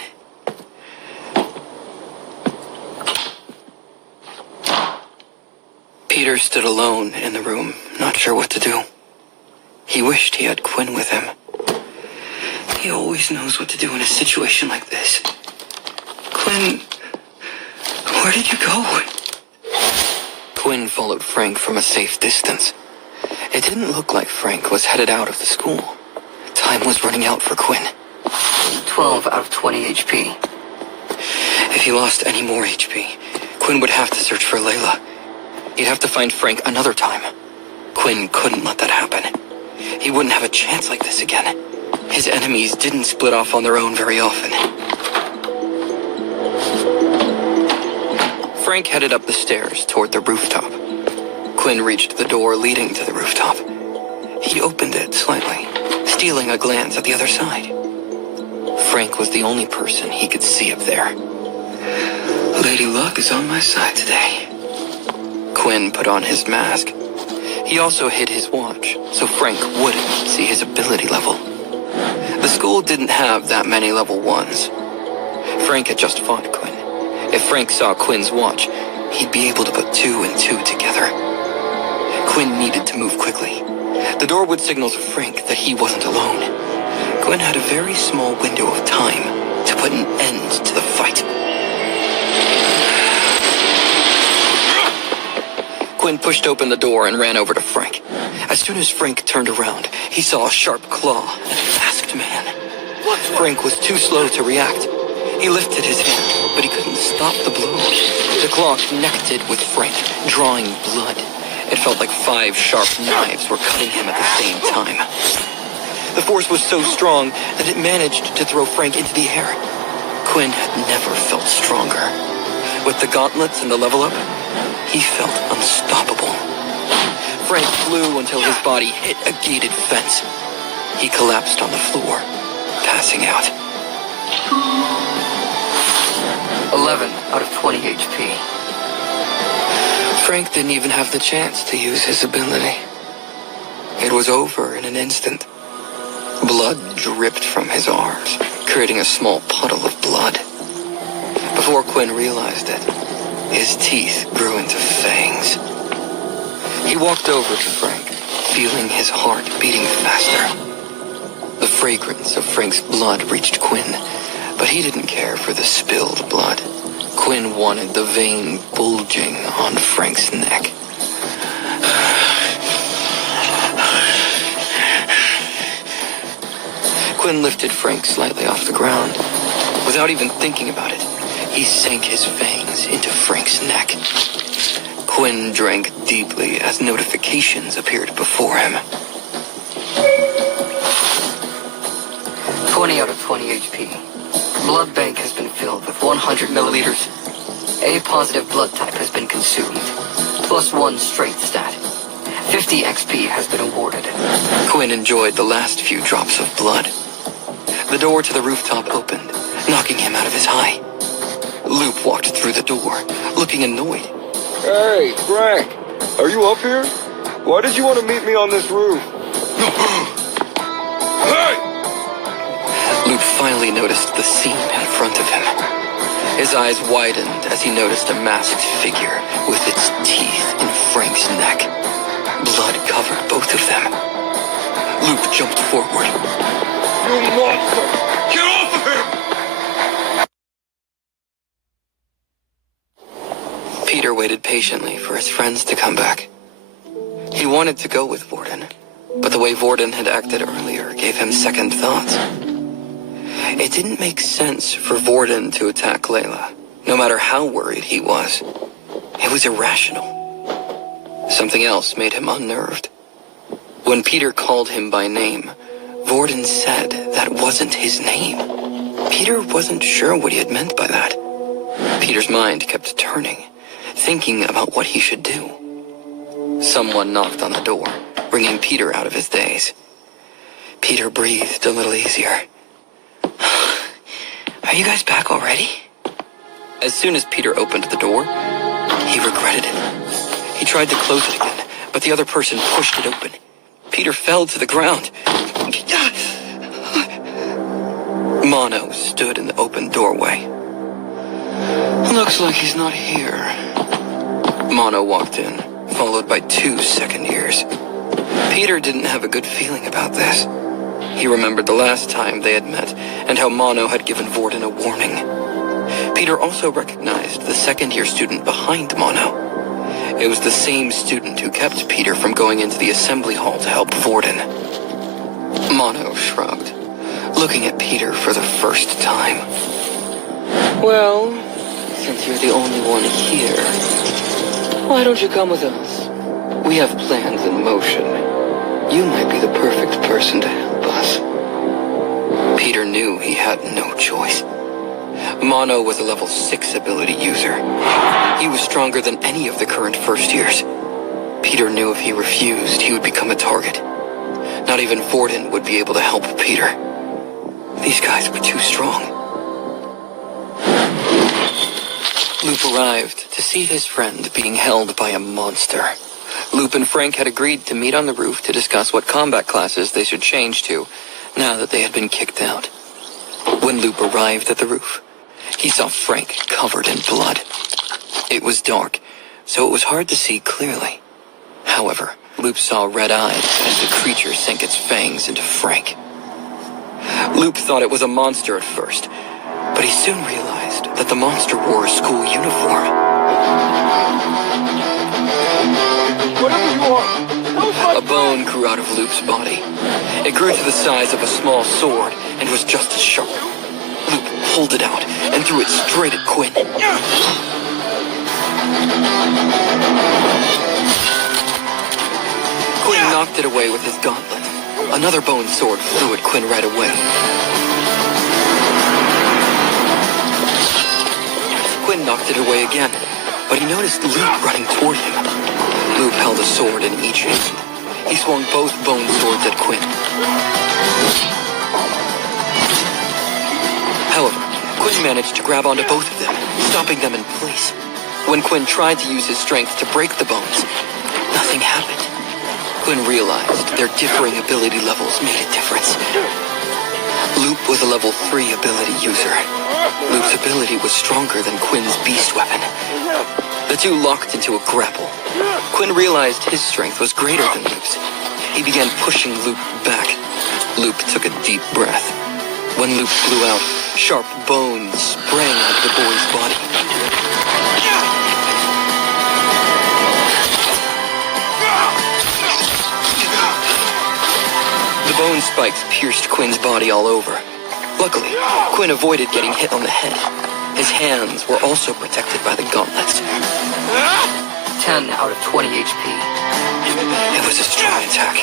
Peter stood alone in the room, not sure what to do. He wished he had Quinn with him. He always knows what to do in a situation like this. Quinn, where did you go? Quinn followed Frank from a safe distance. It didn't look like Frank was headed out of the school. Time was running out for Quinn. 12 out of 20 HP. If he lost any more HP, Quinn would have to search for Layla. He'd have to find Frank another time. Quinn couldn't let that happen. He wouldn't have a chance like this again. His enemies didn't split off on their own very often. Frank headed up the stairs toward the rooftop. Quinn reached the door leading to the rooftop. He opened it slightly, stealing a glance at the other side. Frank was the only person he could see up there. Lady Luck is on my side today. Quinn put on his mask. He also hid his watch, so Frank wouldn't see his ability level. The school didn't have that many level 1s. Frank had just fought Quinn. If Frank saw Quinn's watch, he'd be able to put 2 and 2 together. Quinn needed to move quickly. The door would signal to Frank that he wasn't alone. Quinn had a very small window of time to put an end to the fight. Quinn pushed open the door and ran over to Frank. As soon as Frank turned around, he saw a sharp claw and a masked man. Frank was too slow to react. He lifted his hand, but he couldn't stop the blow. The claw connected with Frank, drawing blood. It felt like 5 sharp knives were cutting him at the same time. The force was so strong that it managed to throw Frank into the air. Quinn had never felt stronger. With the gauntlets and the level up, he felt unstoppable. Frank flew until his body hit a gated fence. He collapsed on the floor, passing out. 11 out of 20 HP. Frank didn't even have the chance to use his ability. It was over in an instant. Blood dripped from his arms, creating a small puddle of blood. Before Quinn realized it, his teeth grew into fangs. He walked over to Frank, feeling his heart beating faster. The fragrance of Frank's blood reached Quinn, but he didn't care for the spilled blood. Quinn wanted the vein bulging on Frank's neck. Quinn lifted Frank slightly off the ground. Without even thinking about it, he sank his fangs into Frank's neck. Quinn drank deeply as notifications appeared before him. 20 out of 20 HP. Blood bank has been filled with 100 milliliters. A-positive blood type has been consumed. +1 strength stat. 50 XP has been awarded. Quinn enjoyed the last few drops of blood. The door to the rooftop opened, knocking him out of his high. Loop walked through the door, looking annoyed. Hey, Frank, are you up here? Why did you want to meet me on this roof? Hey! Loop finally noticed the scene in front of him. His eyes widened as he noticed a masked figure with its teeth in Frank's neck. Blood covered both of them. Loop jumped forward. You monster! Get off of him! Peter waited patiently for his friends to come back. He wanted to go with Vorden, but the way Vorden had acted earlier gave him second thoughts. It didn't make sense for Vorden to attack Layla, no matter how worried he was. It was irrational. Something else made him unnerved. When Peter called him by name, Vorden said that wasn't his name. Peter wasn't sure what he had meant by that. Peter's mind kept turning, thinking about what he should do. Someone knocked on the door, bringing Peter out of his daze. Peter breathed a little easier. Are you guys back already? As soon as Peter opened the door, he regretted it. He tried to close it again, but the other person pushed it open. Peter fell to the ground. Mono stood in the open doorway. Looks like he's not here. Mono walked in, followed by 2 second years. Peter didn't have a good feeling about this. He remembered the last time they had met and how Mono had given Vorden a warning. Peter also recognized the second-year student behind Mono. It was the same student who kept Peter from going into the assembly hall to help Vorden. Mono shrugged, looking at Peter for the first time. Well, since you're the only one here, why don't you come with us? We have plans in motion. You might be the perfect person to help us. Peter knew he had no choice. Mono was a level 6 ability user. He was stronger than any of the current first years. Peter knew if he refused, he would become a target. Not even Vorden would be able to help Peter. These guys were too strong. Loop arrived to see his friend being held by a monster. Loop and Frank had agreed to meet on the roof to discuss what combat classes they should change to, now that they had been kicked out. When Loop arrived at the roof, he saw Frank covered in blood. It was dark, so it was hard to see clearly. However, Loop saw red-eyed as the creature sank its fangs into Frank. Loop thought it was a monster at first, but he soon realized that the monster wore a school uniform. Whatever you are, how's my A bone grew out of Loop's body. It grew to the size of a small sword and was just as sharp. Loop pulled it out and threw it straight at Quinn. Quinn knocked it away with his gauntlet. Another bone sword flew at Quinn right away. Quinn knocked it away again, but he noticed Loop running toward him. Loop held a sword in each hand. He swung both bone swords at Quinn. However, Quinn managed to grab onto both of them, stopping them in place. When Quinn tried to use his strength to break the bones, nothing happened. Quinn realized their differing ability levels made a difference. Loop was a level 3 ability user. Loop's ability was stronger than Quinn's beast weapon. The two locked into a grapple. Quinn realized his strength was greater than Loop's. He began pushing Loop back. Loop took a deep breath. When Loop blew out, sharp bones sprang out of the boy's body. The bone spikes pierced Quinn's body all over. Luckily, Quinn avoided getting hit on the head. His hands were also protected by the gauntlets. 10 out of 20 HP. It was a strong attack.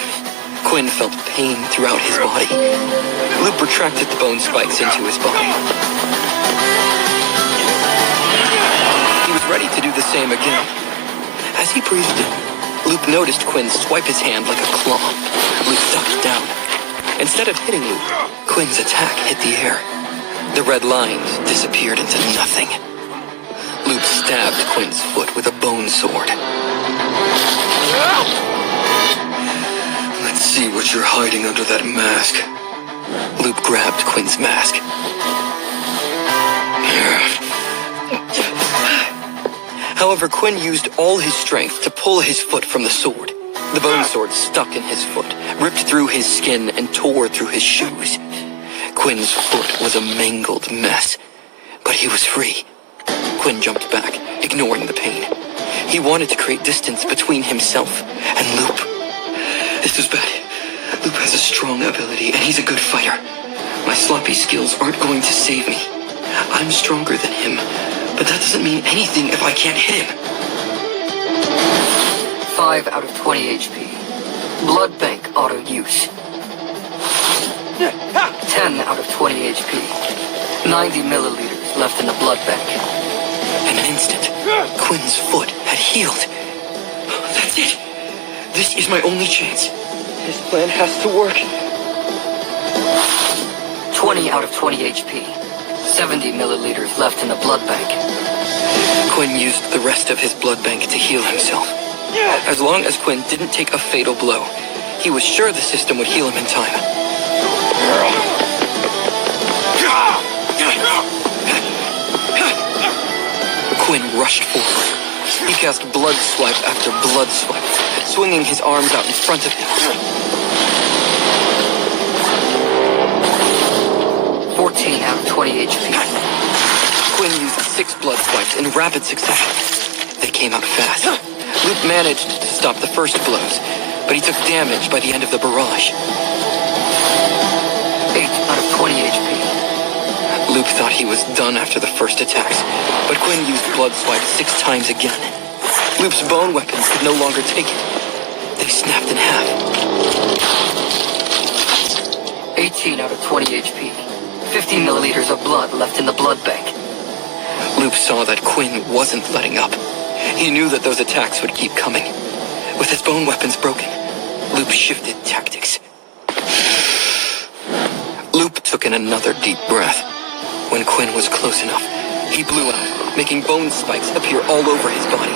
Quinn felt pain throughout his body. Loop retracted the bone spikes into his body. He was ready to do the same again. As he breathed in, Loop noticed Quinn swipe his hand like a claw. Loop ducked down. Instead of hitting Loop, Quinn's attack hit the air. The red lines disappeared into nothing. Loop stabbed Quinn's foot with a bone sword. Let's see what you're hiding under that mask. Loop grabbed Quinn's mask. However, Quinn used all his strength to pull his foot from the sword. The bone sword stuck in his foot, ripped through his skin, and tore through his shoes. Quinn's foot was a mangled mess, but he was free. Quinn jumped back, ignoring the pain. He wanted to create distance between himself and Loop. This is bad. Loop has a strong ability, and he's a good fighter. My sloppy skills aren't going to save me. I'm stronger than him, but that doesn't mean anything if I can't hit him. 5 out of 20 HP. Blood Bank auto use. 10 out of 20 HP. 90 milliliters left in the blood bank. In an instant, Quinn's foot had healed. That's it. This is my only chance. His plan has to work. 20 out of 20 HP. 70 milliliters left in the blood bank. Quinn used the rest of his blood bank to heal himself. As long as Quinn didn't take a fatal blow, he was sure the system would heal him in time. Quinn rushed forward. He cast blood swipe after blood swipe, swinging his arms out in front of him. 14 out of 20 HP. Quinn used 6 blood swipes in rapid succession. They came out fast. Loop managed to stop the first blows, but he took damage by the end of the barrage. 8 out of 20 HP. Loop thought he was done after the first attacks, but Quinn used blood swipe 6 times again. Loop's bone weapons could no longer take it. They snapped in half. 18 out of 20 HP. 50 milliliters of blood left in the blood bank. Loop saw that Quinn wasn't letting up. He knew that those attacks would keep coming. With his bone weapons broken, Loop shifted tactics. Loop took in another deep breath. When Quinn was close enough, he blew out, making bone spikes appear all over his body.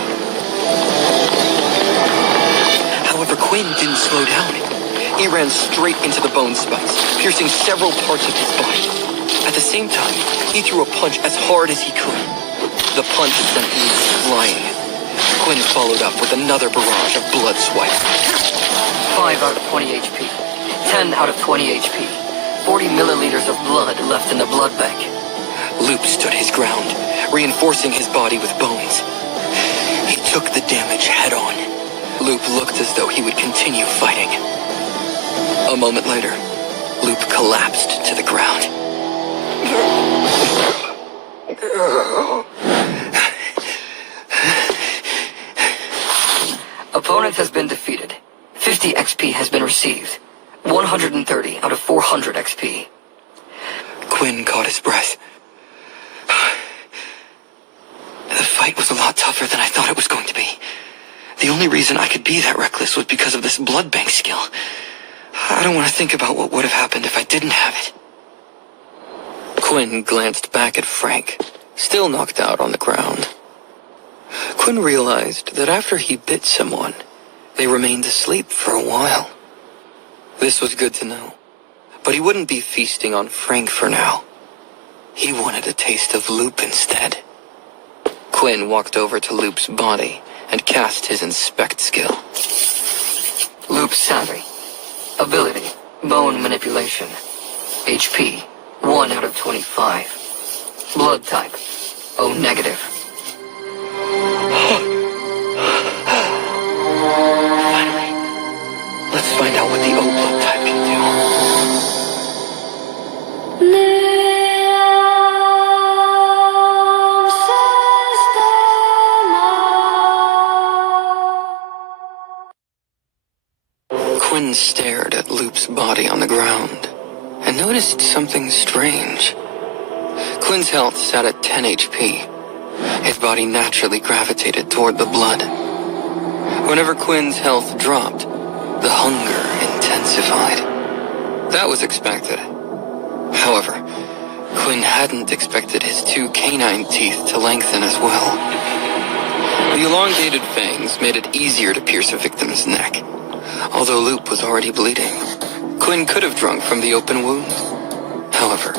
However, Quinn didn't slow down. He ran straight into the bone spikes, piercing several parts of his body. At the same time, he threw a punch as hard as he could. The punch sent Loop flying. Quinn followed up with another barrage of blood swipes. 5 out of 20 HP. 10 out of 20 HP. 40 milliliters of blood left in the blood bank. Loop stood his ground, reinforcing his body with bones. He took the damage head on. Loop looked as though he would continue fighting. A moment later, Loop collapsed to the ground. Opponent has been defeated. 50 XP has been received. 130 out of 400 XP. Quinn caught his breath. The fight was a lot tougher than I thought it was going to be. The only reason I could be that reckless was because of this blood bank skill. I don't want to think about what would have happened if I didn't have it. Quinn glanced back at Frank, still knocked out on the ground. Quinn realized that after he bit someone, they remained asleep for a while. This was good to know, but he wouldn't be feasting on Frank for now. He wanted a taste of Loop instead. Quinn walked over to Loop's body and cast his inspect skill. Loop savvy. Ability, bone manipulation. HP, 1 out of 25. Blood type, O negative. Finally, let's find out what the O blood type can do. Quinn stared at Loop's body on the ground and noticed something strange. Quinn's health sat at 10 HP. His body naturally gravitated toward the blood. Whenever Quinn's health dropped, the hunger intensified. That was expected. However, Quinn hadn't expected his 2 canine teeth to lengthen as well. The elongated fangs made it easier to pierce a victim's neck. Although Loop was already bleeding, Quinn could have drunk from the open wound. However,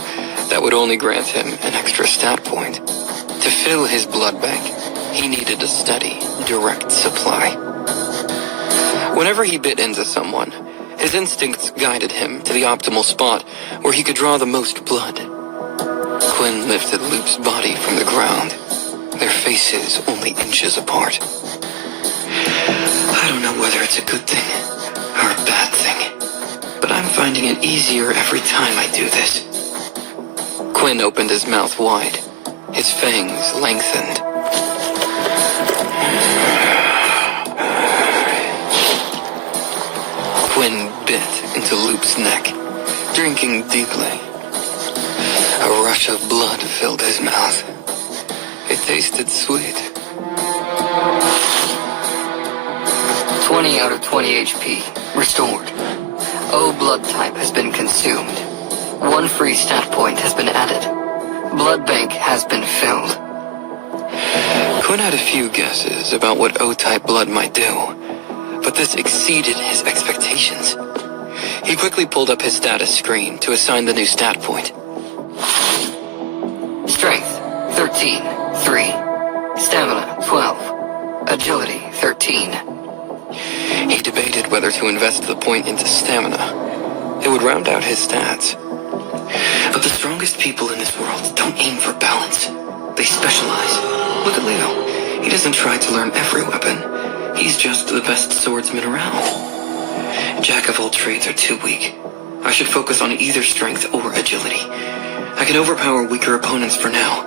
that would only grant him an extra stat point. To fill his blood bank, he needed a steady, direct supply. Whenever he bit into someone, his instincts guided him to the optimal spot where he could draw the most blood. Quinn lifted Loop's body from the ground, their faces only inches apart. I don't know whether it's a good thing or a bad thing, but I'm finding it easier every time I do this. Quinn opened his mouth wide. His fangs lengthened. Quinn bit into Loop's neck, drinking deeply. A rush of blood filled his mouth. It tasted sweet. 20 out of 20 HP. Restored. O blood type has been consumed. 1 free stat point has been added. Blood bank has been filled. Quinn had a few guesses about what O-type blood might do, but this exceeded his expectations. He quickly pulled up his status screen to assign the new stat point. Strength, 13, 3. Stamina, 12. Agility, 13. He debated whether to invest the point into stamina. It would round out his stats. But the strongest people in this world don't aim for balance. They specialize. Look at Leo. He doesn't try to learn every weapon. He's just the best swordsman around. Jack of all trades are too weak. I should focus on either strength or agility. I can overpower weaker opponents for now.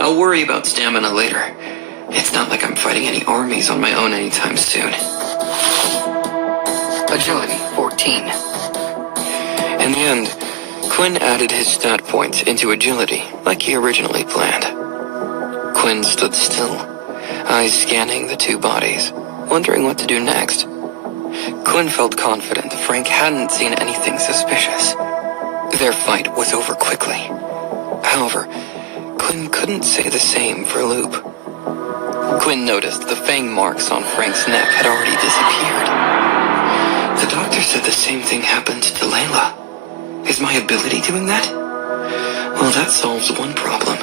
I'll worry about stamina later. It's not like I'm fighting any armies on my own anytime soon. Agility, 14. In the end, Quinn added his stat points into agility, like he originally planned. Quinn stood still, eyes scanning the 2 bodies, wondering what to do next. Quinn felt confident Frank hadn't seen anything suspicious. Their fight was over quickly. However, Quinn couldn't say the same for Loop. Quinn noticed the fang marks on Frank's neck had already disappeared. The doctor said the same thing happened to Layla. Is my ability doing that? Well, that solves one problem.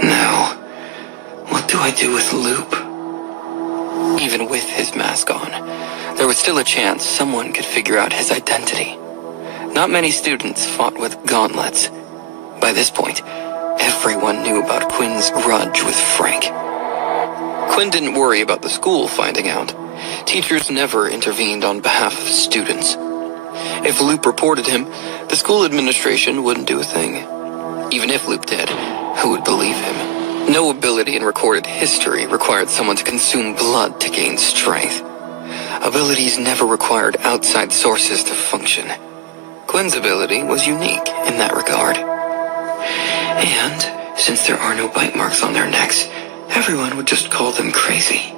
Now, what do I do with Loop? Even with his mask on, there was still a chance someone could figure out his identity. Not many students fought with gauntlets. By this point, everyone knew about Quinn's grudge with Frank. Quinn didn't worry about the school finding out. Teachers never intervened on behalf of students. If Loop reported him, the school administration wouldn't do a thing. Even if Loop did, who would believe him? No ability in recorded history required someone to consume blood to gain strength. Abilities never required outside sources to function. Quinn's ability was unique in that regard. And, since there are no bite marks on their necks, everyone would just call them crazy.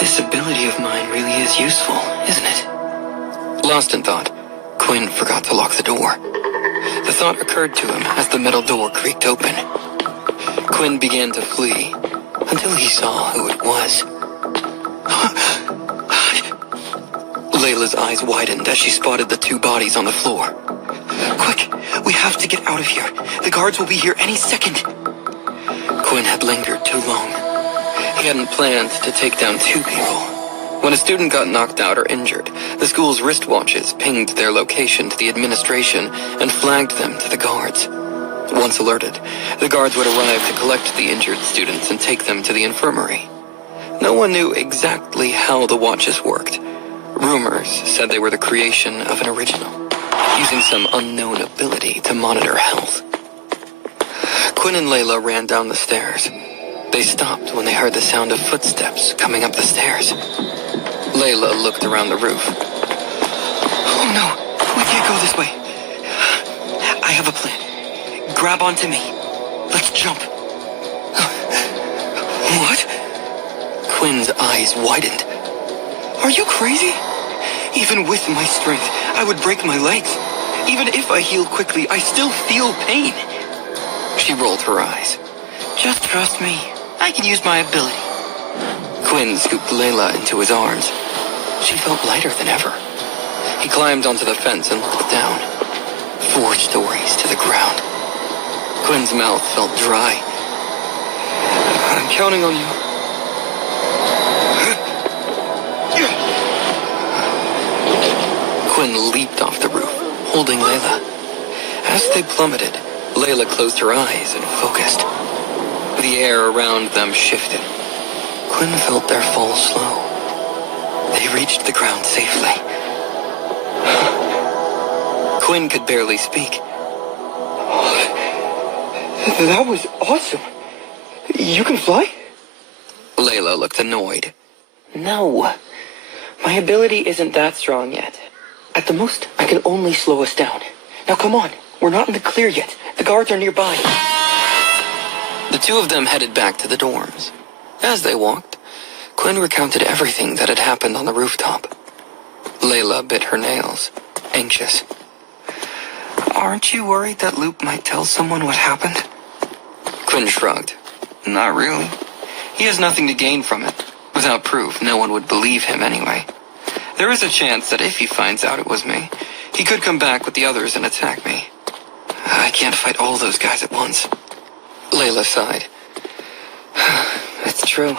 This ability of mine really is useful, isn't it? Lost in thought, Quinn forgot to lock the door. The thought occurred to him as the metal door creaked open. Quinn began to flee, until he saw who it was. Layla's eyes widened as she spotted the 2 bodies on the floor. Quick, we have to get out of here. The guards will be here any second. Quinn had lingered too long. He hadn't planned to take down 2 people. When a student got knocked out or injured, the school's wristwatches pinged their location to the administration and flagged them to the guards. Once alerted, the guards would arrive to collect the injured students and take them to the infirmary. No one knew exactly how the watches worked. Rumors said they were the creation of an original, using some unknown ability to monitor health. Quinn and Layla ran down the stairs. They stopped when they heard the sound of footsteps coming up the stairs. Layla looked around the roof. no, we can't go this way. I have a plan. Grab onto me. Let's jump. What? Quinn's eyes widened. Are you crazy? Even with my strength, I would break my legs. Even if I heal quickly, I still feel pain. She rolled her eyes. Just trust me. I can use my ability. Quinn scooped Layla into his arms. She felt lighter than ever. He climbed onto the fence and looked down. 4 stories to the ground. Quinn's mouth felt dry. I'm counting on you. Quinn leaped off the roof, holding Layla. As they plummeted, Layla closed her eyes and focused. The air around them shifted. Quinn felt their fall slow. They reached the ground safely. Quinn could barely speak. That was awesome. You can fly? Layla looked annoyed. No. My ability isn't that strong yet. At the most, I can only slow us down. Now come on. We're not in the clear yet. The guards are nearby. The two of them headed back to the dorms. As they walked, Quinn recounted everything that had happened on the rooftop. Layla bit her nails, anxious. Aren't you worried that Loop might tell someone what happened? Quinn shrugged. Not really. He has nothing to gain from it. Without proof, no one would believe him anyway. There is a chance that if he finds out it was me, he could come back with the others and attack me. I can't fight all those guys at once. Layla sighed. That's true.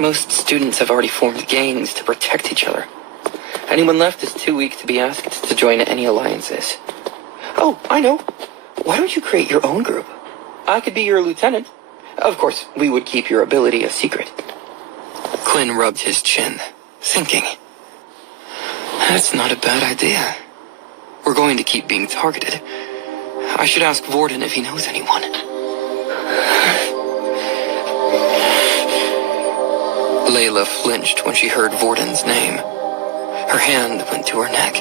Most students have already formed gangs to protect each other. Anyone left is too weak to be asked to join any alliances. Oh, I know. Why don't you create your own group? I could be your lieutenant. Of course, we would keep your ability a secret. Quinn rubbed his chin, thinking. That's not a bad idea. We're going to keep being targeted. I should ask Vorden if he knows anyone. Layla flinched when she heard Vorden's name. Her hand went to her neck.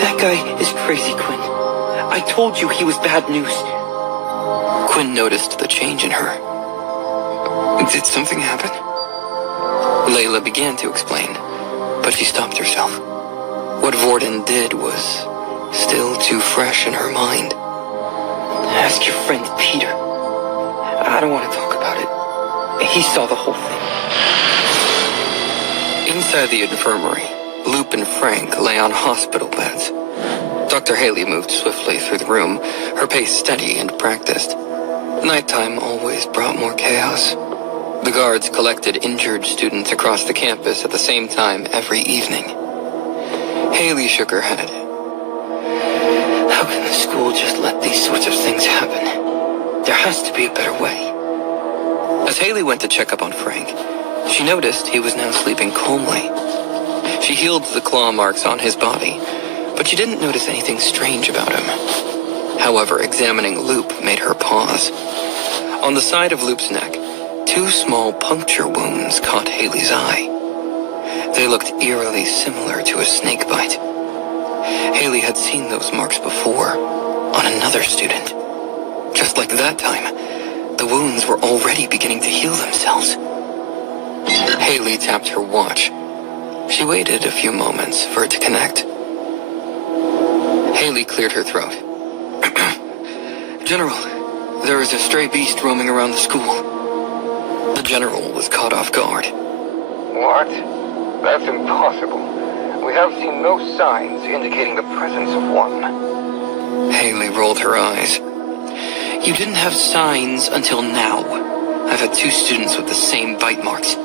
That guy is crazy, Quinn. I told you he was bad news. Quinn noticed the change in her. Did something happen? Layla began to explain, but she stopped herself. What Vorden did was still too fresh in her mind. Ask your friend Peter. I don't want to talk about it. He saw the whole thing. Inside the infirmary, Loop and Frank lay on hospital beds. Dr. Haley moved swiftly through the room, her pace steady and practiced. Nighttime always brought more chaos. The guards collected injured students across the campus at the same time every evening. Haley shook her head. How can the school just let these sorts of things happen? There has to be a better way. As Haley went to check up on Frank, she noticed he was now sleeping calmly. She healed the claw marks on his body, but she didn't notice anything strange about him. However, examining Loop made her pause. On the side of Loop's neck, 2 small puncture wounds caught Haley's eye. They looked eerily similar to a snake bite. Haley had seen those marks before, on another student. Just like that time, the wounds were already beginning to heal themselves. Haley tapped her watch. She waited a few moments for it to connect. Haley cleared her throat. General, there is a stray beast roaming around the school. The general was caught off guard. What? That's impossible. We have seen no signs indicating the presence of one. Haley rolled her eyes. You didn't have signs until now. I've had 2 students with the same bite marks.